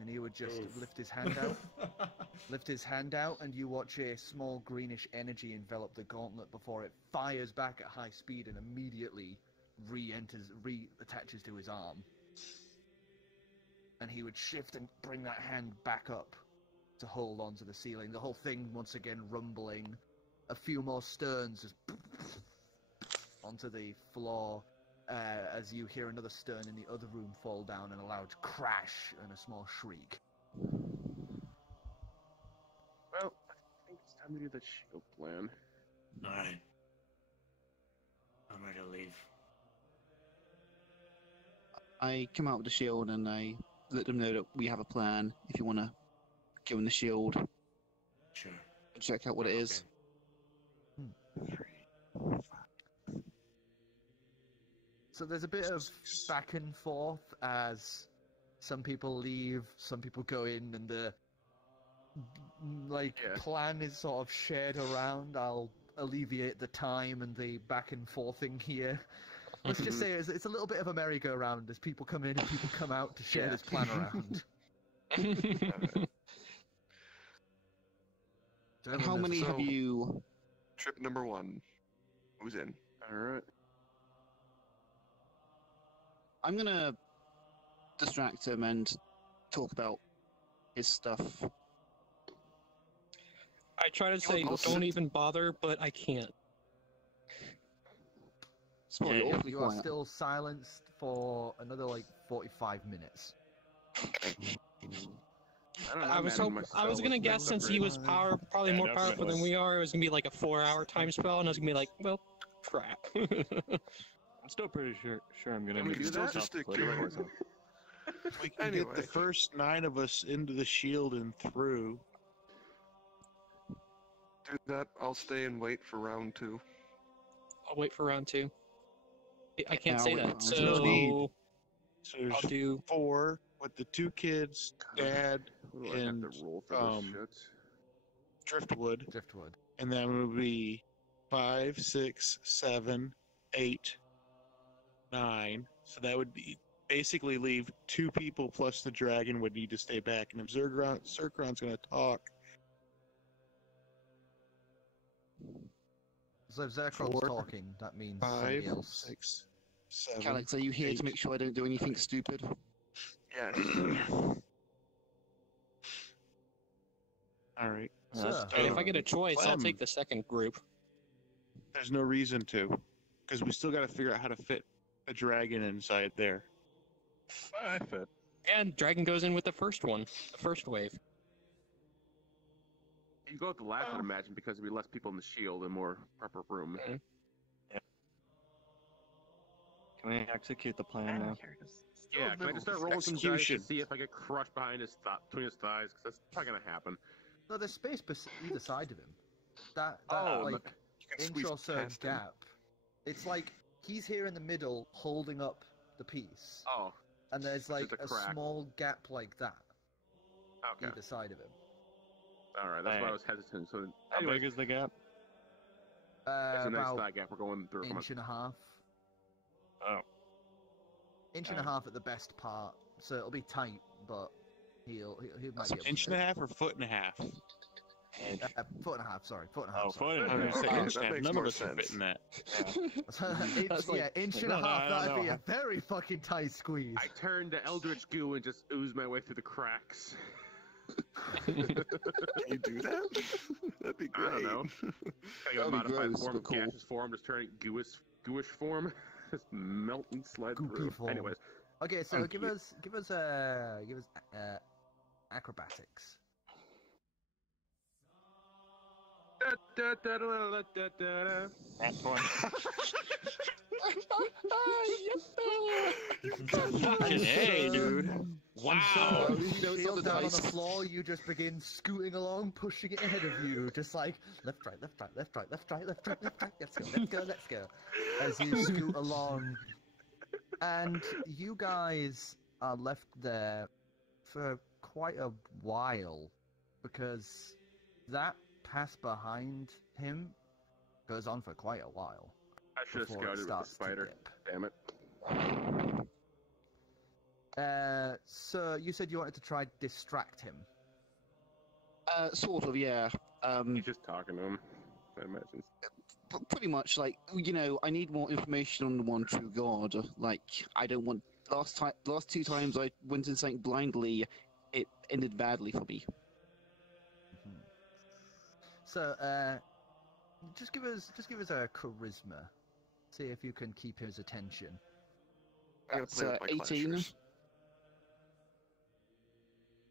And he would just lift his hand out, and you watch a small greenish energy envelop the gauntlet before it fires back at high speed and immediately reattaches to his arm. And he would shift and bring that hand back up to hold on to the ceiling. The whole thing once again rumbling. A few more sterns just onto the floor. As you hear another stern in the other room fall down and a loud crash and a small shriek. Well, I think it's time to do the shield plan. Alright. I'm ready to leave. I come out with the shield and I let them know that we have a plan. If you want to give them the shield, sure. Check out what it is. So there's a bit of back and forth as some people leave, some people go in, and the plan is sort of shared around. I'll alleviate the time and the back and forthing here. Let's just say it's a little bit of a merry-go-round as people come in and people come out to share this plan around. And how many have you? Trip number 1. Who's in? Alright. I'm gonna distract him and talk about his stuff. I try to say, don't even bother, but I can't. You are still silenced for another 45 minutes. I was gonna guess since he was probably more powerful than we are, it was gonna be like a 4-hour time spell, and I was gonna be like, well, crap. I'm still pretty sure I'm gonna We need can to still stop just stick playing to it. Warzone. We can get the first 9 of us into the shield and through. Do that. I'll stay and wait for round 2. I'll wait for round 2. I can't say that, There's no need. so So there's I'll do 4 with the 2 kids, Dad, What do I have and to roll for this shit? Driftwood. Driftwood. And then it would be 5, 6, 7, 8, 9. So that would be basically leave 2 people plus the dragon would need to stay back. And if Zircron's going to talk. So if Zircron's talking, that means 5, somebody else. 6, 7. Calix, are you here 8. to make sure I don't do anything stupid? Yes. All right. if I get a choice, I'll Clem. take the second group. There's no reason to, because we still got to figure out how to fit a dragon inside there. I fit. And Dragon goes in with the first one, the first wave. You go with the last one, imagine, because there'd be less people in the shield and more proper room. Can we execute the plan now? Yeah, can I just start rolling some dice to see if I get crushed behind his between his thighs? Because that's probably gonna happen. No, there's space either side of him. That You like can squeeze inch or so past him. gap. It's like he's here in the middle holding up the piece. Oh. And there's like Just a a crack. small gap like that. Okay. Either side of him. Alright, that's why I was hesitant. So, How anyway, big is the gap? it's a nice About thigh gap we're going through. inch and a half. Oh. Inch and a half at the best part, so it'll be tight, but he might So be able inch to and a half or foot and a half? foot and a half, sorry, foot and a half. Oh, sorry. foot and a half. Inch and a that half. makes None more of us can sense. fit in that. Inch and a half, that'd be a very fucking tight squeeze. I turned to Eldritch Goo and just ooze my way through the cracks. Can you do that? That'd be I great. don't know. Gotta get a That'd be modified gross, form but of cool. gaseous form, just turning gooish form. Just melt and slide Goopy through. form. Anyways. Okay, so Thank give you. us acrobatics. That's one. And Hey, so- dude. Wow. And You so, know, it's shield on the down on the dice. floor, you just begin scooting along, pushing it ahead of you, just like left, right, left, right, left, right, left, right, left, right, left, right. Let's go, let's go, let's go. As you scoot along, and you guys are left there for quite a while because that pass behind him goes on for quite a while. I should have before it scouted with the starts to spider. dip. Damn it. So you said you wanted to try distract him. Sort of, yeah. He's just talking to him, I imagine. Pretty much, like, you know, I need more information on the one true god. Like, I don't want. Last two times I went in something blindly, it ended badly for me. So, just give us a charisma. See if you can keep his attention. I gotta That's play with my 18. clashers.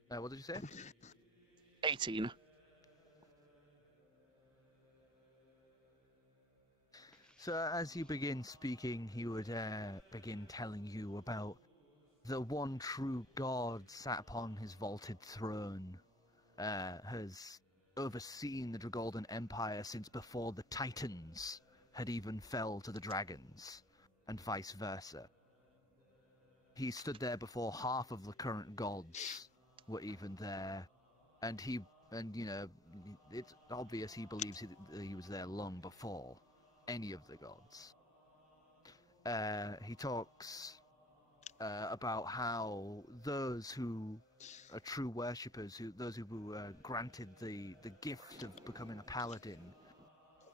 What did you say? 18. So, as you begin speaking, he would begin telling you about the one true God sat upon his vaulted throne, has overseen the Dragolden Empire since before the Titans had even fell to the dragons, and vice versa. He stood there before half of the current gods were even there, and you know, it's obvious he believes he was there long before any of the gods. He talks about how those who are true worshippers, those who were granted the gift of becoming a paladin,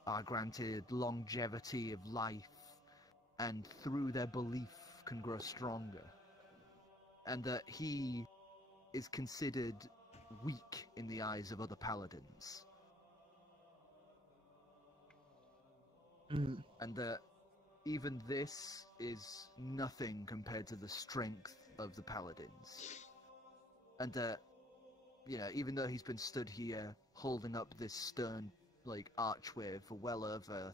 are granted longevity of life, and through their belief can grow stronger. And that he is considered weak in the eyes of other paladins. And that even this is nothing compared to the strength of the paladins. And that, you know, even though he's been stood here holding up this stern, like, archway for well over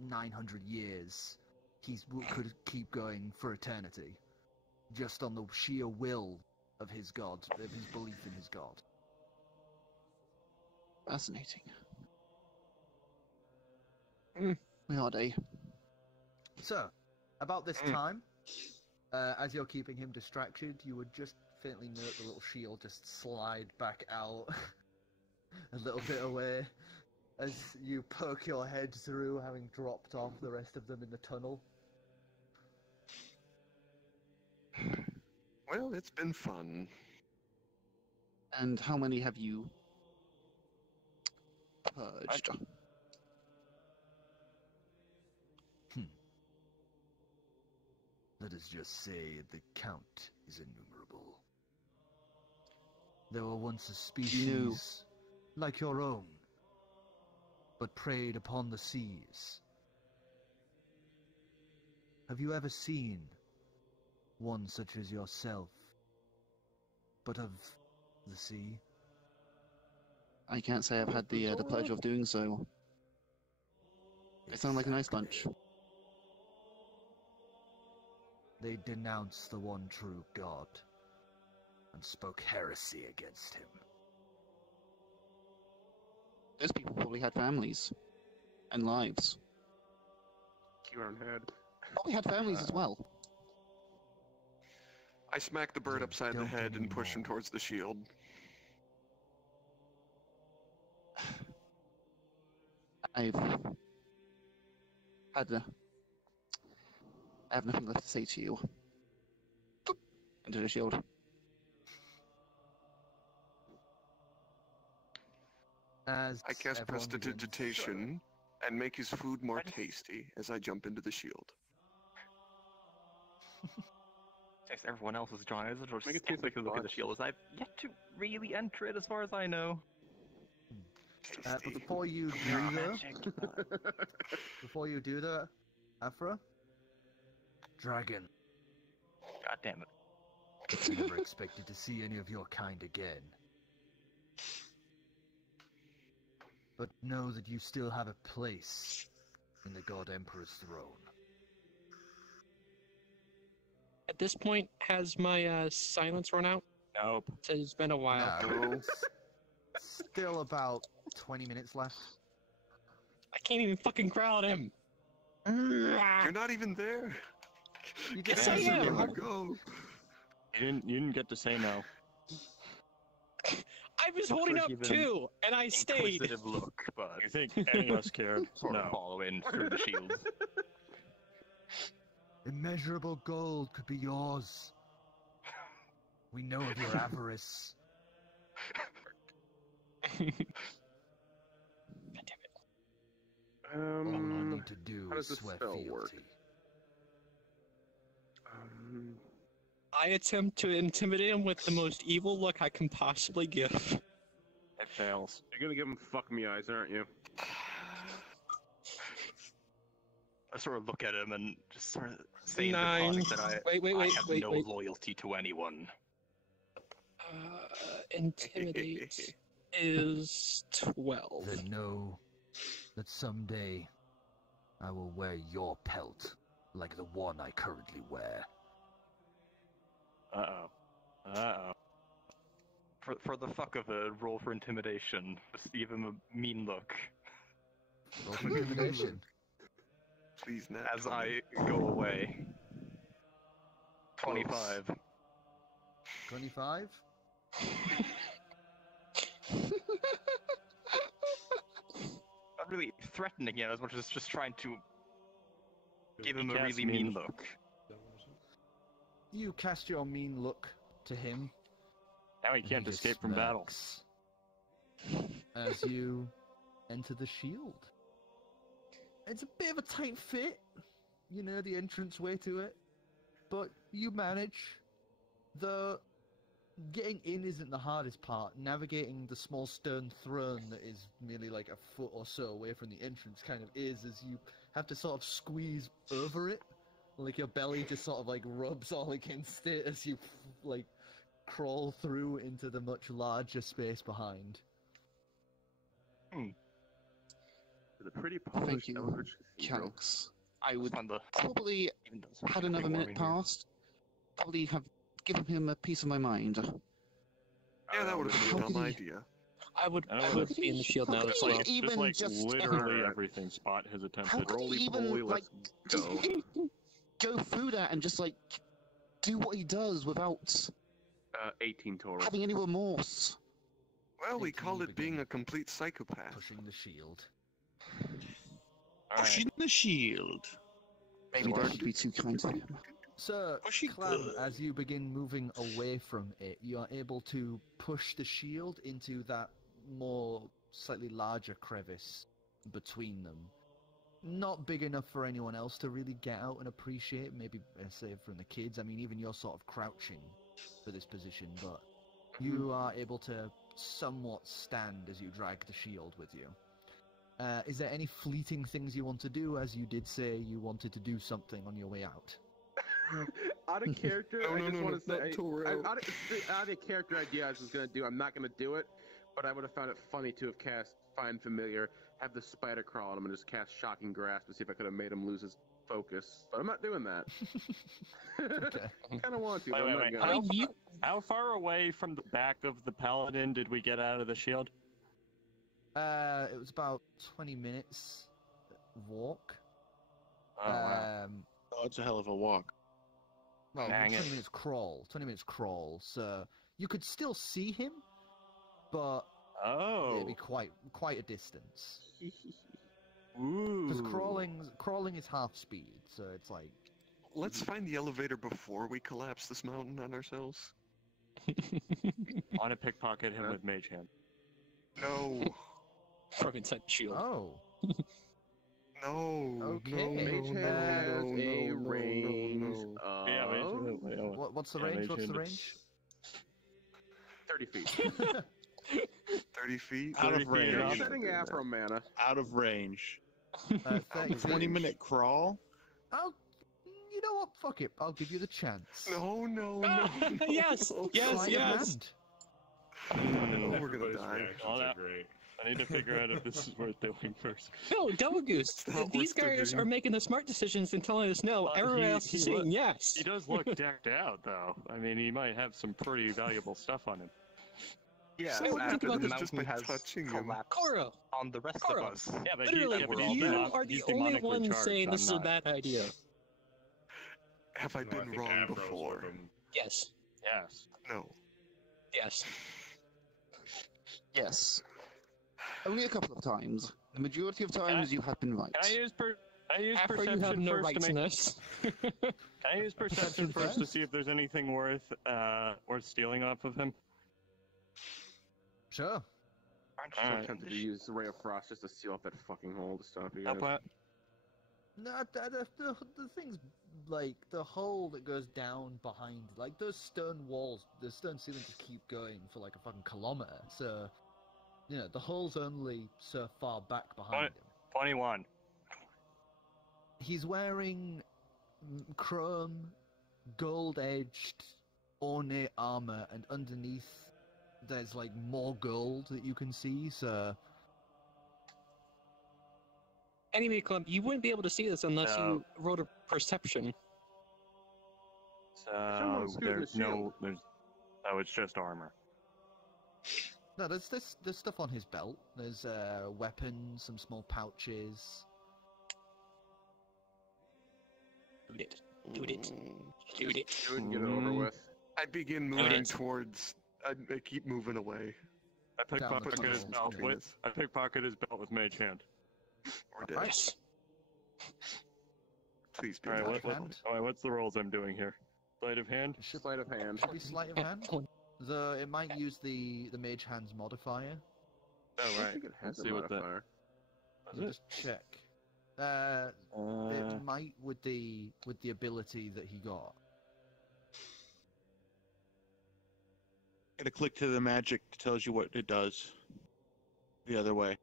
900 years, he could keep going for eternity. Just on the sheer will of his god, of his belief in his god. Fascinating. We are day. So, about this time, as you're keeping him distracted, you would just faintly note the little shield just slide back out a little bit away as you poke your head through, having dropped off the rest of them in the tunnel. Well, it's been fun. And how many have you purged? Let us just say the count is innumerable. There were once a species like your own, but preyed upon the seas. Have you ever seen one such as yourself but of the sea. I can't say I've had the pleasure of doing so. They sound like a nice bunch. They denounced the one true God and spoke heresy against him. Those people probably had families and lives. Cue on head. Probably had families as well. I smack the bird upside the head and push him towards the shield. I have nothing left to say to you. Into the shield. As I cast everyone begins- prestidigitation and make his food more tasty as I jump into the shield. Taste everyone else's giants, or Make it taste like look at the shield, as I've yet to really enter it as far as I know. but before you do that, Afra, dragon. God damn it. I never expected to see any of your kind again. But know that you still have a place in the God Emperor's throne. At this point, has my silence run out? Nope. It's been a while. No. Still about 20 minutes left. I can't even fucking crowd him. You're not even there. You Yes, I am. Go. You didn't get to say no. I was holding up too, and I stayed. Inquisitive look, but You think any of us cared? sort of No. follow in through the shield. Immeasurable gold could be yours. We know of your avarice. All I need to do how is does this swear spell fealty. work? I attempt to intimidate him with the most evil look I can possibly give. It fails. You're gonna give him fuck me eyes, aren't you? I sort of look at him and just sort of say in Nine. the that I have no loyalty to anyone. Intimidate is 12. Then know that someday I will wear your pelt like the one I currently wear. Uh-oh. Uh-oh. For the fuck of it, roll for intimidation. Just give him a mean look. Roll for intimidation. Please, Nat. As I go away. 25. 25? Not really threatening him as much as just trying to give him a Cast really mean look. You cast your mean look to him. Now he can't escape from battle. As you enter the shield. It's a bit of a tight fit, you know, the entrance way to it, but you manage. The getting in isn't the hardest part. Navigating the small stone throne that is merely like a foot or so away from the entrance kind of is, as you have to sort of squeeze over it. Like your belly just sort of like rubs all against it as you like crawl through into the much larger space behind. The pretty Thank polished you, Eldritch Cathedral. Calix. I would On the probably, had another minute passed, probably have given him a piece of my mind. Yeah, that would have been a How dumb could he- idea. I would be in the shield now. How That's could well. he even just like just literally everything Spot has How attempted. could he even like go through that and just like do what he does without 18 total. having any remorse? Well, we call it being a complete psychopath. Pushing the shield. Pushing the shield. Maybe that would be too kind to him. So, Pushing Clam, good. as you begin moving away from it, you are able to push the shield into that more slightly larger crevice between them. Not big enough for anyone else to really get out and appreciate, maybe save from the kids. I mean, even you're sort of crouching for this position, but you are able to somewhat stand as you drag the shield with you. Is there any fleeting things you want to do, as you did say you wanted to do something on your way out? Out of character, No, I no, just no, want no, to say, not Toro. out of character idea I was gonna do. I'm not gonna do it, but I would have found it funny to have cast Find Familiar, have the spider crawl on him, and just cast Shocking Grasp to see if I could have made him lose his focus. But I'm not doing that. Okay. Kind of want to, but Wait, I'm wait, not wait. gonna. How far away from the back of the paladin did we get out of the shield? It was about 20 minutes walk. Oh, wow. Oh, it's a hell of a walk. Well, Dang 20 it. minutes crawl. 20 minutes crawl. So you could still see him, but it'd be quite a distance. Because Ooh. crawling is half speed, so it's like. Let's find the elevator before we collapse this mountain on ourselves. I want to pickpocket him with Mage Hand. No. From inside the shield. Oh. No. Okay. Mage has a range of... Yeah, wait. What's the Yeah, range? Mage What's the Hand. range? 30 feet. 30 feet? Out of range. I'm setting Afromana. Out of range. 30 20-minute crawl? You know what? Fuck it. I'll give you the chance. No. Yes, yes, Sleight of yes. hand. No, we're gonna die. All that, I need to figure out if this is worth doing first. No, Doublegoose. not These worth guys doing. are making the smart decisions and telling us no. Everyone else is saying yes. He does look decked out, though. I mean, he might have some pretty valuable stuff on him. Yeah, So after the just mountain by has touching him. collapsed Korro. on the rest Korro. of us. Yeah, but Literally, he's you are the only demonically one charged, saying this is I'm a not. bad idea. Have I No, been think wrong Afro's before? with him. Yes. Yes. No. Yes. Yes. Only a couple of times. The majority of times you have been right. Can I use After perception you have no first rights to in make... this. Can I use perception first to see if there's anything worth stealing off of him? Sure. I'm so tempted to use Ray of Frost just to seal up that fucking hole to stop you guys. No, the thing's like the hole that goes down behind, like those stone walls, the stone ceiling just keep going for like a fucking kilometer. So, you know, the hole's only so far back behind him. 21. He's wearing chrome, gold-edged, ornate armor, and underneath there's like more gold that you can see. So. Anyway, Clem, you wouldn't be able to see this unless you wrote a perception. So there's it's just armor. No, there's stuff on his belt. There's weapons, some small pouches. Do it. Do it. Do it. Do it and get it over with. I begin moving towards... I keep moving away. I pickpocket his belt with Mage Hand. Or dead. Nice. Please be Alright, Mage what's the rolls I'm doing here? Sleight of hand? Sleight of hand. Should be sleight of hand. Though it might use the mage hand's modifier. Oh, I right. think it has Let's a see what that... modifier. Is it? Just check. It might with the ability that he got. Gotta click to the magic that tells you what it does. The other way.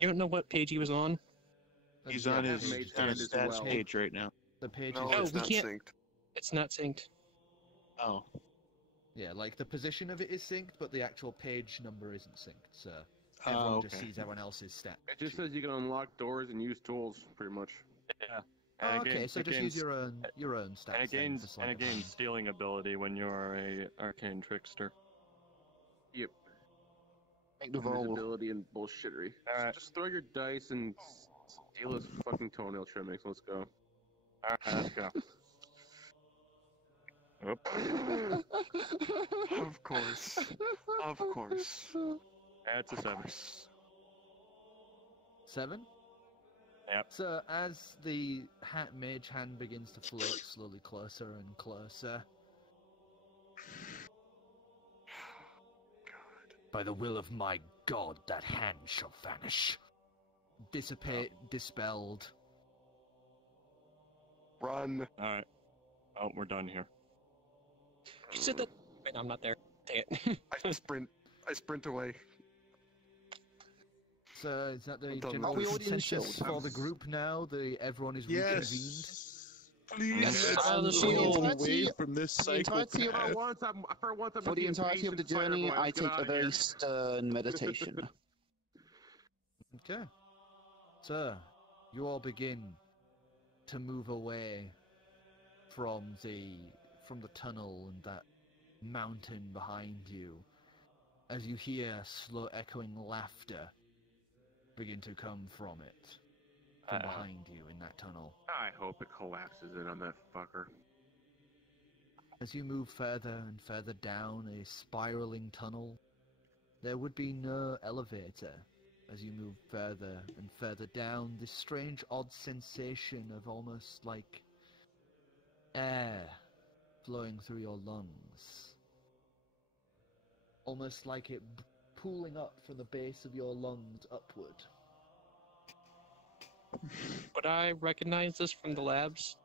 You don't know what page he was on? He's on his Mage hand as stats well. page right now. The page No, is it's we not can't- synced. It's not synced. Oh. yeah, like the position of it is synced, but the actual page number isn't synced. So everyone just sees everyone else's stat. It just says you can unlock doors and use tools, pretty much. Yeah. Oh, okay, so just use your own stats. And it gains stealing ability when you're a arcane trickster. Yep. Make the roll. Invisibility and bullshittery. Alright. Just throw your dice and steal his fucking toenail trimmings. Let's go. Alright, let's go. Oop. Of course. Of course. That's a 7. 7? Yep. So as the mage hand begins to float slowly closer and closer. By the will of my god, that hand shall vanish. Dissipate, dispelled. Run. Alright. Oh, we're done here. You said that. Wait, no, I'm not there. Dang it. I sprint away. So is that the I'm done general with this. consensus for the group now? Everyone is reconvened. Yes. Please, Yes. let's Out of the move shield. away from this The entirety of psychopath. For the entirety of the journey, I take a very stern meditation. Okay. So, you all begin to move away from the tunnel and that mountain behind you, as you hear slow echoing laughter begin to come from it, from behind you in that tunnel. I hope it collapses in on that fucker. As you move further and further down a spiraling tunnel, there would be no elevator. As you move further and further down, this strange odd sensation of almost like air flowing through your lungs. Almost like it pooling up from the base of your lungs upward. Would I recognize this from the labs?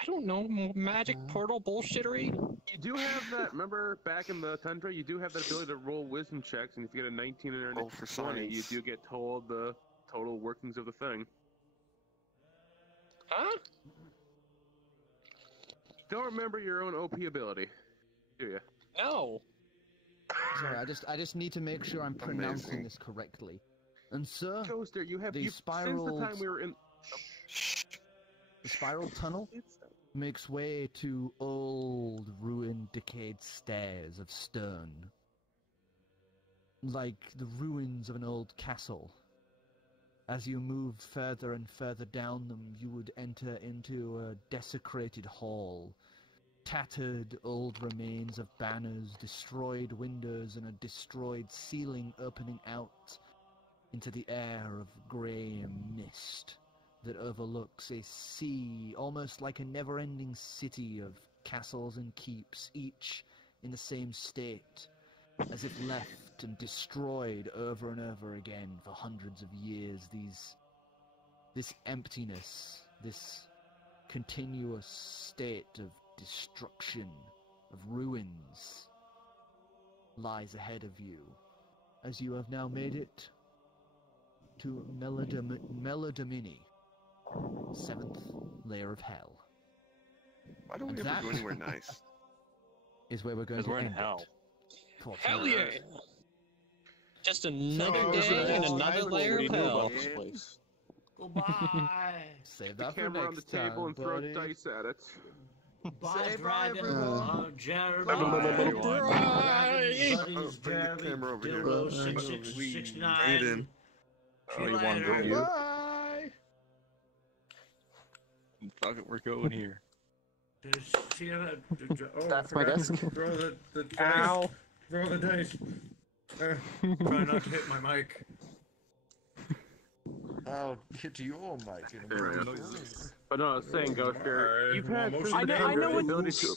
I don't know, magic portal bullshittery? You do have that, remember back in the Tundra, you do have that ability to roll wisdom checks, and if you get a 19 or a 20, you do get told the total workings of the thing. Huh? Don't remember your own OP ability, do you? No. Sorry, I just need to make sure I'm pronouncing this correctly. And so, Coaster, you have the since spiraled, the time we were in. the spiral tunnel makes way to old, ruined, decayed stairs of stone, like the ruins of an old castle. As you move further and further down them, you would enter into a desecrated hall. Tattered old remains of banners, destroyed windows, and a destroyed ceiling opening out into the air of grey mist that overlooks a sea, almost like a never-ending city of castles and keeps, each in the same state, as if left and destroyed over and over again for hundreds of years. This emptiness, this continuous state of destruction, of ruins, lies ahead of you, as you have now made it to Melodamini, 7th layer of hell. Why don't we And ever that go anywhere nice? Is where we're going to we're in end hell. it. For Hell tonight. yeah! Just another So, day and another layer of hell. this place. Goodbye. Save The that for camera on the next table time, and throw buddy. dice at it. Bye, Say bye, Dragon. everyone. Jeremy. Bye. Buddies, Bring the Jeremy. camera over here. Dildo Bring it 6669. in. See you you want to go later. here? Bye! Fuck it, we're going here. See you later. Oh, That's I my forgot desk. to Throw the dice. Ow. Throw the dice. Try not to hit my mic. I'll hit your mic in a There it moment. is. But no, I was saying, Ghoster, Alright, you've had motion pretty to good end. ability to